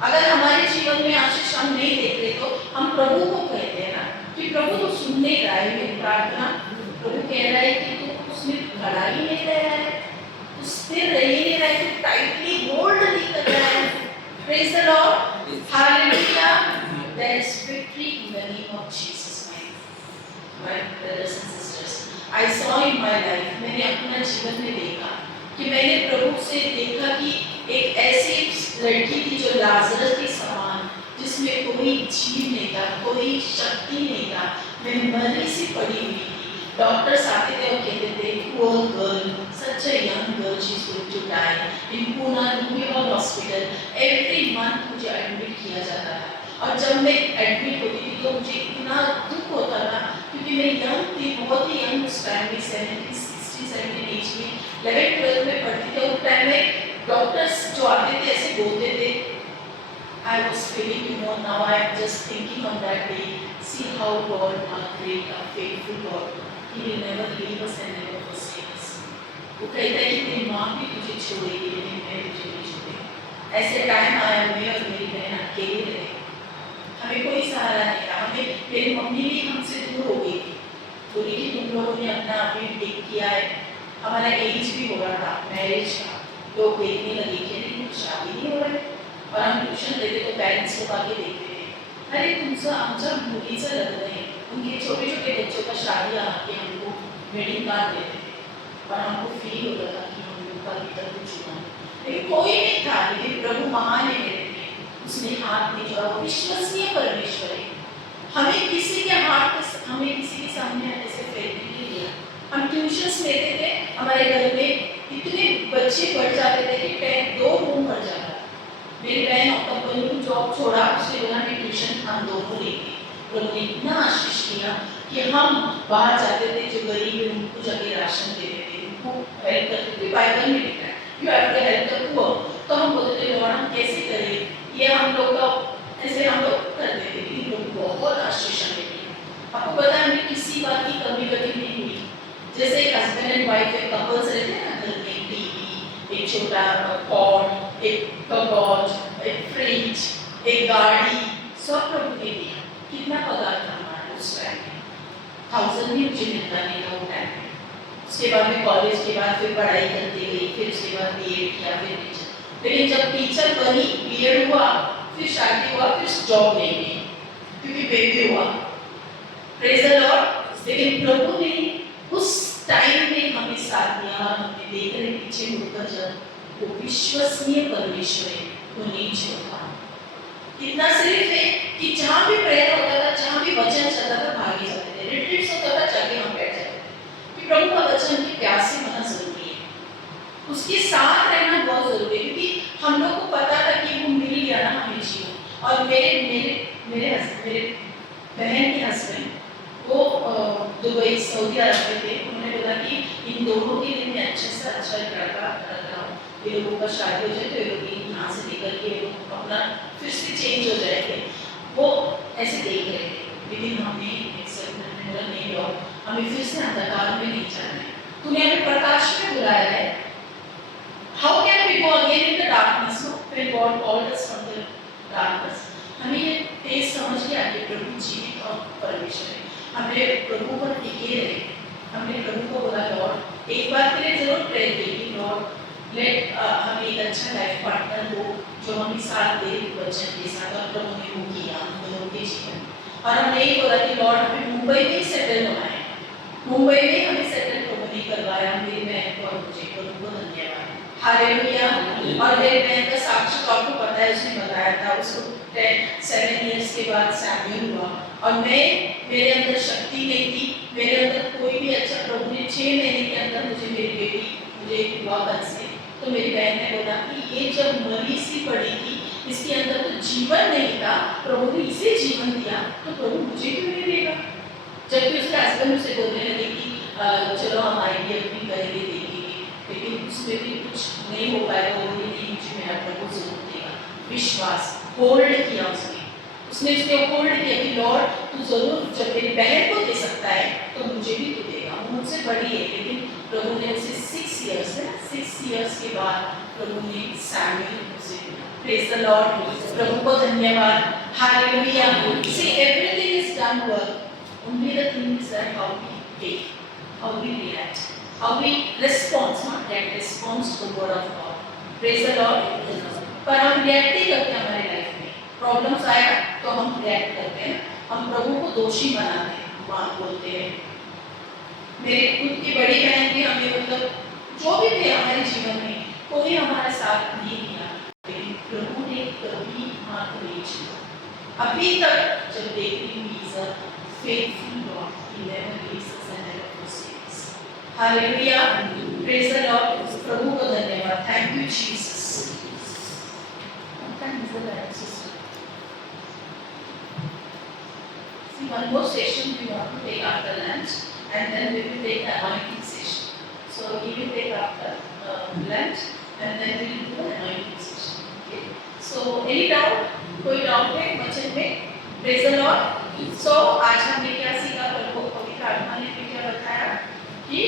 अगर हमारे जीवन में आशीष हम नहीं देख रहे तो हम प्रभु को कहते हैं ना कि प्रभु तो सुनने का है मेरी प्रार्थना. प्रभु कह रहा है कि तो उसमें खड़ा ही नहीं रह रहा है, तो स्थिर रह ही नहीं रहा है, तो टाइटली होल्ड नहीं कर रहा है. Praise the Lord. Hallelujah. There is victory in the name of Jesus, my brothers and sisters. I saw in my life. मैंने अपना जीवन में देखा कि मैंने प्रभु से देखा कि एक ऐसी लड़की थी जो लाजरस के समान, जिसमें कोई जीव नहीं था, कोई शक्ति नहीं था. मैं मरने से पड़ी हुई थी. डॉक्टर्स आते थे और कहते थे poor girl, such a young girl, she is going to die in Pune Rural Hospital. Every month मुझे एडमिट किया जाता था. और जब मैं एडमिट होती थी तो मुझे इतना दुख होता था क्योंकि मैं यंग थी, बहुत ही यंग उस टाइम में 17 एज में 11-12 में पढ़ती थी. उस टाइम में डॉक्टर्स जो आते थे ऐसे बोलते थे. I was feeling, now I am just thinking on that day, see how God are great, are faithful God. He will never leave us and never forsake us. वो कहता है कि तेरी माँ भी तुझे छोड़ेगी लेकिन मैं तुझे नहीं छोड़ूंगा. ऐसे टाइम आया मैं और मेरी बहन अकेले रहे. हमें कोई सहारा नहीं था. हमें मेरी मम्मी भी हमसे दूर हो गई थी. बोली कि तुम लोगों ने अपना अभी टेक किया है. हमारा एज भी हो रहा था मैरिज का. लोग देखने लगे कि नहीं शादी नहीं हो रहा है. और हम ट्यूशन देते तो पेरेंट्स लोग आके देखते थे, अरे तुमचं आमच्या मुलीचं लग्न आहे, उनके छोटे छोटे बच्चों का शादी आके हमको वेडिंग कार्ड देते थे और हमको फील होता था कि हम लोग का भीतर कुछ हुआ है। लेकिन कोई नहीं था, लेकिन प्रभु महान है मेरे लिए, उसने हाथ नहीं जोड़ा, वो विश्वसनीय परमेश्वर है। हमें किसी के हमें किसी के सामने ऐसे फेल नहीं दिया। हम ट्यूशन्स लेते थे, हमारे घर में इतने बच्चे बढ़ जाते थे कि 2 रूम बढ़ जाता था। मेरी बहन कंपनी जॉब छोड़ा, उसने बोला मैं ट्यूशन हम दोनों लेंगे। प्रभु ने इतना आशीष किया कि हम बाहर जाते थे, जो गरीब है उनको जाके राशन देते थे, उनको हेल्प करते थे। बाइबल में लिखा है you have to help the poor. तो हम बोलते थे लॉर्ड हम कैसे करें, ये हम लोग का ऐसे हम लोग करते थे, लेकिन लोग बहुत आशीष हमें दिया। आपको पता है हमें किसी बात की कमी नहीं हुई। जैसे एक हस्बैंड एंड वाइफ एक कपल्स रहते हैं ना, घर में टीवी, एक छोटा पॉट, एक कबर्ड, एक फ्रिज, एक गाड़ी, सब प्रभु ने दिया। कितना पगार था हमारा उस टाइम में, 1000 भी मुझे मिलता नहीं था वो टाइम में। उसके बाद में कॉलेज के बाद फिर पढ़ाई करते गई, फिर उसके बाद बीएड किया, फिर टीचर। लेकिन जब टीचर बनी, बीएड हुआ, फिर शादी हुआ, फिर जॉब नहीं गई क्योंकि बेबी हुआ। Praise the Lord. लेकिन प्रभु ने उस टाइम में हमें साथ दिया, हमने देख रहे पीछे मुड़कर जब वो विश्वसनीय परमेश्वर है, वो नहीं छोड़ा। इतना सिर्फ है कि जहाँ भी प्रेयर होता था, जहाँ भी वचन चलता था, भागे जाते थे। रिट्रीट्स होता था, जाके हम बैठ जाते थे कि प्रभु का वचन की प्यास से होना जरूरी है, उसके साथ रहना बहुत जरूरी है। क्योंकि हम लोग को पता था कि वो मिल गया ना हमें जीवन। और मेरे मेरे मेरे मेरे बहन के हस्बैंड वो दुबई सऊदी अरब में थे। उन्होंने बोला कि इन दोनों के लिए मैं अच्छे से अच्छा लड़का रखता हूँ, ये लोगों का शादी हो जाए तो ये लोग यहाँ से निकल के ये लोग अपना फिर से चेंज हो जाएंगे। वो ऐसे देख रहे थे, लेकिन हमने नहीं हुआ, हमें फिर से अंधकार में नहीं जाना है, तूने हमें प्रकाश में बुलाया है। How can we go again in the darkness when God called us from the darkness. हमें ये तेज समझ के आगे प्रभु जीवित और परमेश्वर है, हमें प्रभु पर टिके रहे। हमने प्रभु को बोला लॉर्ड एक बार के लिए जरूर प्रेयर की, लॉर्ड लेट हमें एक अच्छा लाइफ पार्टनर हो जो हमें साथ दे वचन के साथ। और प्रभु ने वो किया हम दोनों के जीवन। और हमने ये बोला कि लॉर्ड हमें मुंबई में सेटल होना है, मुंबई में हमें सेटल प्रभु ने करवाया, मेरी बहन को और मुझे। प्रभु को धन्यवाद, हालेलुया। और मेरी बहन का साक्ष्य तो आपको पता है, उसने बताया था, उसको 7 इयर्स के बाद सैम्यूअल हुआ। और मेरे अंदर शक्ति नहीं थी, मेरे अंदर कोई भी अच्छा, प्रभु ने 6 महीने के अंदर मुझे मेरी बेटी मुझे हुआ बंसे। तो मेरी बहन ने बोला कि ये जब मरी सी पड़ी थी, इसके अंदर तो जीवन नहीं था, प्रभु ने इसे जीवन दिया, तो प्रभु मुझे क्यों नहीं देगा। जबकि उसके हस्बैंड उसे बोलने लगे कि चलो हम IVF भी करेंगे, देखेंगे, लेकिन उसमें भी कुछ नहीं हो पाएगा। वो नहीं, मुझे मेरा प्रभु जरूर देगा। विश्वास होल्ड किया उसने उसके होल्ड किया कि लॉर्ड तू जरूर, जब मेरी बहन को दे सकता है तो मुझे भी तू देगा, वो मुझसे बड़ी है। लेकिन प्रभु ने उसे 6 इयर्स के बाद प्रभु ने सैम्यूअल उसे दिया। प्रेज द लॉर्ड, प्रभु को धन्यवाद, hallelujah. See, everything is done well, only the thing is that how we take, how we react, how we respond, not that response to the word of God. Praise the Lord. पर हम रिएक्ट ही करते हैं हमारे लाइफ में, प्रॉब्लम्स आया तो हम रिएक्ट करते हैं, हम प्रभु को दोषी बनाते हैं, बात बोलते हैं। मेरे खुद की बड़ी बहन भी हमें मतलब जो भी थे हमारे जीवन में, कोई हमारा साथ नहीं दिया, लेकिन प्रभु ने कभी हाथ नहीं छोड़ा। अभी तक जब देखती हूँ he is a faithful God, he never leaves us and never forsakes us. Hallelujah, praise the Lord. प्रभु को धन्यवाद, thank you Jesus. See, one more session we want to take after lunch, and then we will take the anointing session. So he will take after lunch, and then we will do the anointing session. Okay. So any doubt? कोई doubt है वचन में? Praise the Lord. So आज हमने क्या सीखा? प्रभु पवित्र आत्मा ने क्या बताया कि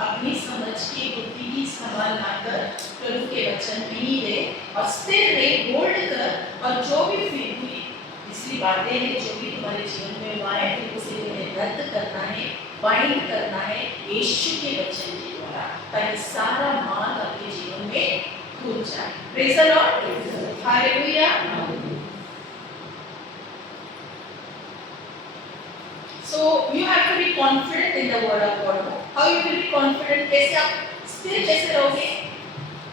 अपनी समझ की बुद्धि की इस्तेमाल ना कर, प्रभु के वचन में ही रहे और स्थिर रहे, होल्ड कर। और जो भी फील हुई इसलिए बातें हैं, जो भी तुम्हारे जीवन में हुआ है, तो उसे तुम्हें रद्द करना है, बाइंड करना है यीशु के वचन के द्वारा, ताकि सारा माल आपके जीवन में खुल जाए। Praise the Lord. Hallelujah. So you have to be confident in the word of God. How you will be confident? कैसे आप स्थिर कैसे रहोगे?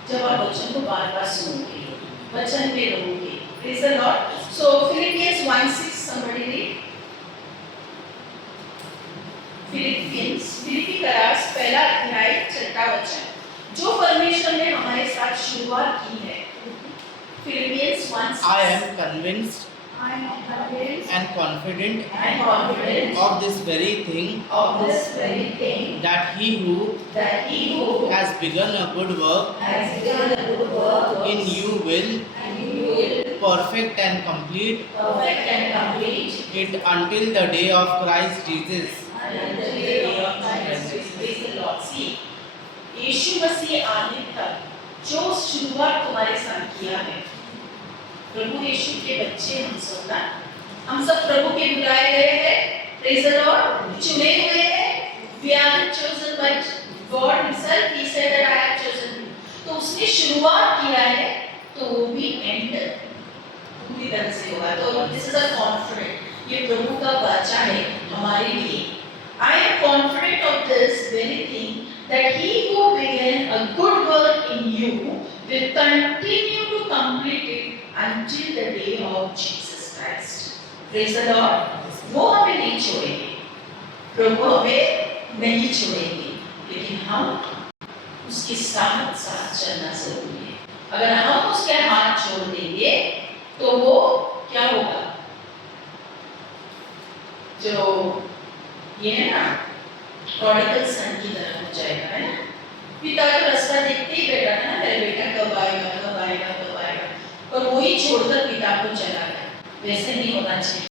जब आप वचन को बार-बार सुनोगे, वचन में रहोगे। Praise the Lord. So Philippians 1:6 somebody read. फिलिप्पी करार पहला अध्याय छठा वचन। जो परमेश्वर ने हमारे साथ शुरुआत की है। Philippians 1:6. I am convinced and confident of this very thing, that he who has begun a good work in you will perfect and complete it until the day of Christ Jesus. यीशु मसीह आने तक जो शुरुआत तुम्हारे साथ किया है, प्रभु यीशु के बच्चे हम सब ना, हम सब प्रभु के बुलाए गए हैं, प्रेज़ द लॉर्ड, चुने हुए हैं, we are chosen by God himself. He said that I have chosen you. तो उसने शुरुआत किया है, तो वो भी एंड पूरी तरह से होगा। तो this is a confident, ये प्रभु का वाचा है हमारे लिए। I am confident of this very thing, that he who began a good work in you will continue to complete it until the day of Jesus Christ. Praise the Lord. वो हमें नहीं छोड़ेंगे, प्रभु हमें नहीं छोड़ेंगे, लेकिन हम उसके साथ साथ चलना जरूरी है। अगर हम उसके हाथ छोड़ देंगे, तो वो क्या होगा? जो ये है ना, prodigal son की तरह हो जाएगा, है ना? पिता का रास्ता देखते ही बैठा था ना, मेरा बेटा कब आएगा, कब आएगा, कब आएगा, और वही छोड़कर पिता को चला गया। वैसे नहीं होना चाहिए।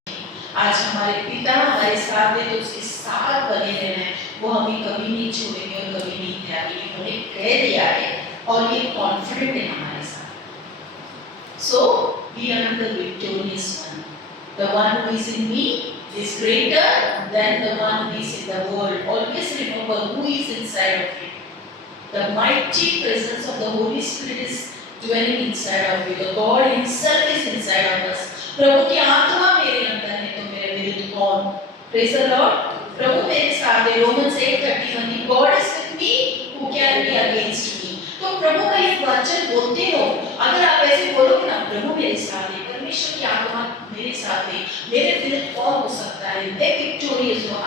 आज हमारे पिता हमारे साथ है, तो उसके साथ बने रहना है। वो हमें कभी नहीं छोड़ेंगे और कभी नहीं त्यागेंगे। उन्हें कह दिया है और ये कॉन्फिडेंट है हमारे साथ। So we are the victorious one. The one who is in me is greater than the one who is in the world. Always remember who is inside of you. The mighty presence of the Holy Spirit is dwelling inside of you. The God himself is inside of us. प्रभु की आत्मा मेरे अंदर है, तो मेरे विरुद्ध कौन? Praise the Lord. प्रभु मेरे साथ है। Romans 8:31. God is with me. Who can be against me? तो प्रभु का ये वचन बोलते हो। अगर आप ऐसे बोलोगे ना, प्रभु मेरे साथ है, परमेश्वर की आत्मा मेरे साथ है, मेरे विरुद्ध कौन हो सकता है? मैं विक्टोरियस हूँ,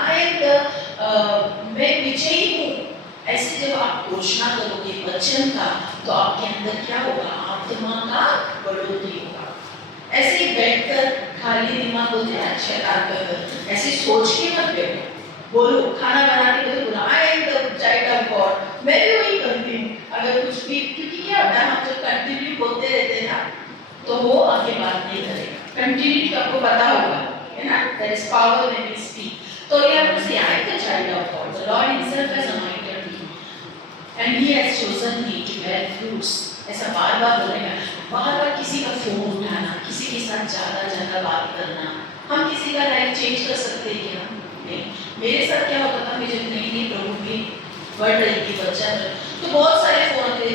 मैं विजयी हूँ। ऐसे जब आप घोषणा करोगे वचन का, तो आपके अंदर क्या होगा? आत्मा का बढ़ोतरी होगा। ऐसे ही बैठकर खाली दिमाग बोलते हैं अच्छा काम कर, ऐसे सोच के मत बैठो। बोलो, खाना बनाने को बोलो, आई am the child of God. मैं भी वही करती हूँ। अगर कुछ भी, क्योंकि क्या होता है, हम जब कंटिन्यू बोलते रहते हैं ना, तो वो आगे बात नहीं करेगा। कंटिन्यू आपको पता होगा, है ना? There is power when we speak. तो ये आप से I am the child of God, the Lord himself has anointed me and he has chosen me to bear fruits. ऐसा बार-बार बोलेगा, बार-बार किसी का फोन उठाना, किसी के साथ ज़्यादा बात करना। हम किसी का लाइफ चेंज कर सकते हैं क्या? नहीं। मेरे साथ क्या होता था, मैं जब नई प्रभु में बढ़ रही थी, वचन, तो बहुत सारे फोन थे,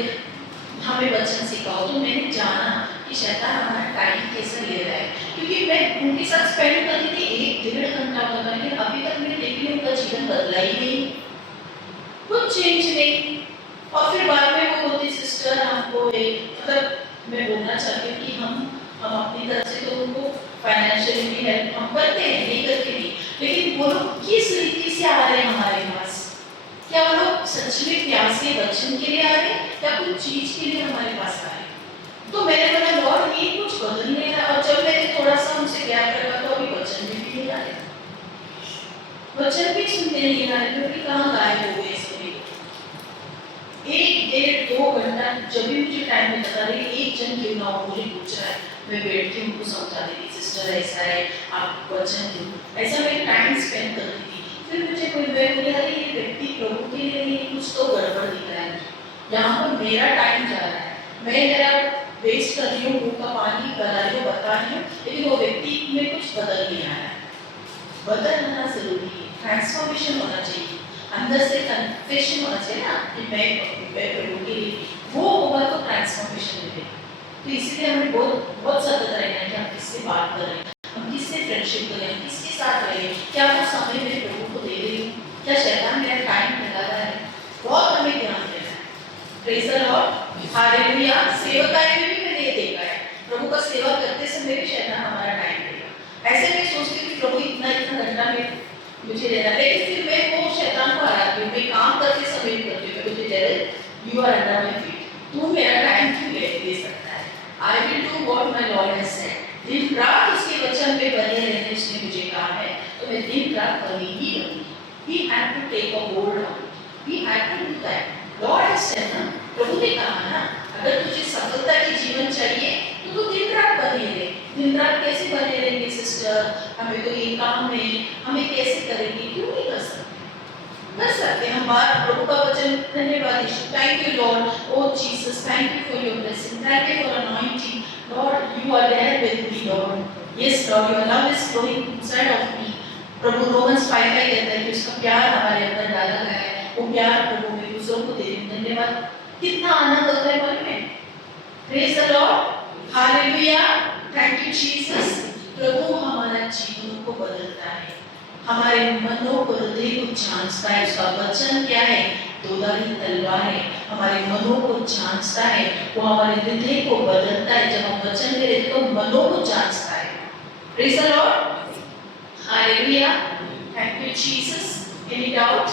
हमें वचन सिखाओ। तो मैंने जाना कि शैतान हमारा टाइम कैसे ले रहा है, क्योंकि मैं उनके साथ स्पेंड करती थी 1-1.5 घंटा होता था, लेकिन अभी तक मैंने देखी उनका जीवन बदला ही नहीं, कुछ चेंज नहीं। और फिर बाद में वो बोलती सिस्टर हमको मतलब मैं बोलना चाहती हूँ कि हम अपनी तरफ से तो उनको फाइनेंशियली भी हेल्प हम करते हैं, नहीं करते नहीं, लेकिन वो लोग किस रीति से आ रहे हैं हमारे पास? क्या वो लोग सच में प्यार से वचन के लिए आ रहे हैं या कुछ चीज के लिए हमारे पास आ रहे हैं? तो मैंने बोला लॉर्ड ये कुछ बदल नहीं रहा। और जब मैंने थोड़ा सा उनसे प्यार करा, तो अभी वचन भी नहीं आ रहे, वचन भी सुनते नहीं आ रहे, क्योंकि कहाँ गायब हो गए सभी। 1-1.5-2 घंटा जब भी मुझे टाइम मिलता था, एक जन क्यों ना हो मुझे पूछ रहा है, मैं बैठ के उनको समझा देती, सिस्टर ऐसा है, आप वचन दो, ऐसा मैं टाइम स्पेंड करती थी। फिर मुझे कोई मैं बोले अरे ये व्यक्ति प्रभु के लिए नहीं, कुछ तो गड़बड़ दिख रहा है, यहाँ पर मेरा टाइम जा रहा है, मैं मेरा वेस्ट कर रही हूँ, मुँह का पानी बना रही हूँ, बता रही हूँ, लेकिन वो व्यक्ति में कुछ बदल नहीं आया। बदलना जरूरी है, ट्रांसफॉर्मेशन होना चाहिए, अंदर से कन्फेशन होना चाहिए ना कि मैं प्रभु के लिए, वो होगा तो ट्रांसफॉर्मेशन मिलेगा। तो इसीलिए हमें बहुत बहुत सतर्क रहना है कि हम किससे बात कर रहे हैं, हम किससे फ्रेंडशिप करें, हम किसके साथ रहें, क्या वो समय मेरे प्रभु को दे रही हूँ, क्या शैतान मेरा टाइम लगा रहा है, बहुत हमें ध्यान देना है। Praise the Lord, hallelujah. सेवकाई में भी मैंने ये देखा है, प्रभु का सेवा करते समय भी शैतान हमारा टाइम लेगा। ऐसे मैं सोचती हूँ कि प्रभु इतना इतना घंटा में मुझे देना, लेकिन फिर मैं वो शैतान को हराती हूँ, मैं काम करते समय भी करती हूँ, मुझे दे रहे you are under my feet, तू मेरा टाइम क्यों ले सकता है। I will do what my Lord has said. दिन रात उसके वचन पे बने रहने उसने मुझे कहा है, तो मैं दिन रात बनी ही रहूंगी। We have to take a hold on it. We have to do that. Lord has said ना, प्रभु ने कहा ना, अगर तुझे सफलता की जीवन चाहिए तो तू दिन रात बने रहे। दिन रात कैसे बने रहेंगे सिस्टर, हमें तो ये काम है, हमें कैसे करेंगे, क्यों नहीं कर सकते, कर सकते हम बात। प्रभु का वचन, धन्यवाद यीशु, thank you Lord, O Jesus, thank you for your blessing, thank you for anointing, Lord you are there with me Lord, yes Lord, your love is flowing inside of me. प्रभु रोमन्स 5:5 कहता है कि उसका प्यार हमारे अंदर डाला गया है, वो प्यार प्रभु में दूसरों को दे दें। धन्यवाद, कितना आनंद होता है मन में। Praise the Lord, hallelujah, thank you Jesus. प्रभु हमारा जीवन को बदलता है, हमारे मनों को, हृदय को जांचता है। उसका वचन क्या है, दोधारी तलवार है, हमारे मनों को जांचता है, वो हमारे हृदय को बदलता है। जब हम वचन में रहते तो मनों को जांचता है। Praise the Lord, hallelujah, thank you Jesus. Any doubt,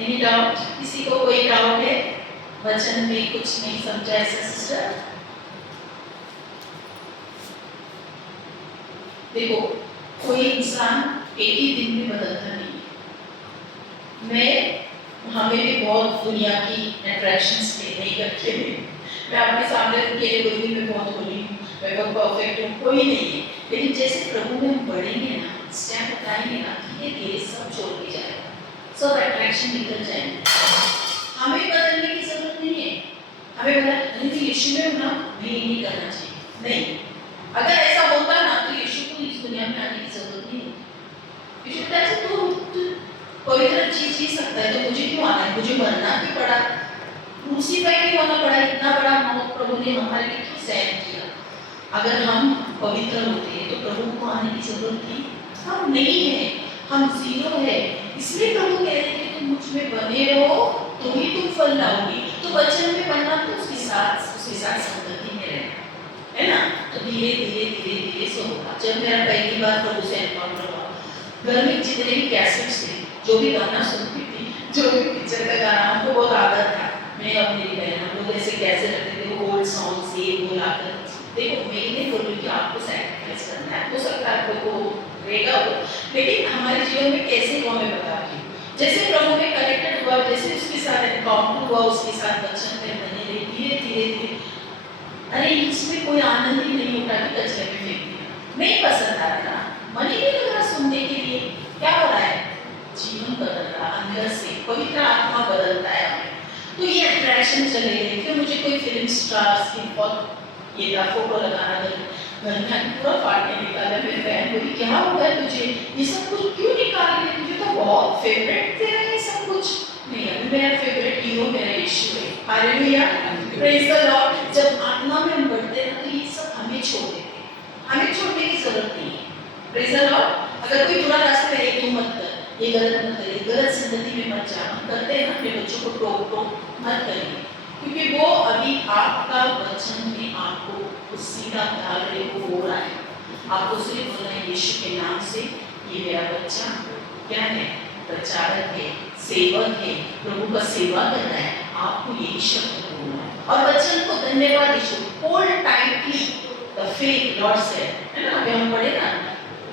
any doubt, किसी को कोई डाउट है, वचन में कुछ नहीं समझा ऐसा सिस्टर? देखो, कोई इंसान एक ही दिन में बदलता नहीं है। हमें भी बहुत दुनिया की अट्रैक्शंस नहीं करते हैं। मैं अपने सामने अकेले बोली, मैं बहुत बोली हूँ, मैं बहुत परफेक्ट हूँ, कोई नहीं है। लेकिन जैसे प्रभु में हम बढ़ेंगे ना, स्टेप उठाएंगे ना, धीरे धीरे सब छोड़ के जाएगा, सब अट्रैक्शन निकल जाएंगे। हमें बदलने की जरूरत नहीं है। हमें बोला नहीं यीशु में ना, मैं ये नहीं करना चाहिए, नहीं। अगर ऐसा होता ना तो यीशु को इस दुनिया में आने की जरूरत नहीं है। यीशु कहता है तू पवित्र चीज जी सकता है, तो मुझे क्यों आना है, मुझे मरना भी पड़ा, क्रूसी पे भी होना पड़ा, इतना बड़ा मौत प्रभु ने हमारे लिए क्यों सहन किया। अगर हम पवित्र होते तो प्रभु को आने की जरूरत थी? हम नहीं है, हम जीरो है। इसलिए प्रभु कह रहे थे तुम मुझ में बने रहो तो ही तुम फल लाओगे। तो वचन में बनना तो उसके साथ संगति में रहना है ना। तो धीरे धीरे धीरे धीरे से होगा। जब मेरा पहली बार प्रभु से एनकाउंटर हुआ, घर में जितने भी कैसेट्स थे, जो भी गाना सुनती थी, जो भी पिक्चर का गाना, हमको बहुत आदत था, मैं और मेरी बहन, हम लोग ऐसे कैसे रहते थे, ओल्ड सॉन्ग्स ये वो लाकर। देखो मैं नहीं बोल रही कि आपको सैक्रिफाइस करना है, हो सकता है आपको रहेगा वो, लेकिन हमारे जीवन में कैसे वो मैं बता रही हूँ। जैसे प्रभु में कनेक्टेड हुआ, जैसे उसके साथ एनकाउंटर हुआ, उसके साथ वचन में बने रहे, धीरे धीरे धीरे, अरे इसमें कोई आनंद ही नहीं होता कि कचरे में फेंक दिया, नहीं पसंद आ रहा, मन ही नहीं लग रहा सुनने के लिए। क्या हो रहा है, जीवन बदल रहा, अंदर से पवित्र आत्मा बदलता है हमें। तो ये अट्रैक्शन चले गए। फिर मुझे कोई फिल्म स्टार्स की बहुत ये था, फोटो लगाना, घर में पूरा फाड़ने निकाला। मेरी बहन बोली क्या हो गया तुझे, ये सब कुछ क्यों निकाल रही है, मुझे तो बहुत फेवरेट तेरा ये सब कुछ। नहीं, अभी मेरा फेवरेट हीरो मेरा यीशु है। Hallelujah, praise the Lord. जब आत्मा में हम बढ़ते हैं तो ये सब हमें छोड़ देते हैं, हमें छोड़ने की जरूरत नहीं है। Praise the Lord. अगर कोई बुरा रास्ते में है, तू मत कर, ये गलत मत कर, गलत संगति में मत जा। हम करते हैं ना अपने बच्चों को टोक मत करिए, क्योंकि वो अभी आपका वचन में आपको सीधा डाल रहे हो रहा है। आपको सिर्फ बोलना है यीशु के नाम से, ये मेरा बच्चा क्या है, प्रचारक है, सेवक है, प्रभु का सेवा कर रहा है। आपको यही शब्द बोलना है और वचन को धन्यवाद यीशु hold tightly the faith Lord said, है ना। अभी हम पढ़े ना,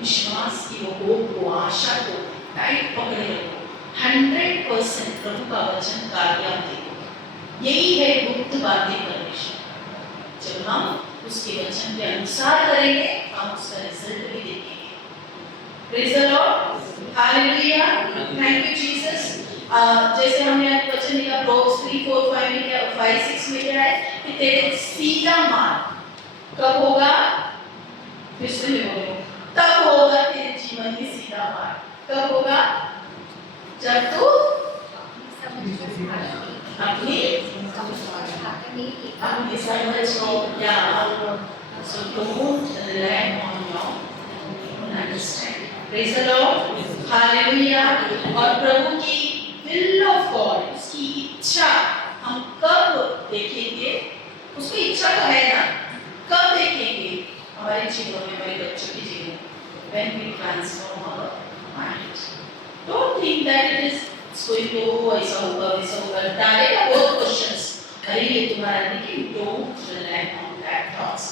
विश्वास की वो होप को, आशा को टाइट पकड़े रखो। 100% प्रभु का वचन कार्य देखो। यही है गुप्त बातें परमेश्वर। जब हम उसके वचन के अनुसार करेंगे, हम उसका रिजल्ट भी देखेंगे। Praise the Lord, hallelujah, thank you Jesus. जैसे हमने आज वचन लिखा, प्रोवर्ब्स 3:4-5 में क्या, 5-6 में क्या है कि तेरे सीधा मार्ग कब होगा, फिर से बोलो, तब होगा तेरे जीवन में सीधा मार्ग। कब होगा, जब तू अपनी समझ की या so don't rely on your own understanding. Praise the Lord. Hallelujah. और प्रभु की will of God, उसकी इच्छा हम कब देखेंगे? उसकी इच्छा तो है ना, कब देखेंगे? हमारे जीवन में, हमारे बच्चों के जीवन में, when we transform our mind. Don't think that it is going to हो ऐसा होगा वैसा होगा. डालेगा बहुत questions. अरे ये तुम्हारा लेकिन don't rely on that thoughts.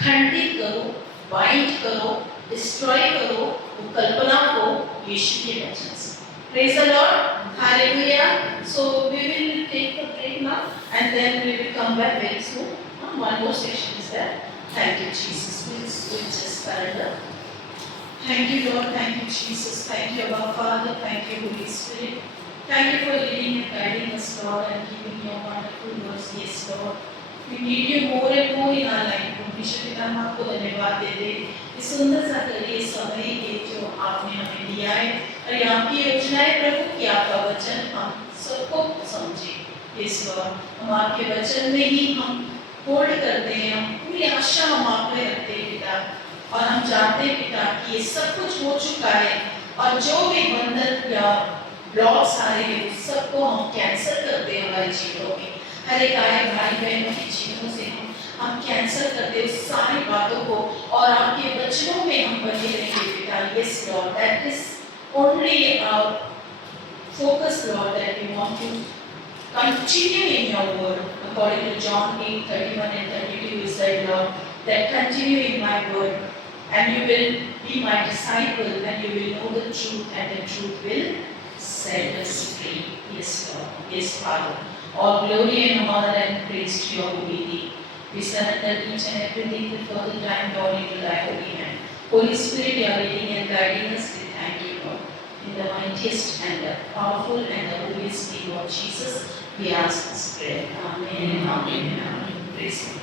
खंडित करो, bind करो, destroy करो वो कल्पना को यीशु के वचन से. Praise the Lord. Hallelujah. So we will take a break now and then we will come back very soon. One more session is there. Thank you, Jesus. We'll just surrender. Thank you, Lord. Thank you, Jesus. Thank you, our Father. Thank you, Holy Spirit. Thank you for leading and guiding us, Lord, and giving your wonderful words. Yes, Lord. We need you more and more in our life. परमेश्वर पिता हम आपको धन्यवाद देते हैं इस सुंदर सा करिए समय ये जो आपने हमें दिया है और ये आपकी योजनाएं प्रभु की आपका वचन हम सबको समझे. Yes, Lord. हम आपके वचन में ही हम होल्ड करते हैं, हम पूरी आशा हम आप में रखते हैं पिता, और हम जानते हैं पिता कि ये सब कुछ हो चुका है और जो भी बंधन या ब्लॉक्स आ रहे हैं सबको हम कैंसिल करते हैं हमारे जीवनों में. हर एक आए भाई बहनों के जीवनों से हम कैंसिल करते हैं सारी बातों को और आपके वचनों में हम बने रहेंगे पिता. Yes, Lord, that is only our focus, Lord, that we want to continue in your word. According to John 8:31 and 32, you said, Lord, that continue in my word and you will be my disciple and you will know the truth and the truth will set us free. Yes, Lord. Yes, Father. All glory and honor and praise to your holy name. We surrender each and everything before the time, Lord, into thy holy hand. Holy Spirit, you are leading and guiding us. We thank you, Lord. In the mightiest and the powerful and the holiest name of Jesus, we ask this prayer. Amen. Amen. Amen. Praise God.